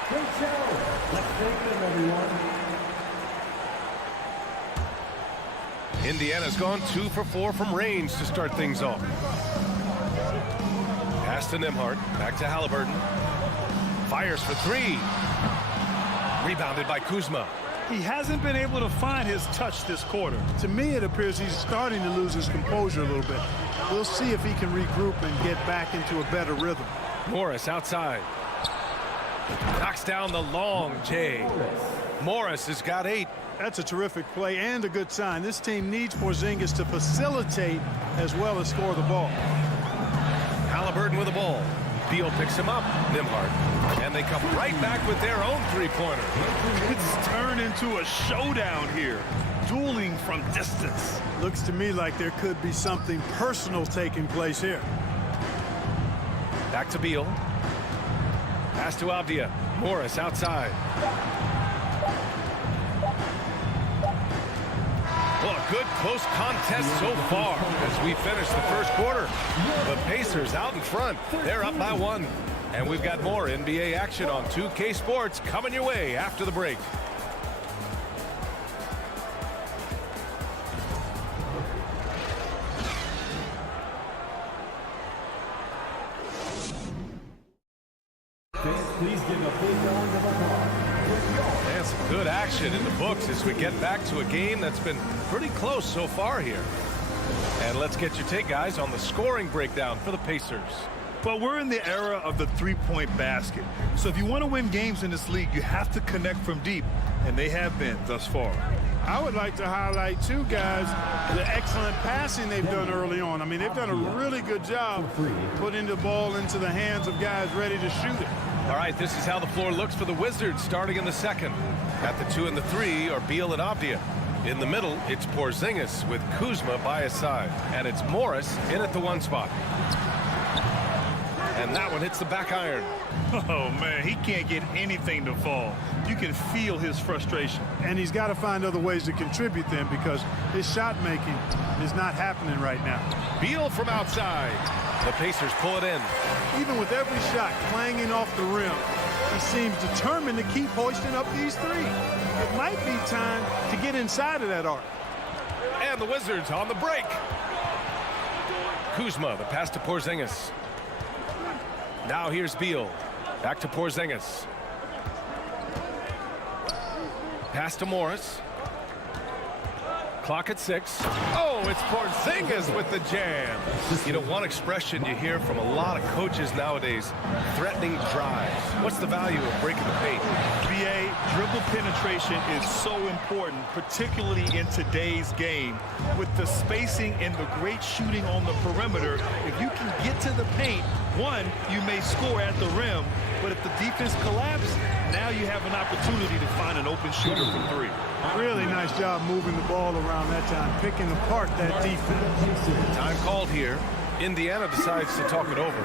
Great show. Let's thank them, everyone. Indiana's gone 2 for 4 from range to start things off. Pass to Nembhard. Back to Halliburton. Fires for 3. Rebounded by Kuzma. He hasn't been able to find his touch this quarter. To me, it appears he's starting to lose his composure a little bit. We'll see if he can regroup and get back into a better rhythm. Morris outside. Knocks down the long J. Morris has got 8. That's a terrific play and a good sign. This team needs Porzingis to facilitate as well as score the ball. Halliburton with the ball. Beal picks him up. Nembhard. And they come right back with their own three-pointer. It's turned into a showdown here. Dueling from distance. Looks to me like there could be something personal taking place here. Back to Beal. Pass to Avdia. Morris outside. Well, a good close contest so far as we finish the first quarter. The Pacers out in front. They're up by 1. And we've got more NBA action on 2K Sports coming your way after the break. Please give a big round of applause. And some good action in the books as we get back to a game that's been pretty close so far here. And let's get your take, guys, on the scoring breakdown for the Pacers. Well, we're in the era of the three-point basket. So if you want to win games in this league, you have to connect from deep, and they have been thus far. I would like to highlight, too, guys, the excellent passing they've done early on. I mean, they've done a really good job putting the ball into the hands of guys ready to shoot it. All right, this is how the floor looks for the Wizards starting in the second. At the 2 and the 3 are Beal and Avdija. In the middle, it's Porzingis with Kuzma by his side. And it's Morris in at the 1 spot. And that one hits the back iron. Oh, man, he can't get anything to fall. You can feel his frustration. And he's got to find other ways to contribute then, because his shot making is not happening right now. Beal from outside. The Pacers pull it in. Even with every shot clanging off the rim, he seems determined to keep hoisting up these threes. It might be time to get inside of that arc. And the Wizards on the break. Kuzma, the pass to Porzingis. Now here's Beal. Back to Porzingis. Pass to Morris. Clock at 6. Oh, it's Porzingis with the jam. You know, one expression you hear from a lot of coaches nowadays, threatening drives. What's the value of breaking the paint? BA, dribble penetration is so important, particularly in today's game. With the spacing and the great shooting on the perimeter, if you can get to the paint, one, you may score at the rim, but if the defense collapses, now you have an opportunity to find an open shooter from 3. Really nice job moving the ball around that time, picking apart that defense. Time called here. Indiana decides to talk it over.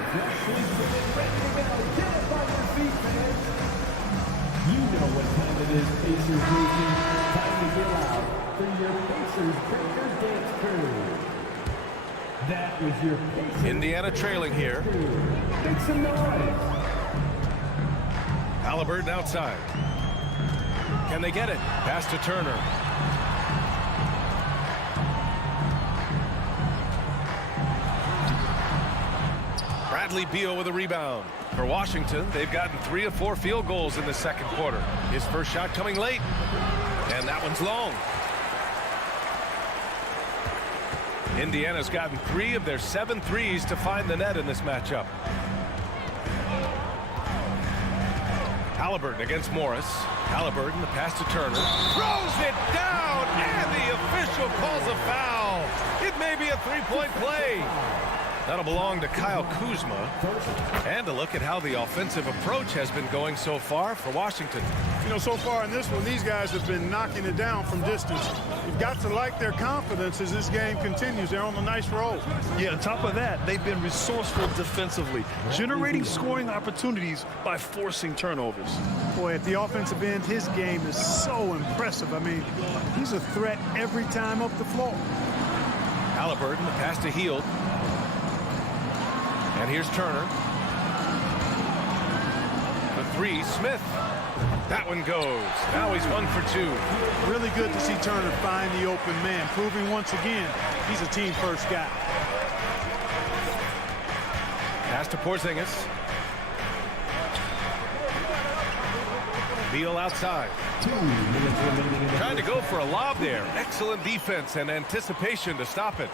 You know what time it is, Pacers Nation. Time to get out for your Pacers Breaker Dance Crew. That was your Pacers. Indiana trailing here. Make some noise. Halliburton outside. Can they get it? Pass to Turner. Bradley Beal with a rebound. For Washington, they've gotten 3 of 4 field goals in the second quarter. His first shot coming late. And that one's long. Indiana's gotten 3 of their 7 threes to find the net in this matchup. Halliburton against Morris. Halliburton, the pass to Turner. Throws it down, and the official calls a foul. It may be a 3-point play. That'll belong to Kyle Kuzma. And a look at how the offensive approach has been going so far for Washington. You know, so far in this one, these guys have been knocking it down from distance. You've got to like their confidence as this game continues. They're on a nice roll. Yeah, on top of that, they've been resourceful defensively, generating scoring opportunities by forcing turnovers. Boy, at the offensive end, his game is so impressive. I mean, he's a threat every time up the floor. Halliburton, the pass to Hield. And here's Turner. The 3, Smith. That one goes. Now he's 1 for 2. Really good to see Turner find the open man, proving once again he's a team-first guy. Pass to Porzingis. Beal outside. Trying to go for a lob there. Excellent defense and anticipation to stop it.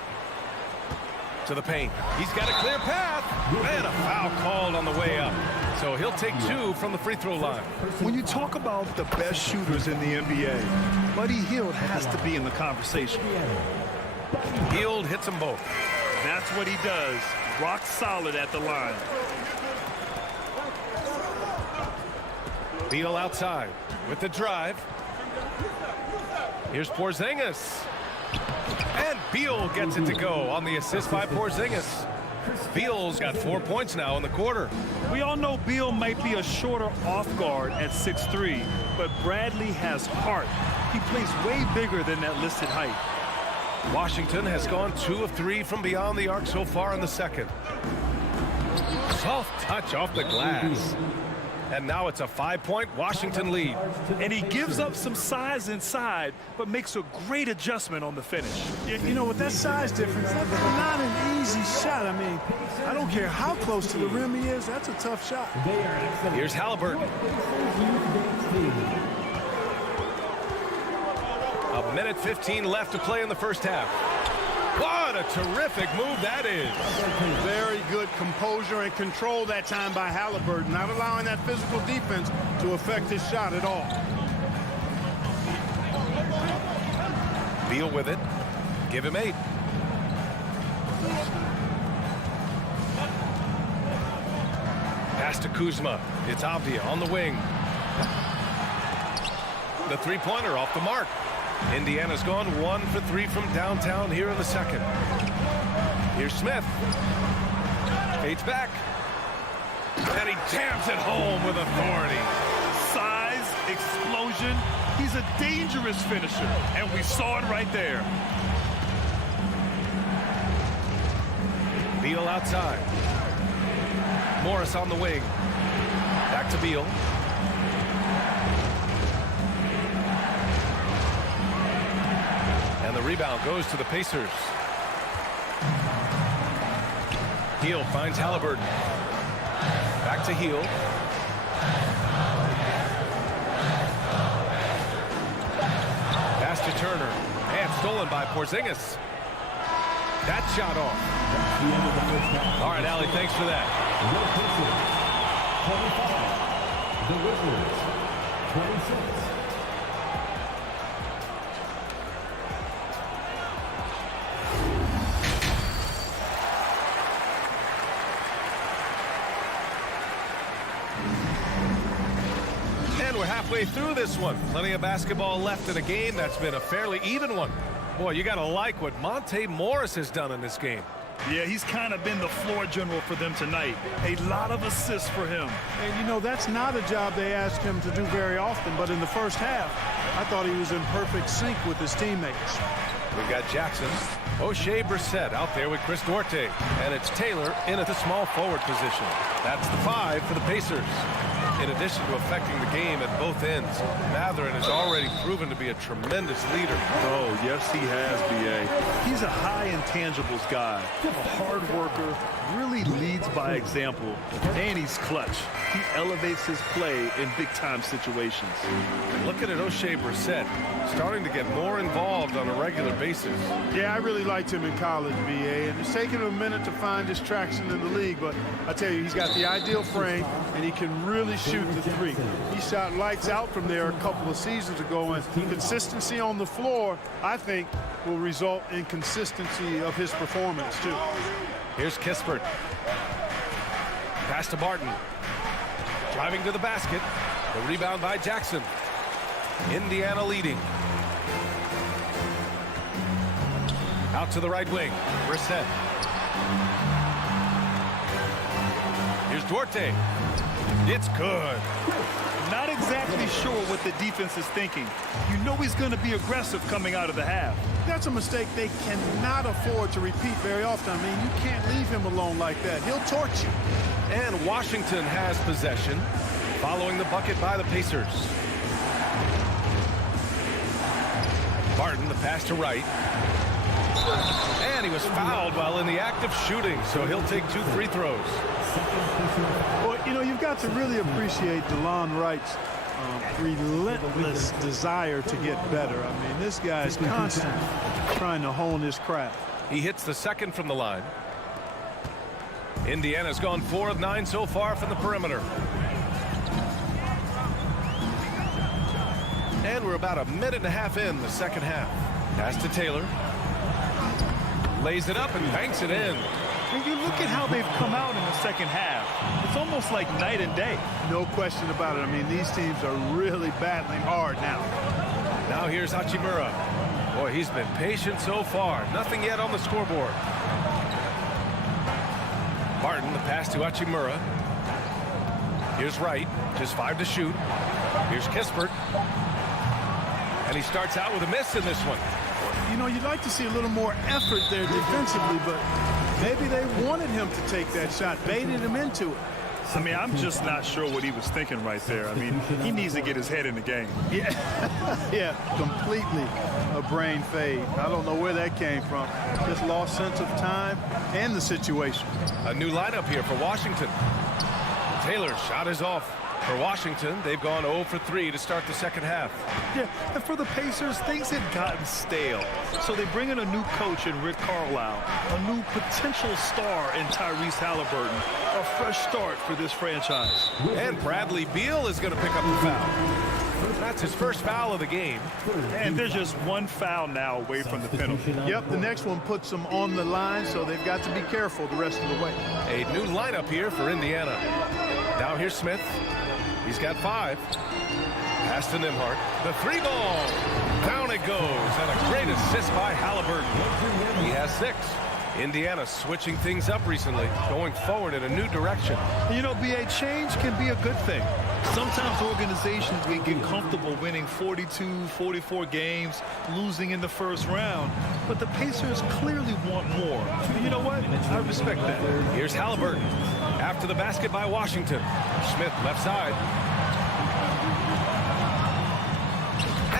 To the paint. He's got a clear path. And a foul called on the way up. So he'll take 2 from the free throw line. When you talk about the best shooters in the NBA, Buddy Hield has to be in the conversation. Hield hits them both. That's what he does. Rock solid at the line. Beal outside with the drive. Here's Porzingis. And Beal gets it to go on the assist by Porzingis. Beal's got 4 points now in the quarter. We all know Beal might be a shorter off guard at 6'3", but Bradley has heart. He plays way bigger than that listed height. Washington has gone 2 of 3 from beyond the arc so far in the second. Soft touch off the glass. And now it's a 5-point Washington lead. And he gives up some size inside, but makes a great adjustment on the finish. You know, with that size difference, that's not an easy shot. I mean, I don't care how close to the rim he is, that's a tough shot. Here's Halliburton. A minute 15 left to play in the first half. What a terrific move that is. Very good composure and control that time by Halliburton, not allowing that physical defense to affect his shot at all. Beal with it. Give him 8. Pass to Kuzma. It's Avdia on the wing. The three-pointer off the mark. Indiana's gone 1 for 3 from downtown here in the second. Here's Smith. Fades back. And he jams it home with authority. Size, explosion. He's a dangerous finisher, and we saw it right there. Beal outside. Morris on the wing. Back to Beal. And the rebound goes to the Pacers. Heel finds Halliburton. Back to Heel. Pass to Turner. And stolen by Porzingis. That shot off. All right, Allie, thanks for that. The Wizards, 26. And we're halfway through this one. Plenty of basketball left in a game that's been a fairly even one. Boy, you got to like what Monte Morris has done in this game. Yeah, he's kind of been the floor general for them tonight. A lot of assists for him. And, you know, that's not a job they ask him to do very often, but in the first half, I thought he was in perfect sync with his teammates. We've got Jackson, O'Shea Brissett out there with Chris Duarte, and it's Taylor in at the small forward position. That's the 5 for the Pacers. In addition to affecting the game at both ends, Mathurin has already proven to be a tremendous leader. Oh, yes, he has, B.A. He's a high intangibles guy, a hard worker, really leads by example, and he's clutch. He elevates his play in big-time situations. Looking at O'Shea Brissett, starting to get more involved on a regular basis. Yeah, I really liked him in college, B.A., and it's taken him a minute to find his traction in the league, but I tell you, he's got the ideal frame, and he can really shoot the three. He shot lights out from there a couple of seasons ago, and consistency on the floor, I think, will result in consistency of his performance, too. Here's Kispert. Pass to Barton. Driving to the basket. The rebound by Jackson. Indiana leading. Out to the right wing. Brissett. Here's Duarte. It's good. Not exactly sure what the defense is thinking. You know he's going to be aggressive coming out of the half. That's a mistake they cannot afford to repeat very often. I mean, you can't leave him alone like that. He'll torch you. And Washington has possession following the bucket by the Pacers. Barton, the pass to right. And he was fouled while in the act of shooting, so he'll take 2 free throws. Well, you know, you've got to really appreciate DeLon Wright's relentless desire to get better. I mean, this guy's constantly trying to hone his craft. He hits the second from the line. Indiana's gone 4 of 9 so far from the perimeter. And we're about a minute and a half in the second half. Pass to Taylor. Lays it up and banks it in. When you look at how they've come out in the second half, it's almost like night and day. No question about it. I mean, these teams are really battling hard now. Now here's Hachimura. Boy, he's been patient so far. Nothing yet on the scoreboard. Barton, the pass to Hachimura. Here's Wright, just 5 to shoot. Here's Kispert. And he starts out with a miss in this one. You know, you'd like to see a little more effort there defensively, but maybe they wanted him to take that shot, baited him into it. I mean, I'm just not sure what he was thinking right there. I mean, he needs to get his head in the game. Yeah, yeah, completely a brain fade. I don't know where that came from. Just lost sense of time and the situation. A new lineup here for Washington. Taylor's shot is off. For Washington, they've gone 0 for 3 to start the second half. Yeah, and for the Pacers, things had gotten stale. So they bring in a new coach in Rick Carlisle, a new potential star in Tyrese Halliburton, a fresh start for this franchise. And Bradley Beal is going to pick up the foul. That's his first foul of the game. And there's just one foul now away from the penalty. Yep, the next one puts them on the line, so they've got to be careful the rest of the way. A new lineup here for Indiana. Now here's Smith. He's got 5. Pass to Nembhard. The 3 ball. Down it goes. And a great assist by Halliburton. He has 6. Indiana switching things up recently, going forward in a new direction. You know, BA, change can be a good thing. Sometimes organizations can get comfortable winning 42, 44 games, losing in the first round. But the Pacers clearly want more. And you know what? I respect that. Here's Halliburton. After the basket by Washington. Smith left side.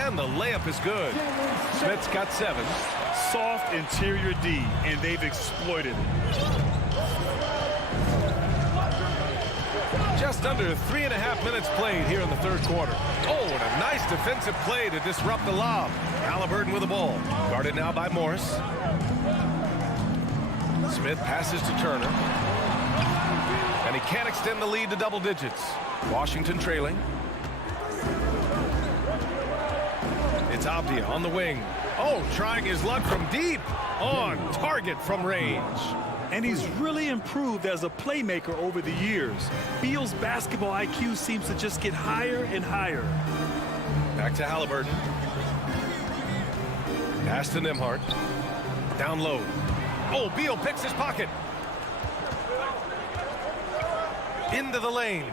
And the layup is good. Smith's got 7. Soft interior D, and they've exploited it. Just under 3.5 minutes played here in the third quarter. Oh, and a nice defensive play to disrupt the lob. Halliburton with the ball. Guarded now by Morris. Smith passes to Turner. And he can't extend the lead to double digits. Washington trailing. It's Avdia on the wing. Oh, trying his luck from deep. On target from range. And he's really improved as a playmaker over the years. Beal's basketball IQ seems to just get higher and higher. Back to Halliburton. Pass to Nembhard. Down low. Oh, Beal picks his pocket. Into the lane.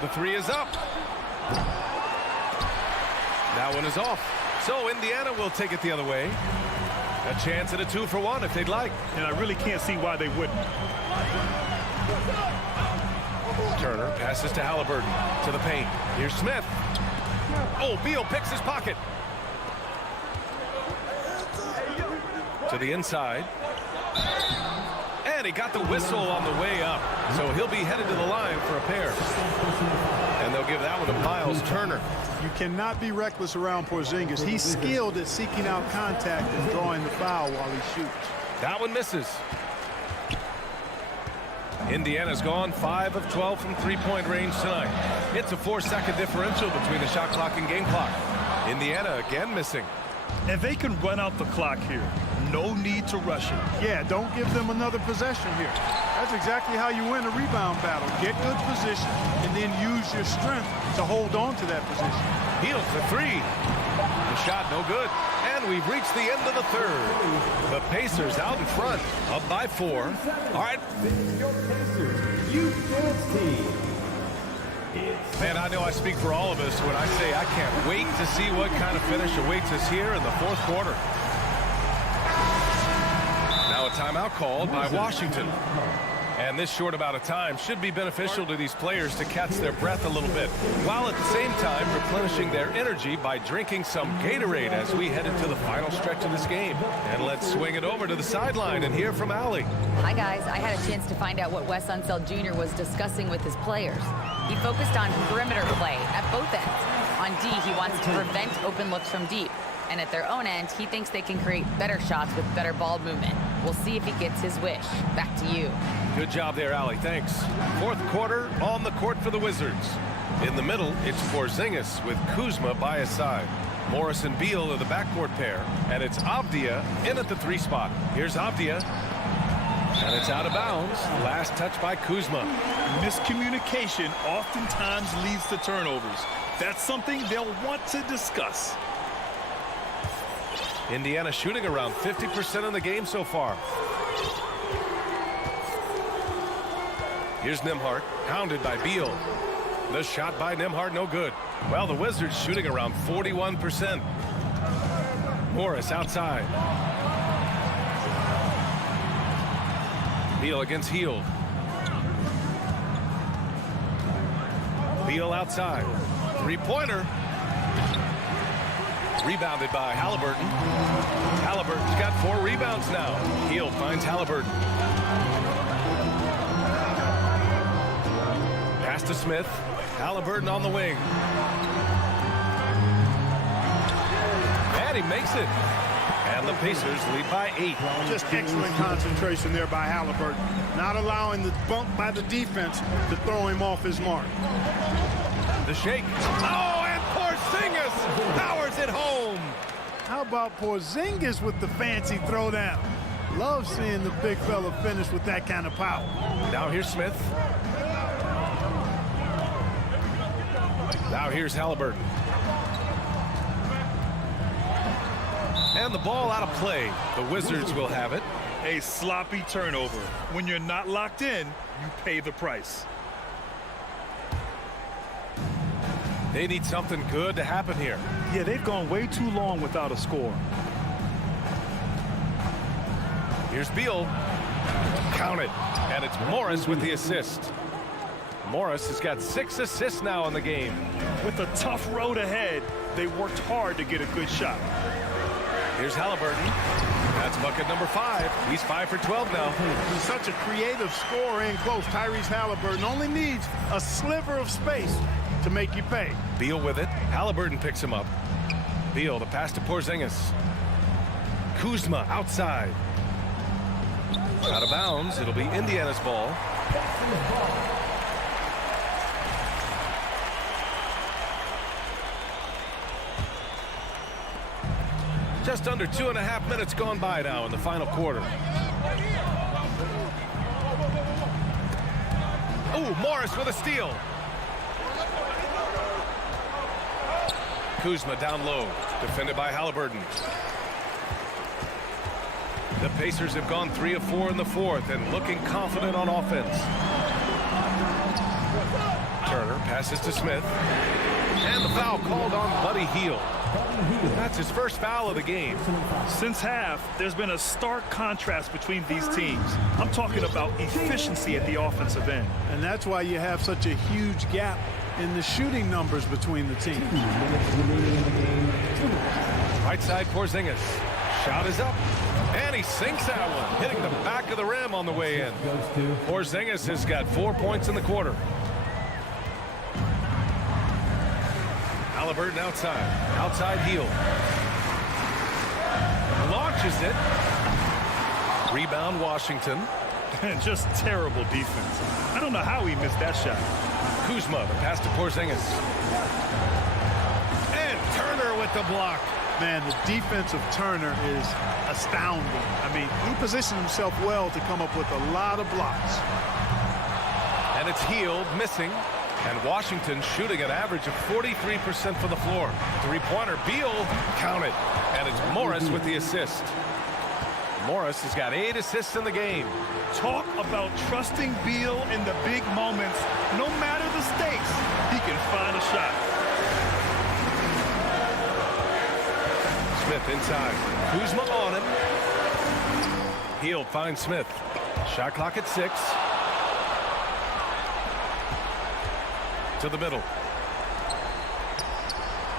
The 3 is up. That one is off. So Indiana will take it the other way. A chance at a 2-for-1 if they'd like. And I really can't see why they wouldn't. Turner passes to Halliburton. To the paint. Here's Smith. Oh, Beal picks his pocket. To the inside. And he got the whistle on the way up. So he'll be headed to the line for a pair. And they'll give that one to Miles Turner. You cannot be reckless around Porzingis. He's skilled at seeking out contact and drawing the foul while he shoots. That one misses. Indiana's gone 5 of 12 from three-point range tonight. It's a 4-second differential between the shot clock and game clock. Indiana again missing. And they can run out the clock here. No need to rush it. Yeah, don't give them another possession here. That's exactly how you win a rebound battle. Get good position and then use your strength to hold on to that position. Heals the 3. The shot no good. And we've reached the end of the third. The Pacers out in front, up by 4. All right. Man, I know I speak for all of us when I say I can't wait to see what kind of finish awaits us here in the fourth quarter. Now a timeout called by Washington. And this short amount of time should be beneficial to these players to catch their breath a little bit, while at the same time replenishing their energy by drinking some Gatorade as we head into the final stretch of this game. And let's swing it over to the sideline and hear from Allie. Hi, guys. I had a chance to find out what Wes Unseld Jr. was discussing with his players. He focused on perimeter play at both ends. On D, he wants to prevent open looks from deep. And at their own end, he thinks they can create better shots with better ball movement. We'll see if he gets his wish. Back to you. Good job there, Allie. Thanks. Fourth quarter on the court for the Wizards. In the middle, it's Porzingis with Kuzma by his side. Morris and Beal are the backcourt pair. And it's Avdia in at the 3 spot. Here's Avdia. And it's out of bounds. Last touch by Kuzma. Miscommunication oftentimes leads to turnovers. That's something they'll want to discuss. Indiana shooting around 50% in the game so far. Here's Nembhard, pounded by Beal. The shot by Nembhard, no good. Well, the Wizards shooting around 41%. Morris outside. Beal against Hield. Beal outside. Three-pointer. Rebounded by Halliburton. Halliburton's got 4 rebounds now. Hield finds Halliburton. Pass to Smith. Halliburton on the wing. And he makes it. And the Pacers lead by 8. Just excellent concentration there by Halliburton. Not allowing the bump by the defense to throw him off his mark. The shake. Oh, and Porzingis powers it home. How about Porzingis with the fancy throwdown? Love seeing the big fella finish with that kind of power. Now here's Smith. Now here's Halliburton. And the ball out of play. The Wizards will have it. A sloppy turnover. When you're not locked in, you pay the price. They need something good to happen here. Yeah, they've gone way too long without a score. Here's Beal. Count it. And it's Morris with the assist. Morris has got 6 assists now in the game. With a tough road ahead, they worked hard to get a good shot. Here's Halliburton. That's bucket number 5. He's 5 for 12 now. He's such a creative scorer in close. Tyrese Halliburton only needs a sliver of space to make you pay. Beal with it. Halliburton picks him up. Beal, the pass to Porzingis. Kuzma outside. Out of bounds. It'll be Indiana's ball. Just under 2.5 minutes gone by now in the final quarter. Oh, Morris with a steal. Kuzma down low, defended by Halliburton. The Pacers have gone 3 of 4 in the fourth and looking confident on offense. Turner passes to Smith. And the foul called on Buddy Hield. That's his first foul of the game. Since half, there's been a stark contrast between these teams. I'm talking about efficiency at the offensive end. And that's why you have such a huge gap in the shooting numbers between the teams. Right side, Porzingis. Shot is up. And he sinks that one, hitting the back of the rim on the way in. Porzingis has got 4 points in the quarter. Halliburton outside Hield. Launches it. Rebound Washington. Just terrible defense. I don't know how he missed that shot. Kuzma, the pass to Porzingis. And Turner with the block. Man, the defense of Turner is astounding. I mean, he positioned himself well to come up with a lot of blocks. And it's Hield missing. And Washington shooting an average of 43% from the floor. Three-pointer, Beal, count it. And it's Morris with the assist. Morris has got 8 assists in the game. Talk about trusting Beal in the big moments. No matter the stakes, he can find a shot. Smith inside. Kuzma on him. Hield finds Smith. Shot clock at 6. To the middle.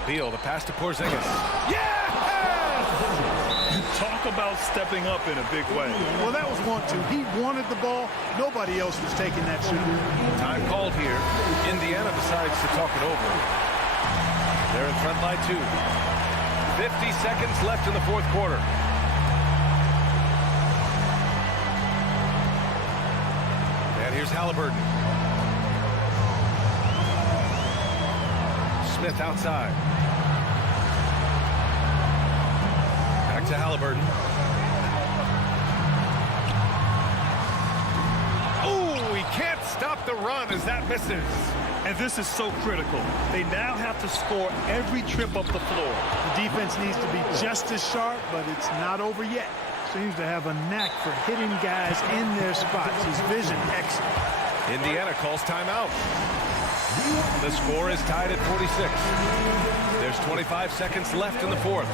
Beal, the pass to Porzingis. Yes! Talk about stepping up in a big way. Well, that was 1-2. He wanted the ball. Nobody else was taking that shot. Time called here. Indiana decides to talk it over. They're in front by 2. 50 seconds left in the fourth quarter. And here's Halliburton. Smith outside. Back to Halliburton. Oh, he can't stop the run as that misses. And this is so critical. They now have to score every trip up the floor. The defense needs to be just as sharp, but it's not over yet. Seems to have a knack for hitting guys in their spots. His vision excellent. Indiana calls timeout. The score is tied at 46. There's 25 seconds left in the fourth.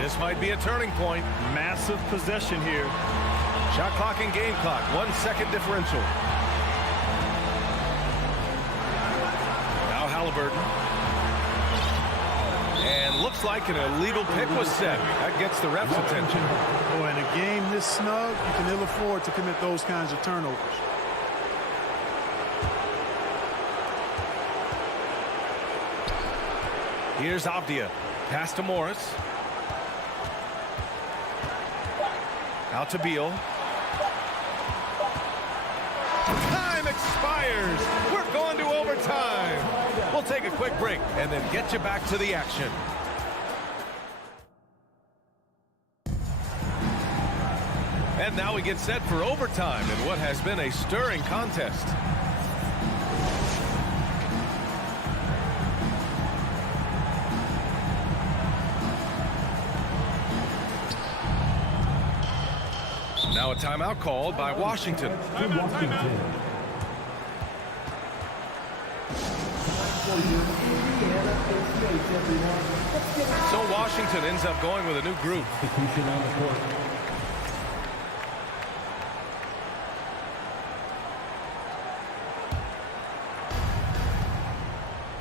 This might be a turning point. Massive possession here. Shot clock and game clock. 1 second differential. Now Halliburton. And looks Looks like an illegal pick was set. That gets the ref's attention. Boy, in a game this snug, you can ill afford to commit those kinds of turnovers. Here's Avdia. Pass to Morris. Out to Beal. Time expires. We're going to overtime. We'll take a quick break and then get you back to the action. And now we get set for overtime in what has been a stirring contest. Now a timeout called by Washington. So Washington ends up going with a new group.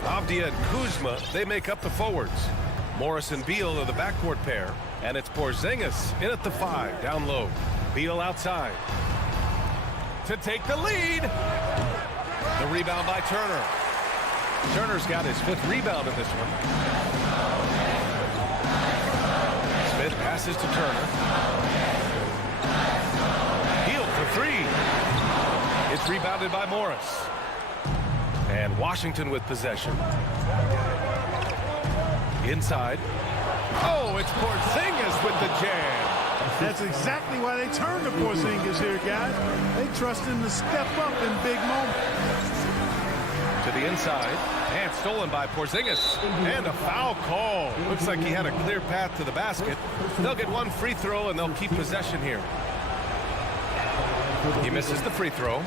Avdia and Kuzma, they make up the forwards. Morris and Beal are the backcourt pair. And it's Porzingis in at the 5, down low. Beal outside to take the lead. The rebound by Turner. Turner's got his 5th rebound in this one. Smith passes to Turner. Beal for 3. It's rebounded by Morris. And Washington with possession. Inside. Oh, it's Porzingis with the jam. That's exactly why they turned to Porzingis here, guys. They trust him to step up in big moments. To the inside, and stolen by Porzingis. And a foul call. Looks like he had a clear path to the basket. They'll get 1 free throw, and they'll keep possession here. He misses the free throw.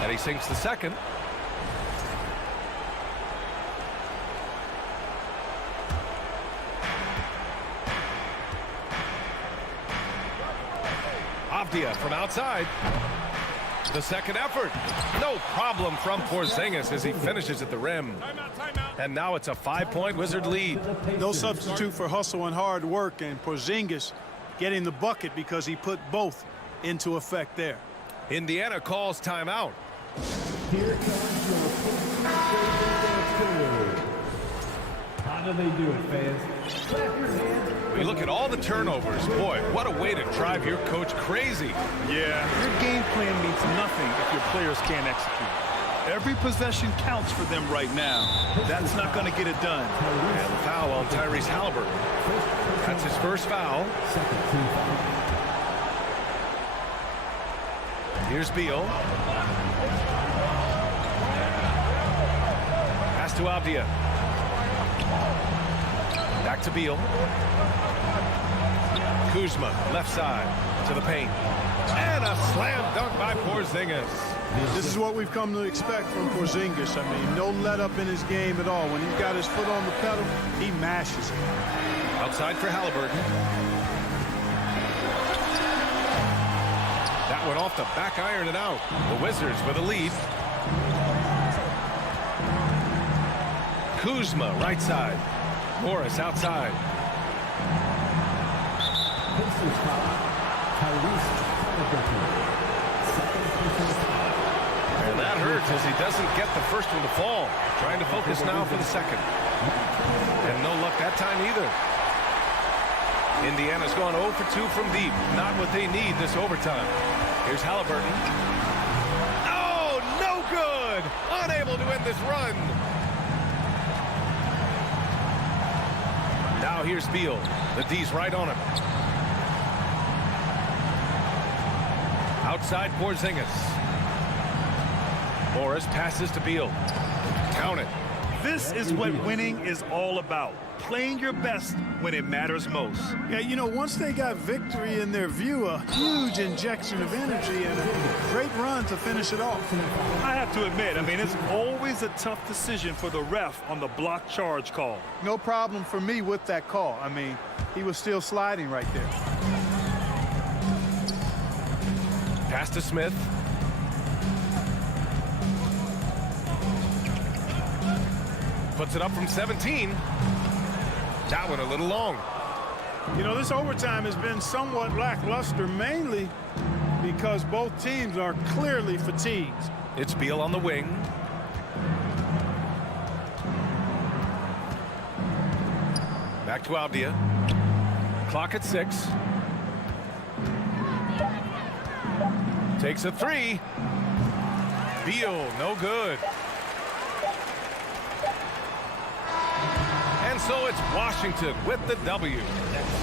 And he sinks the second. Avdia from outside. The second effort. No problem from Porzingis as he finishes at the rim. And now it's a 5-point Wizard lead. No substitute for hustle and hard work, and Porzingis getting the bucket because he put both into effect there. Indiana calls timeout. Here comes your How do they do it, fans? Clap your hands. We look at all the turnovers. Boy, what a way to drive your coach crazy. Yeah, your game plan means nothing if your players can't execute. Every possession counts for them right now. That's not going to get it done. And the foul on Tyrese Halliburton. That's his first foul. Here's Beal. Pass to Avdia. Back to Beal. Kuzma, left side, to the paint. And a slam dunk by Porzingis. This is what we've come to expect from Porzingis. I mean, no let up in his game at all. When he's got his foot on the pedal, he mashes it. Outside for Halliburton. That went off the back iron and out. The Wizards with a lead. Kuzma, right side. Morris outside. And that hurts as he doesn't get the first one to fall. Trying to focus now for the second. And no luck that time either. Indiana's gone 0 for 2 from deep. Not what they need this overtime. Here's Halliburton. Oh, no good! Unable to end this run. Now here's Beal. The D's right on him. Outside Porzingis. Morris passes to Beal. Count it. This is what winning is all about. Playing your best when it matters most. Yeah, you know, once they got victory in their view, a huge injection of energy and a great run to finish it off. I have to admit, I mean, it's always a tough decision for the ref on the block charge call. No problem for me with that call. I mean, he was still sliding right there. Pass to Smith. puts it up from 17. That one a little long. You know, this overtime has been somewhat lackluster, mainly because both teams are clearly fatigued. It's Beal on the wing. Back to Avdia. Clock at 6. Takes a 3. Beal, no good. And so it's Washington with the W.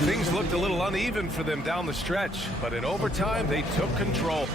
Things looked a little uneven for them down the stretch, but in overtime they took control.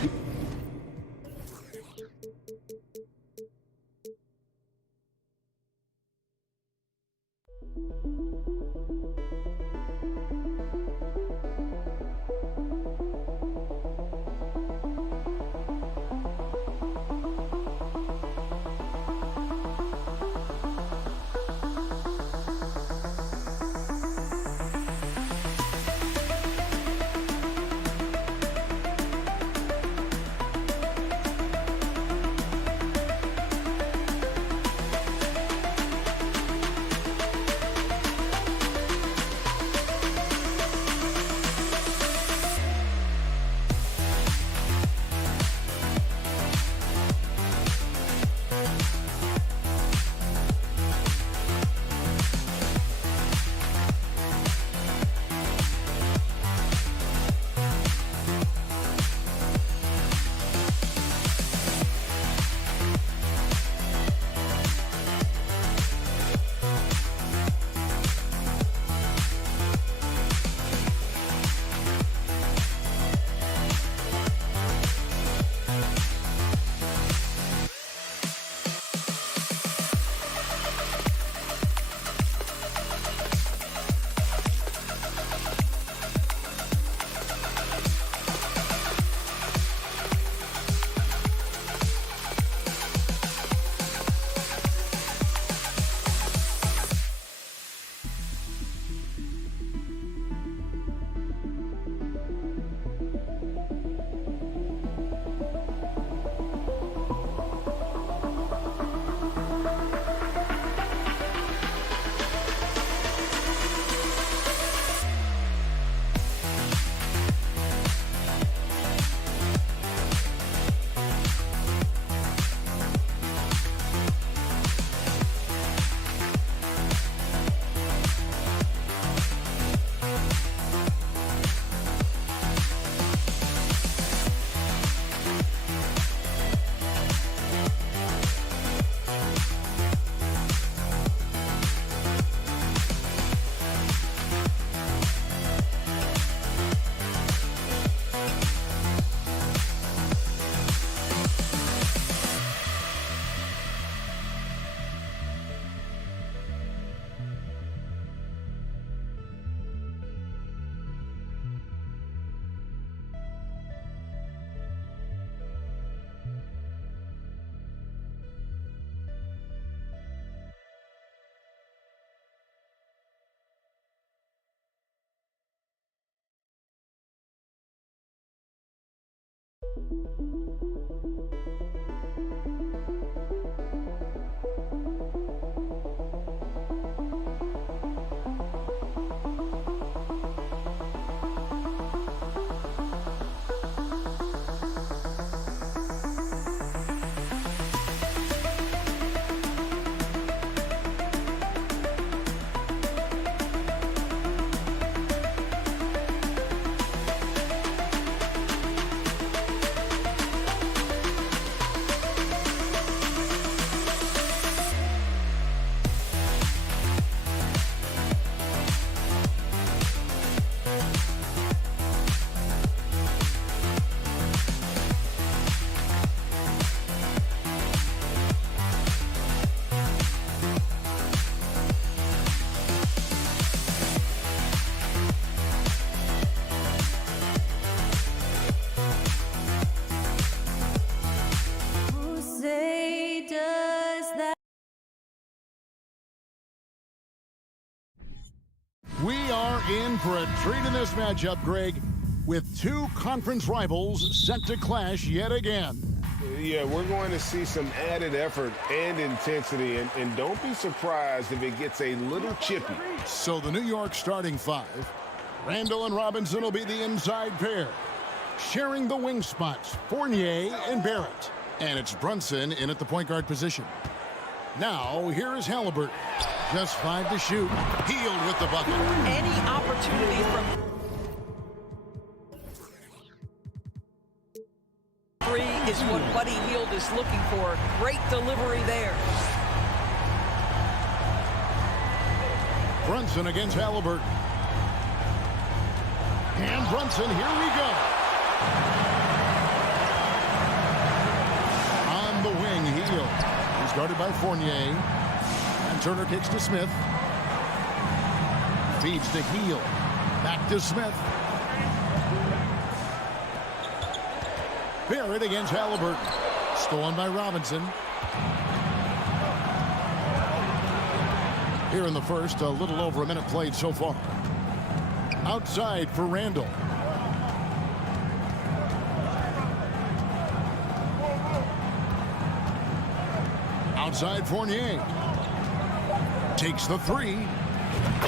We are in for a treat in this matchup, Greg, with two conference rivals set to clash yet again. Yeah, we're going to see some added effort and intensity, and don't be surprised if it gets a little chippy. So the New York starting five, Randall and Robinson will be the inside pair. Sharing the wing spots, Fournier and Barrett. And it's Brunson in at the point guard position. Now, here is Halliburton. Just 5 to shoot. Healed with the bucket. Any opportunity from three is what Buddy Hield is looking for. Great delivery there. Brunson against Halliburton. And Brunson, here we go. On the wing, Hield. He's guarded by Fournier. And Turner kicks to Smith. Feeds to Hield. Back to Smith. Barrett against Halliburton. Stolen by Robinson. Here in the first, a little over a minute played so far. Outside for Randall. Outside Fournier. Takes the three.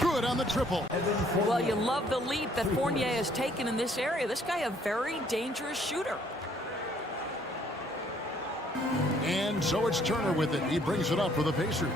Good on the triple. Well, you love the leap that Fournier has taken in this area. This guy a very dangerous shooter. And so it's Turner with it. He brings it up for the Pacers.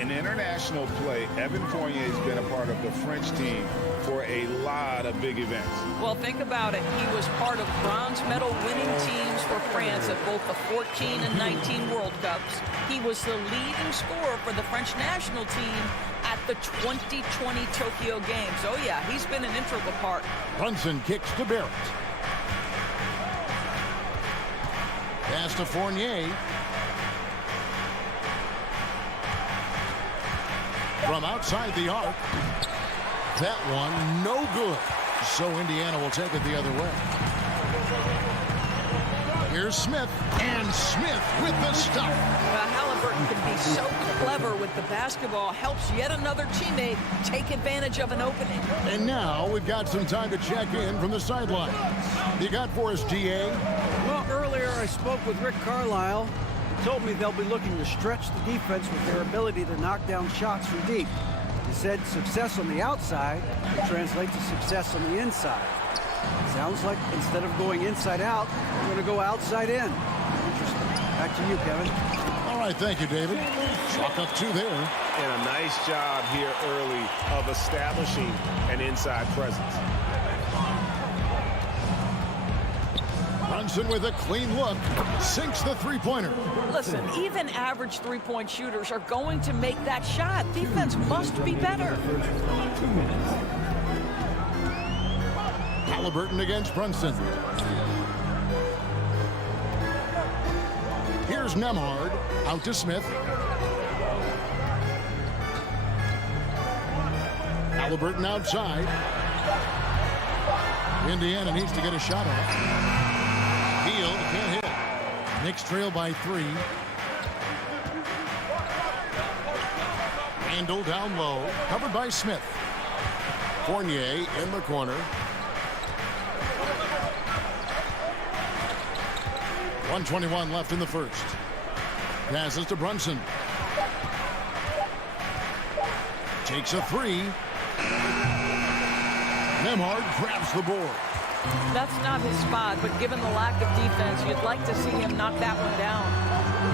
In international play, Evan Fournier has been a part of the French team for a lot of big events. Well, think about it. He was part of bronze medal winning teams for France at both the 14 and 19 World Cups. He was the leading scorer for the French national team at the 2020 Tokyo Games. Oh, yeah, he's been an integral part. Brunson kicks to Barrett. Pass to Fournier. From outside the arc. That one, no good. So Indiana will take it the other way. Here's Smith. And Smith with the stop. Well, Halliburton can be so clever with the basketball. Helps yet another teammate take advantage of an opening. And now we've got some time to check in from the sideline. You got for us, DA? Well, earlier I spoke with Rick Carlisle. He told me they'll be looking to stretch the defense with their ability to knock down shots from deep. He said success on the outside will translate to success on the inside. Sounds like instead of going inside out, we're going to go outside in. Interesting. Back to you, Kevin. All right, thank you, David. Chalk up 2 there. And a nice job here early of establishing an inside presence. Brunson with a clean look. Sinks the three-pointer. Listen, even average three-point shooters are going to make that shot. Defense must be better. 2 minutes. Halliburton against Brunson. Here's Nemhard. Out to Smith. Halliburton outside. Indiana needs to get a shot off. Hield can't hit. Knicks trail by 3. Randall down low. Covered by Smith. Fournier in the corner. 1:21 left in the first. Passes to Brunson. Takes a 3. Nemhard grabs the board. That's not his spot, but given the lack of defense, you'd like to see him knock that one down.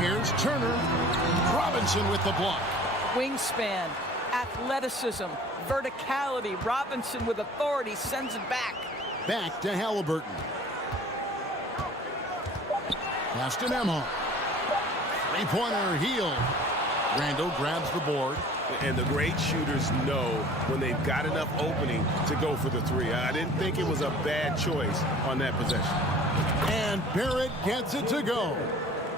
Here's Turner. Robinson with the block. Wingspan, athleticism, verticality. Robinson with authority sends it back. Back to Halliburton. Pass to Nemhard. Three-pointer Hield. Randall grabs the board. And the great shooters know when they've got enough opening to go for the three. I didn't think it was a bad choice on that possession. And Barrett gets it to go.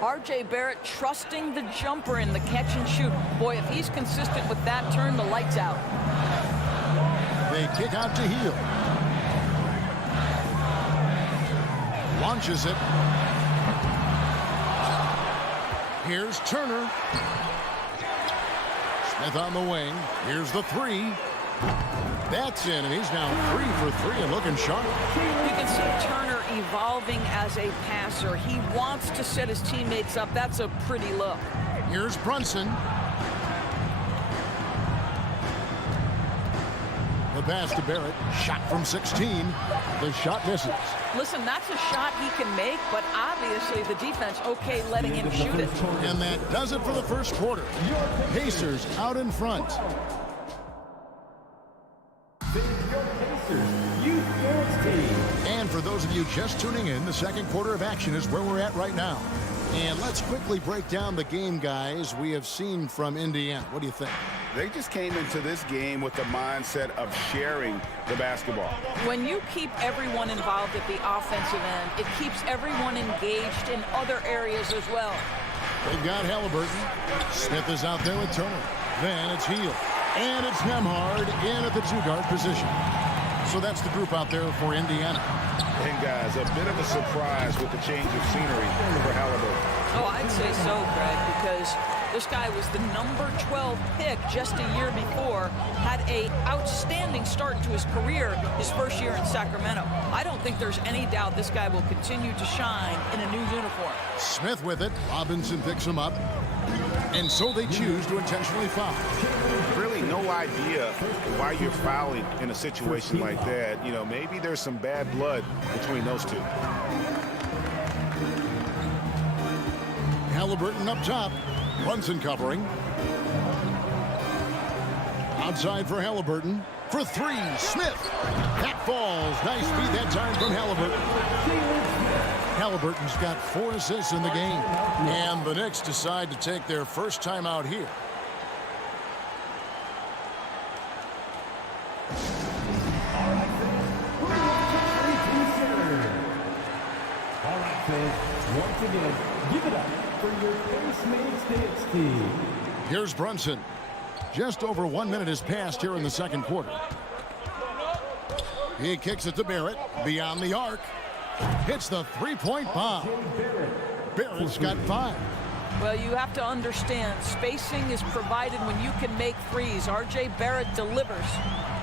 R.J. Barrett trusting the jumper in the catch and shoot. Boy, if he's consistent with that, turn the lights out. They kick out to Hield. Launches it. Here's Turner. Smith on the wing. Here's the 3. That's in, and he's now 3 for 3 and looking sharp. You can see Turner evolving as a passer. He wants to set his teammates up. That's a pretty look. Here's Brunson. The pass to Barrett. Shot from 16. The shot misses. Listen, that's a shot he can make, but obviously the defense okay letting him shoot it. And that does it for the first quarter. Pacers out in front. And for those of you just tuning in, the second quarter of action is where we're at right now. And let's quickly break down the game, guys, we have seen from Indiana. What do you think? They just came into this game with the mindset of sharing the basketball. When you keep everyone involved at the offensive end, it keeps everyone engaged in other areas as well. They've got Halliburton. Smith is out there with Turner. Then it's Hield. And it's Nembhard in at the two-guard position. So that's the group out there for Indiana. And guys, a bit of a surprise with the change of scenery for Halliburton. Oh, I'd say so, Greg, because this guy was the number 12 pick just a year before, had a outstanding start to his career his first year in Sacramento. I don't think there's any doubt this guy will continue to shine in a new uniform. Smith with it. Robinson picks him up. And so they choose to intentionally foul. Really no idea why you're fouling in a situation like that. You know, maybe there's some bad blood between those two. Halliburton up top. Brunson covering. Outside for Halliburton. For three, Smith. That falls. Nice feed that time from Halliburton. Halliburton's got 4 assists in the game. And the Knicks decide to take their first time out here. All right, fans, once again, give it up for your Postmates Knicks team. Here's Brunson. Just over 1 minute has passed here in the second quarter. He kicks it to Barrett. Beyond the arc. Hits the three-point bomb. Barrett's got 5. Well, you have to understand, spacing is provided when you can make threes. R.J. Barrett delivers.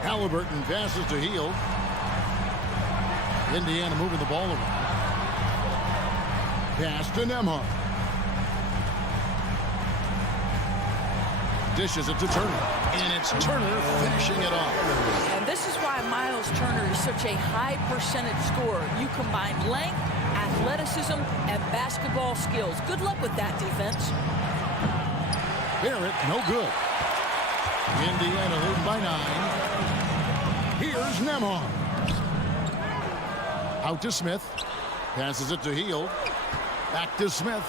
Halliburton passes to Hield. Indiana moving the ball around. Pass to Nembhard. Dishes it to Turner. And it's Turner finishing it off. And this is why Miles Turner is such a high percentage scorer. You combine length, athleticism, and basketball skills. Good luck with that, defense. Barrett, no good. Indiana leading by 9. Here's Nembhard. Out to Smith. Passes it to Hield. Back to Smith.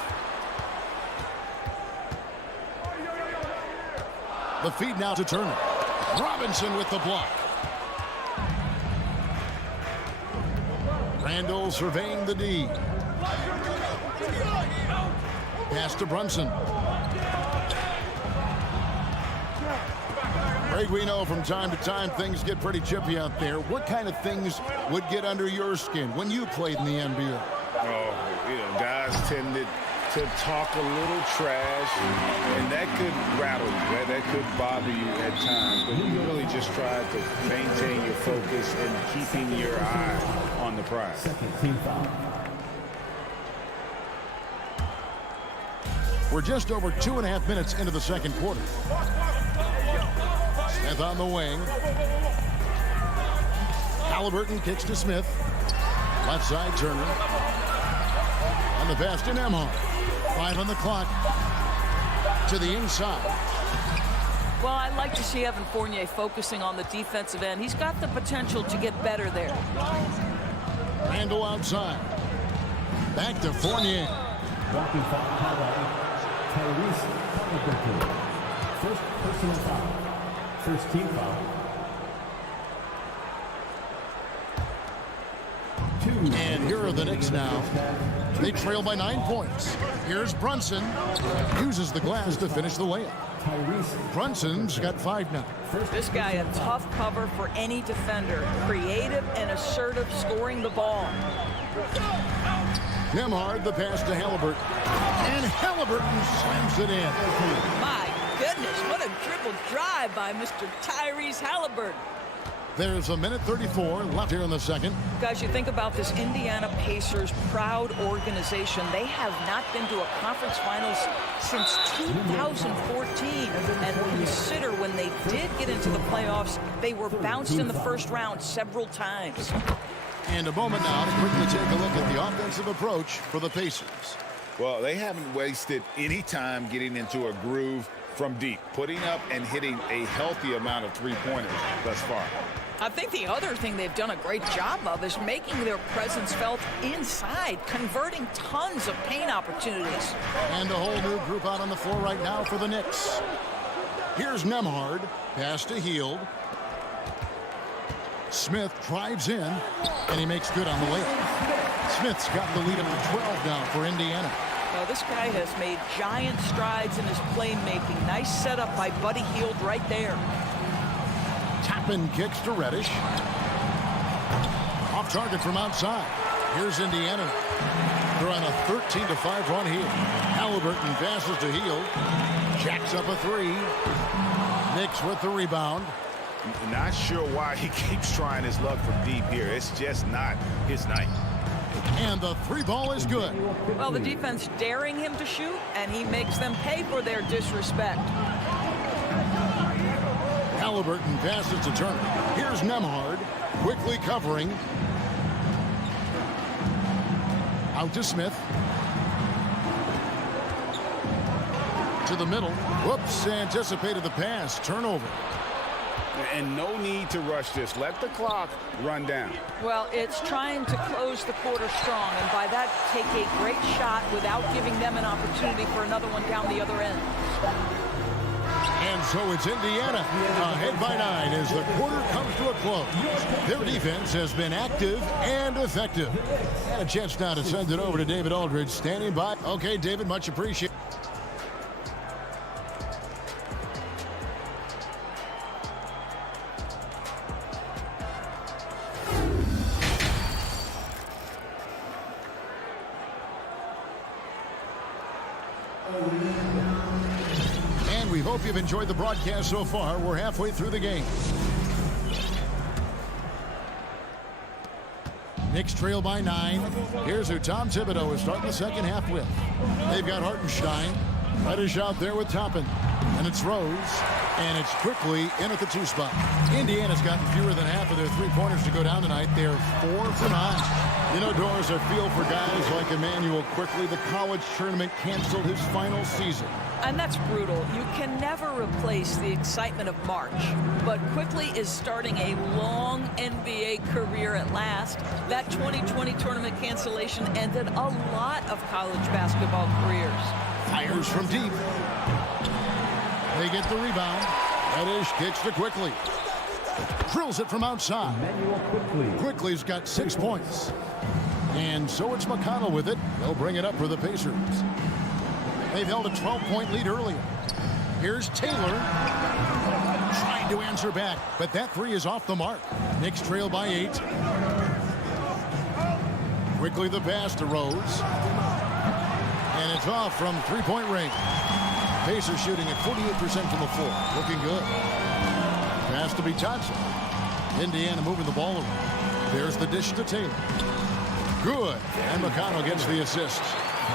The feed now to Turner. Robinson with the block. Randall surveying the D. Pass to Brunson. Greg, we know from time to time things get pretty chippy out there. What kind of things would get under your skin when you played in the NBA? Oh, you know, guys tended to talk a little trash, and that could rattle you, that could bother you at times, but you really just try to maintain your focus and keeping your eye on the prize. Second team foul. We're just over 2.5 minutes into the second quarter. Smith on the wing. Halliburton kicks to Smith. Left side, Turner. And the pass to Nembhard. 5 on the clock. To the inside. Well, I like to see Evan Fournier focusing on the defensive end. He's got the potential to get better there. Randall outside. Back to Fournier. Walking foul called by Tyrese Halliburton. First personal foul. First team foul. 2. And here are the Knicks now. They trail by 9 points. Here's Brunson. Uses the glass to finish the layup. Brunson's got 5 now. This guy a tough cover for any defender. Creative and assertive scoring the ball. Nembhard, the pass to Halliburton. And Halliburton slams it in. My goodness, what a dribble drive by Mr. Tyrese Halliburton. There's a minute 34 left here in the second. Guys, you think about this Indiana Pacers proud organization. They have not been to a conference finals since 2014. And consider when they did get into the playoffs, they were bounced in the first round several times. And a moment now to quickly take a look at the offensive approach for the Pacers. Well, they haven't wasted any time getting into a groove from deep, putting up and hitting a healthy amount of three-pointers thus far. I think the other thing they've done a great job of is making their presence felt inside, converting tons of paint opportunities. And a whole new group out on the floor right now for the Knicks. Here's Nembhard, pass to Hield. Smith drives in, and he makes good on the layup. Smith's got the lead up to 12 now for Indiana. Well, this guy has made giant strides in his playmaking. Nice setup by Buddy Hield right there. Toppin kicks to Reddish. Off target from outside. Here's Indiana. They're on a 13-5 run here. Halliburton passes to Hield. Jacks up a three. Knicks with the rebound. Not sure why he keeps trying his luck from deep here. It's just not his night. And the three ball is good. Well, the defense daring him to shoot, and he makes them pay for their disrespect. Halliburton passes to Turner. Here's Nembhard, quickly covering. Out to Smith. To the middle. Whoops, anticipated the pass. Turnover. And no need to rush this. Let the clock run down. Well, it's trying to close the quarter strong, and by that, take a great shot without giving them an opportunity for another one down the other end. And so it's Indiana ahead by 9 as the quarter comes to a close. Their defense has been active and effective. And a chance now to send it over to David Aldridge standing by. Okay, David, much appreciated. And we hope you've enjoyed the broadcast so far. We're halfway through the game. Knicks trail by 9. Here's who Tom Thibodeau is starting the second half with. They've got Hartenstein. Reddish out there with Toppin. And it's Rose. And it's quickly in at the 2 spot. Indiana's gotten fewer than half of their three-pointers to go down tonight. They're 4 for 9. You know, Doris, I feel for guys like Emmanuel Quickly. The college tournament canceled his final season. And that's brutal. You can never replace the excitement of March. But Quickly is starting a long NBA career at last. That 2020 tournament cancellation ended a lot of college basketball careers. Fires from deep. They get the rebound. Reddish kicks to Quickly. Drills it from outside. Quickly's got 6 points. And so it's McConnell with it. They'll bring it up for the Pacers. They've held a 12-point lead earlier. Here's Taylor trying to answer back, but that three is off the mark. Knicks trail by 8. Quickly the pass to Rose. And it's off from three-point range. Pacers shooting at 48% from the floor. Looking good. Pass to be Thompson. Indiana moving the ball around. There's the dish to Taylor. Good. And McConnell gets the assist.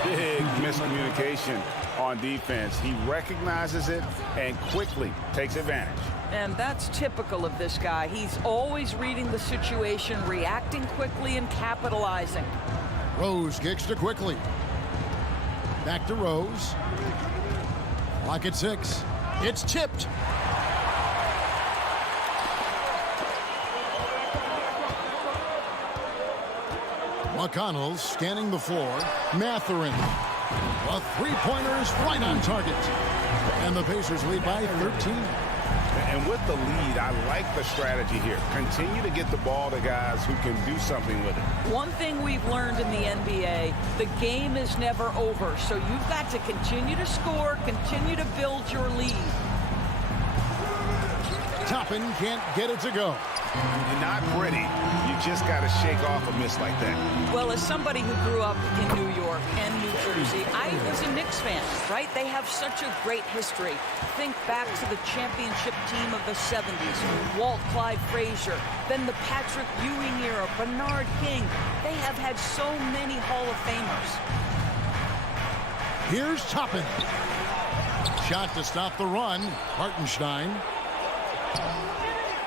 Big miscommunication on defense. He recognizes it and quickly takes advantage. And that's typical of this guy. He's always reading the situation, reacting quickly, and capitalizing. Rose kicks to Quickly. Back to Rose. Clock at 6. It's tipped. McConnell scanning the floor. Mathurin. A three-pointer is right on target. And the Pacers lead by 13. And with the lead, I like the strategy here. Continue to get the ball to guys who can do something with it. One thing we've learned in the NBA, the game is never over. So you've got to continue to score, continue to build your lead. Toppin can't get it to go. You're not pretty. You just got to shake off a miss like that. Well, as somebody who grew up in New York and New Jersey, I was a Knicks fan, right? They have such a great history. Think back to the championship team of the 70s, Walt Clyde Frazier, then the Patrick Ewing era, Bernard King. They have had so many Hall of Famers. Here's Toppin. Shot to stop the run. Hartenstein.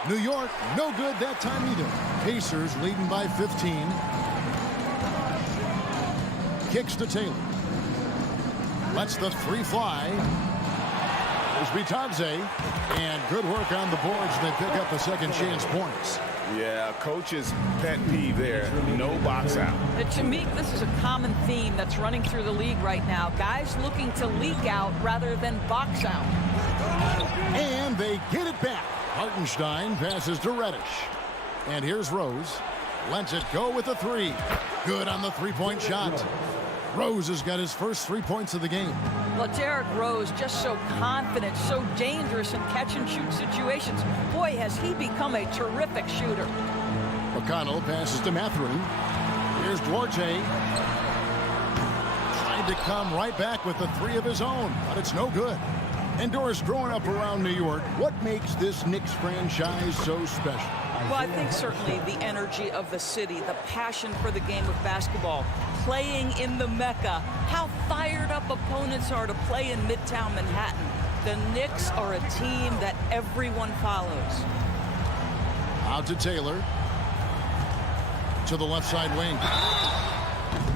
New York, no good that time either. Pacers leading by 15. Kicks to Taylor. Lets the three fly. There's Bitadze. And good work on the boards. They pick up the second chance points. Yeah, coach's pet peeve there. No box out. To me, this is a common theme that's running through the league right now. Guys looking to leak out rather than box out. And they get it back. Hartenstein passes to Reddish. And here's Rose. Lets it go with a three. Good on the three-point shot. Rose has got his first 3 points of the game. Well, Derrick Rose just so confident, so dangerous in catch-and-shoot situations. Boy, has he become a terrific shooter. McConnell passes to Mathurin. Here's Duarte. Tried to come right back with the three of his own, but it's no good. And Doris, growing up around New York, what makes this Knicks franchise so special? Well, I think certainly the energy of the city, the passion for the game of basketball, playing in the Mecca, how fired up opponents are to play in Midtown Manhattan. The Knicks are a team that everyone follows. Out to Taylor. To the left side wing.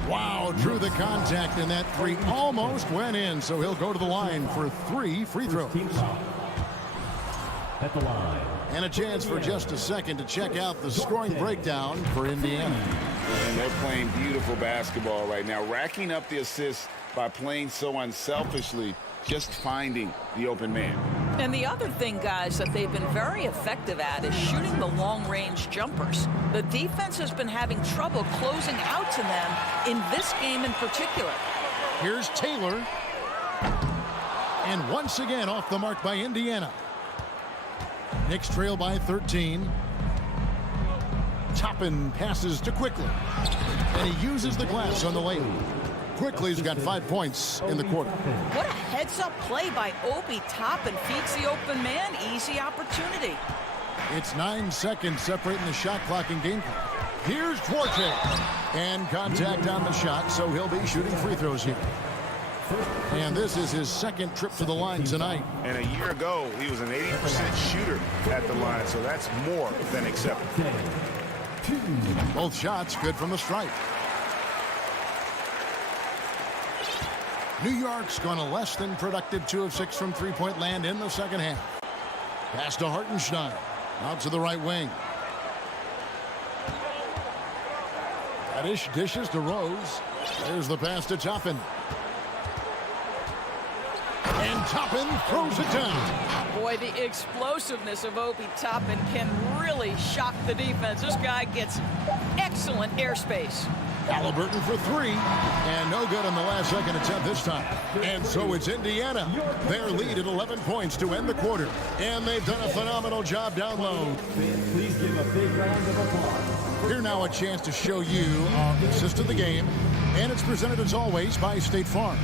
Wow, drew the contact, and that three almost went in, so he'll go to the line for 3 free throws. At the line. And a chance for just a second to check out the scoring breakdown for Indiana. And they're playing beautiful basketball right now, racking up the assists by playing so unselfishly, just finding the open man. And the other thing, guys, that they've been very effective at is shooting the long-range jumpers. The defense has been having trouble closing out to them in this game in particular. Here's Taylor. And once again off the mark by Indiana. Knicks trail by 13. Toppin passes to Quickly. And he uses the glass on the lane. Quickly's got 5 points in the quarter. What a heads-up play by Obi Toppin. Feeds the open man. Easy opportunity. It's 9 seconds separating the shot clock and game clock. Here's Duarte. And contact on the shot, so he'll be shooting free throws here. And this is his second trip to the line tonight. And a year ago, he was an 80% shooter at the line, so that's more than acceptable. Both shots good from the stripe. New York's gone a less than productive 2 of 6 from three-point land in the second half. Pass to Hartenstein. Out to the right wing. Reddish dishes to Rose. There's the pass to Toppin. And Toppin throws it down. Boy, the explosiveness of Obi Toppin can really shock the defense. This guy gets excellent airspace. Halliburton for 3, and no good on the last second attempt this time. And so it's Indiana. Their lead at 11 points to end the quarter. And they've done a phenomenal job down low. Please give a big round of applause. Here now a chance to show you the assist of the game. And it's presented as always by State Farm.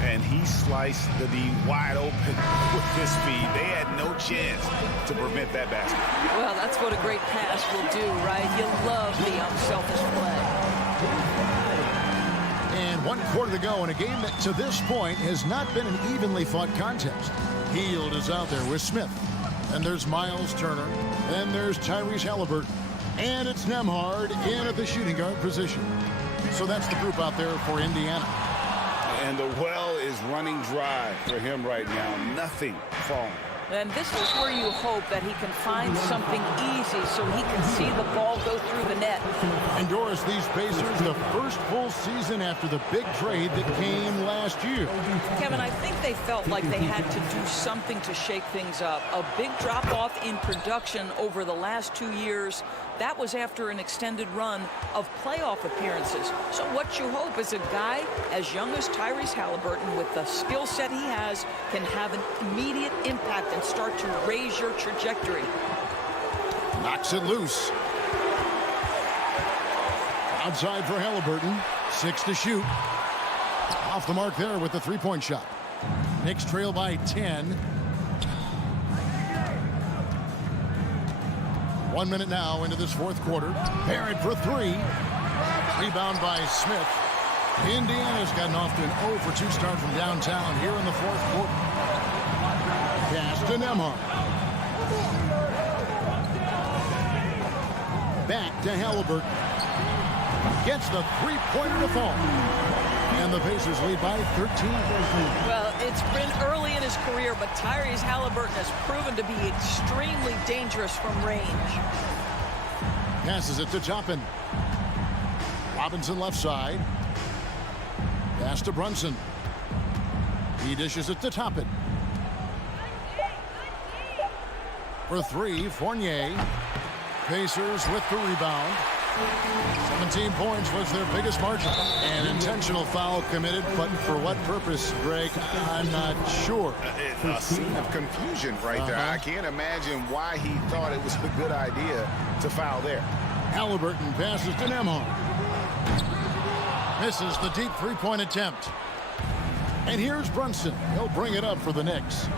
And he sliced the D wide open with his speed. They had no chance to prevent that basket. Well, that's what a great pass will do, right? You love the unselfish play. And 1 quarter to go in a game that to this point has not been an evenly fought contest. Hield is out there with Smith. And there's Miles Turner. Then there's Tyrese Halliburton. And it's Nembhard in at the shooting guard position. So that's the group out there for Indiana. And the well is running dry for him right now. Nothing falling. And this is where you hope that he can find something easy so he can see the ball go through the net. And Doris, these Pacers, the first full season after the big trade that came last year. Kevin, I think they felt like they had to do something to shake things up. A big drop-off in production over the last 2 years. That was after an extended run of playoff appearances. So what you hope is a guy as young as Tyrese Halliburton with the skill set he has can have an immediate impact and start to raise your trajectory. Knocks it loose. Outside for Halliburton. 6 to shoot. Off the mark there with the three-point shot. Knicks trail by 10. 1 minute now into this fourth quarter. Barrett for 3. Rebound by Smith. Indiana's gotten off to an 0 for 2 start from downtown here in the fourth quarter. Pass to Nembhard. Back to Halliburton. Gets the three-pointer to fall. And the Pacers lead by 13. Well, it's been early in his career, but Tyrese Halliburton has proven to be extremely dangerous from range. Passes it to Toppin. Robinson left side. Pass to Brunson. He dishes it to Toppin. For 3, Fournier. Pacers with the rebound. 17 points was their biggest margin. An intentional foul committed, but for what purpose, Greg? I'm not sure. A scene of confusion right there. I can't imagine why he thought it was a good idea to foul there. Halliburton passes to Nembhard. Misses the deep three-point attempt. And here's Brunson. He'll bring it up for the Knicks.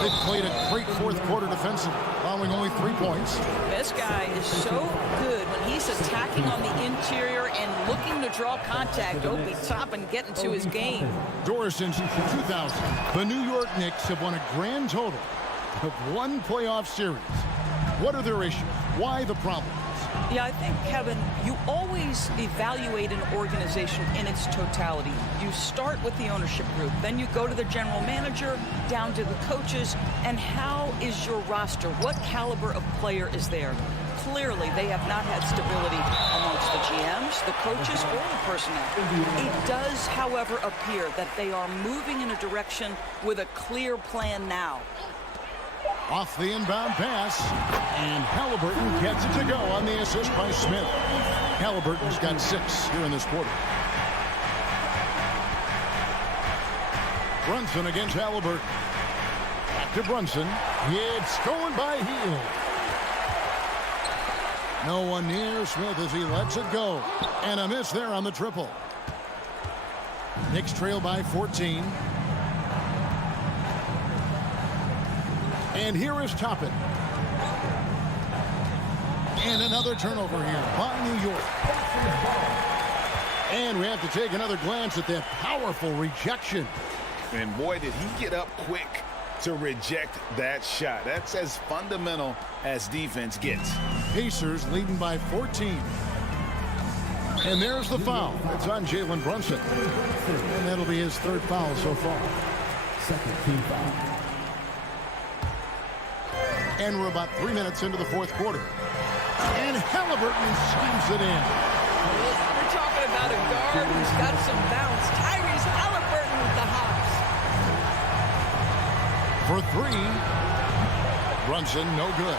They've played a great fourth quarter defensively, allowing only 3 points. This guy is so good when he's attacking on the interior and looking to draw contact. Obi Toppin getting to his game. Doris, since 2000, the New York Knicks have won a grand total of 1 playoff series. What are their issues? Why the problems? Yeah, I think, Kevin, you always evaluate an organization in its totality. You start with the ownership group, then you go to the general manager, down to the coaches, and how is your roster? What caliber of player is there? Clearly, they have not had stability amongst the GMs, the coaches, or the personnel. It does, however, appear that they are moving in a direction with a clear plan now. Off the inbound pass, and Halliburton gets it to go on the assist by Smith. Halliburton's got 6 here in this quarter. Brunson against Halliburton. Back to Brunson. It's stolen by Hield. No one near Smith as he lets it go. And a miss there on the triple. Knicks trail by 14. And here is Toppin. And another turnover here by New York. And we have to take another glance at that powerful rejection. And boy, did he get up quick to reject that shot. That's as fundamental as defense gets. Pacers leading by 14. And there's the foul. It's on Jalen Brunson. And that'll be his 3rd foul so far. Second team foul. And we're about 3 minutes into the fourth quarter. And Halliburton slams it in. We're talking about a guard who's got some bounce. Tyrese Halliburton with the hops. For 3. Brunson, no good.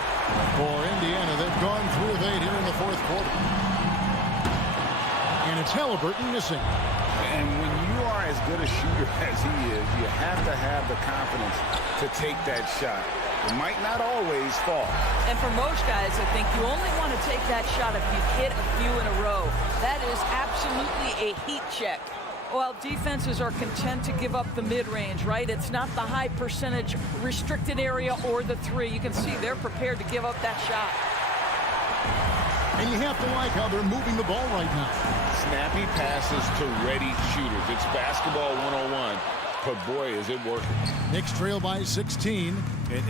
For Indiana, they've gone 3 of 8 here in the fourth quarter. And it's Halliburton missing. And when you are as good a shooter as he is, you have to have the confidence to take that shot. It might not always fall. And for most guys, I think you only want to take that shot if you hit a few in a row. That is absolutely a heat check. Well, defenses are content to give up the mid-range, right? It's not the high percentage restricted area or the 3. You can see they're prepared to give up that shot. And you have to like how they're moving the ball right now. Snappy passes to ready shooters. It's basketball 101. But boy, is it working. Knicks trail by 16.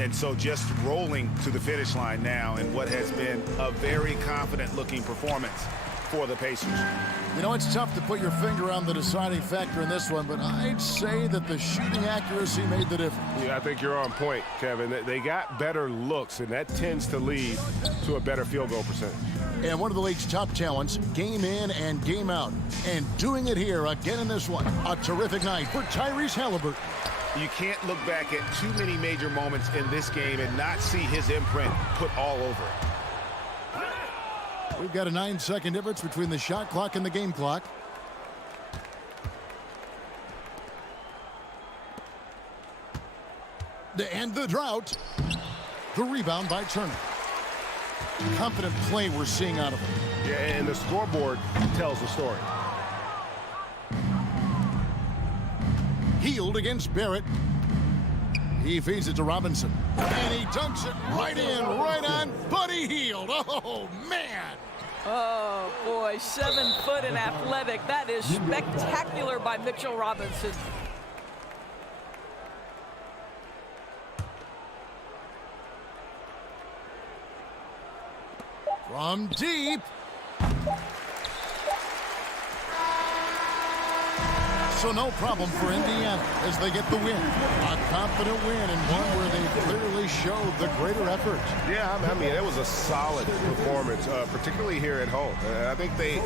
And so just rolling to the finish line now in what has been a very confident-looking performance for the Pacers. You know, it's tough to put your finger on the deciding factor in this one, but I'd say that the shooting accuracy made the difference. Yeah, I think you're on point, Kevin. They got better looks, and that tends to lead to a better field goal percentage. And one of the league's top talents, game in and game out. And doing it here again in this one. A terrific night for Tyrese Halliburton. You can't look back at too many major moments in this game and not see his imprint put all over it. We've got a 9-second difference between the shot clock and the game clock. And the drought. The rebound by Turner. confident play we're seeing out of him. Yeah, and the scoreboard tells the story. Healed against Barrett. He feeds it to Robinson. And he dunks it right in, right on Buddy Hield. Oh, man. Oh, boy, 7 foot and athletic. That is spectacular by Mitchell Robinson. From deep. So no problem for Indiana as they get the win. A confident win and one where they clearly showed the greater effort. Yeah, I mean, it was a solid performance, particularly here at home. I think they